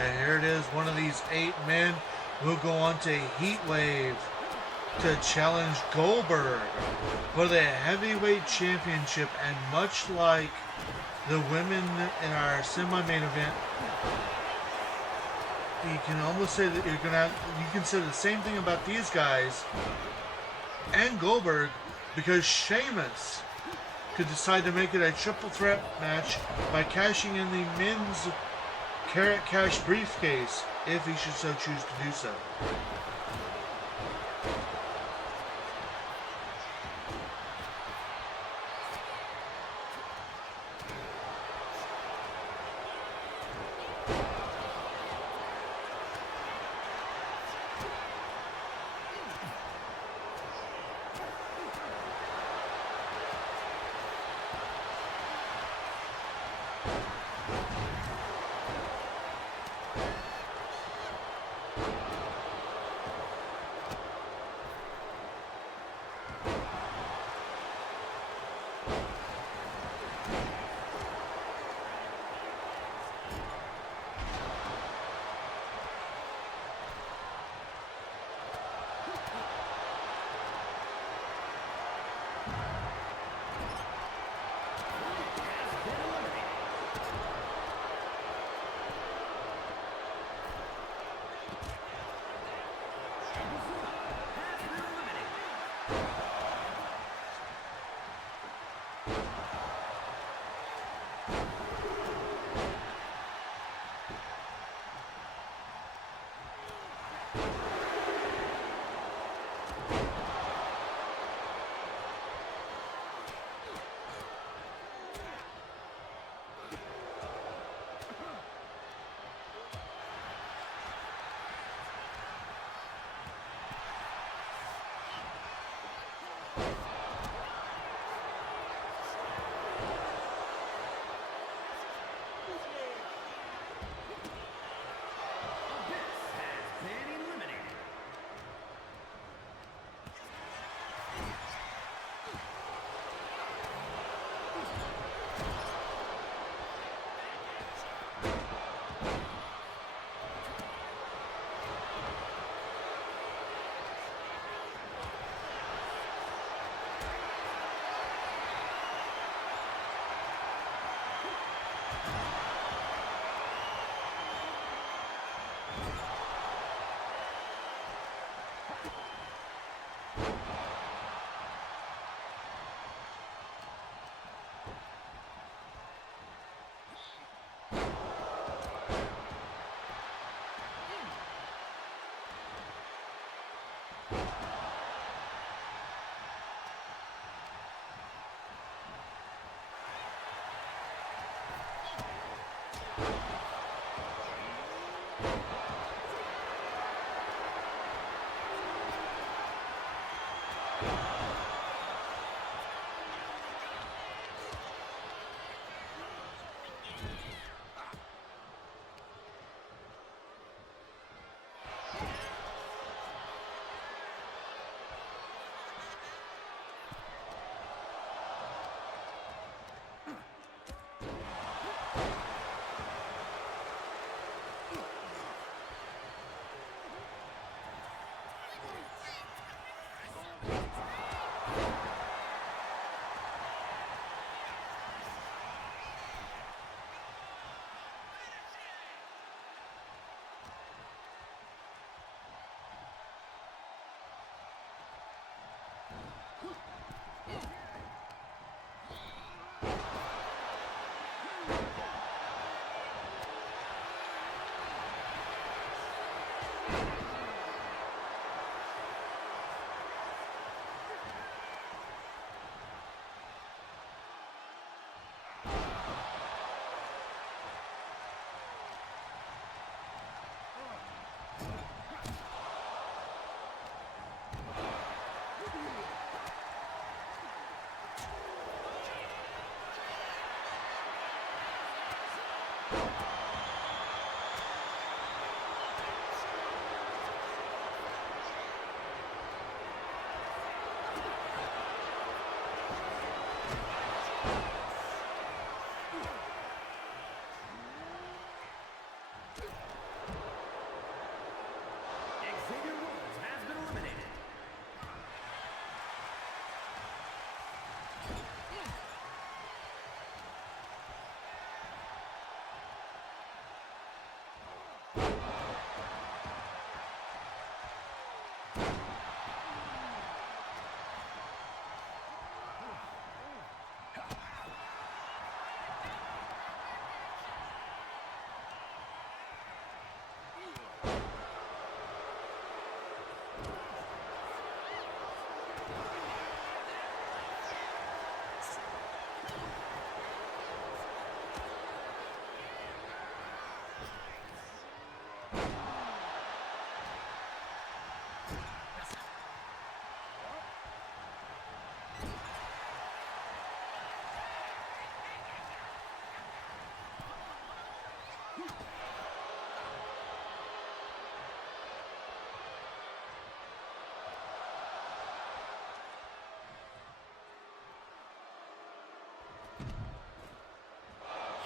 And here it is, one of these 8 men will go on to Heat Wave to challenge Goldberg for the heavyweight championship. And much like the women in our semi-main event, you can almost say that you can say the same thing about these guys and Goldberg, because Sheamus could decide to make it a triple threat match by cashing in the men's Carrot Cash briefcase if he should so choose to do so.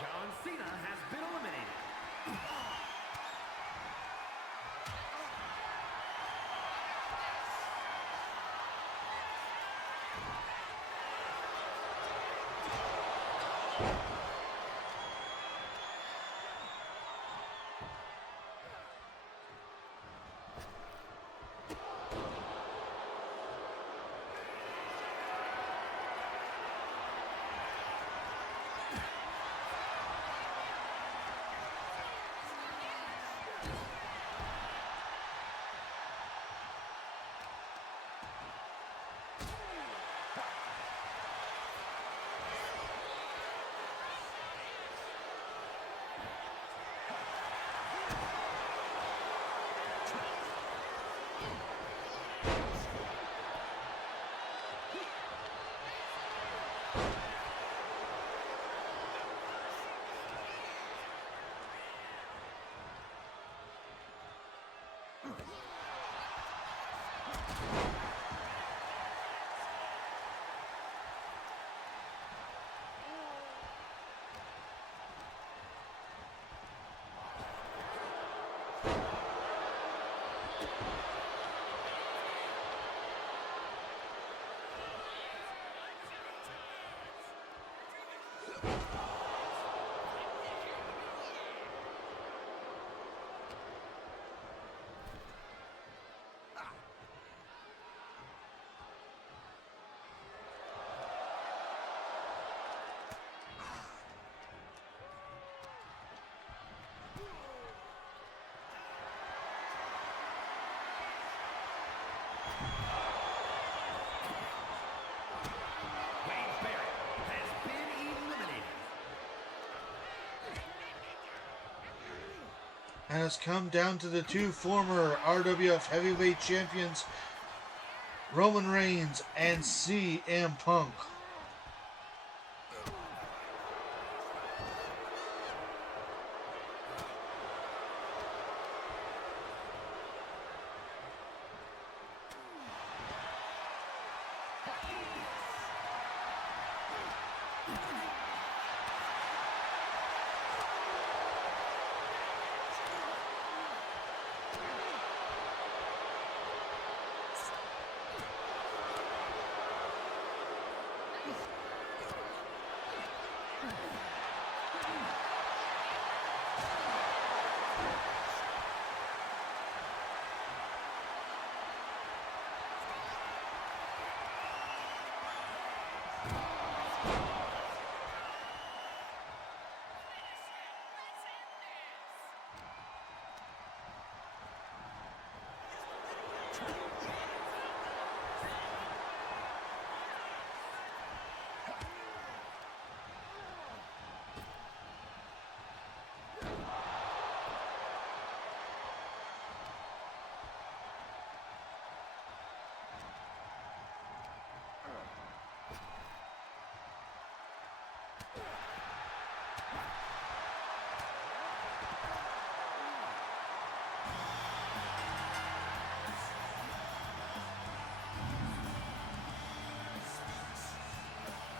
John Cena has been eliminated. Wade Barrett has been eliminated. And it's come down to the two former RWF Heavyweight Champions, Roman Reigns and CM Punk.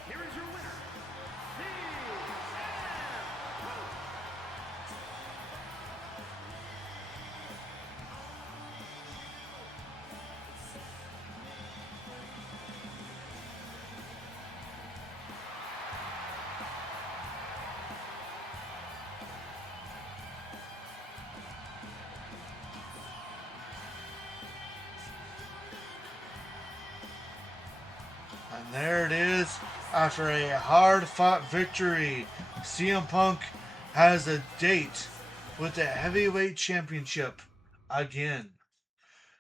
Here is your winner, CM Punk. And there it is. After a hard-fought victory, CM Punk has a date with the Heavyweight Championship again.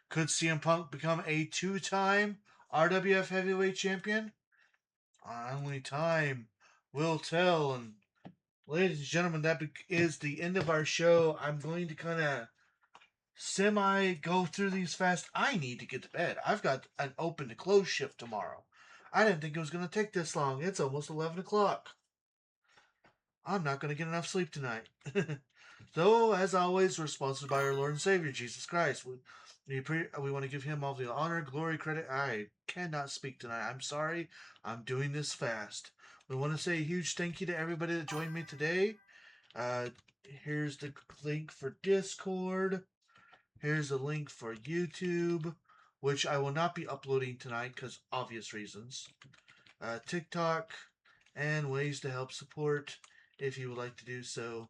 Could CM Punk become a two-time RWF Heavyweight Champion? Only time will tell. And ladies and gentlemen, that is the end of our show. I'm going to kind of semi go through these fast. I need to get to bed. I've got an open to close shift tomorrow. I didn't think it was going to take this long. It's almost 11 o'clock. I'm not going to get enough sleep tonight. So, as always, we're sponsored by our Lord and Savior, Jesus Christ. We want to give him all the honor, glory, credit. I cannot speak tonight. I'm sorry. I'm doing this fast. We want to say a huge thank you to everybody that joined me today. Uh, here's the link for Discord. Here's a link for YouTube, which I will not be uploading tonight because obvious reasons. TikTok, and ways to help support if you would like to do so.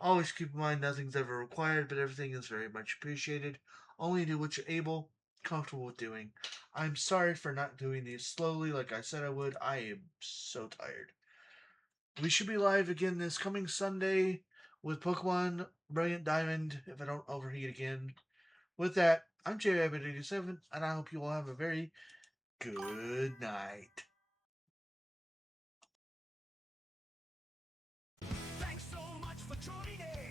Always keep in mind nothing's ever required, but everything is very much appreciated. Only do what you're able, comfortable with doing. I'm sorry for not doing these slowly like I said I would. I am so tired. We should be live again this coming Sunday with Pokemon Brilliant Diamond if I don't overheat again. With that, I'm JRabbit87, and I hope you all have a very good night. Thanks so much for tuning in.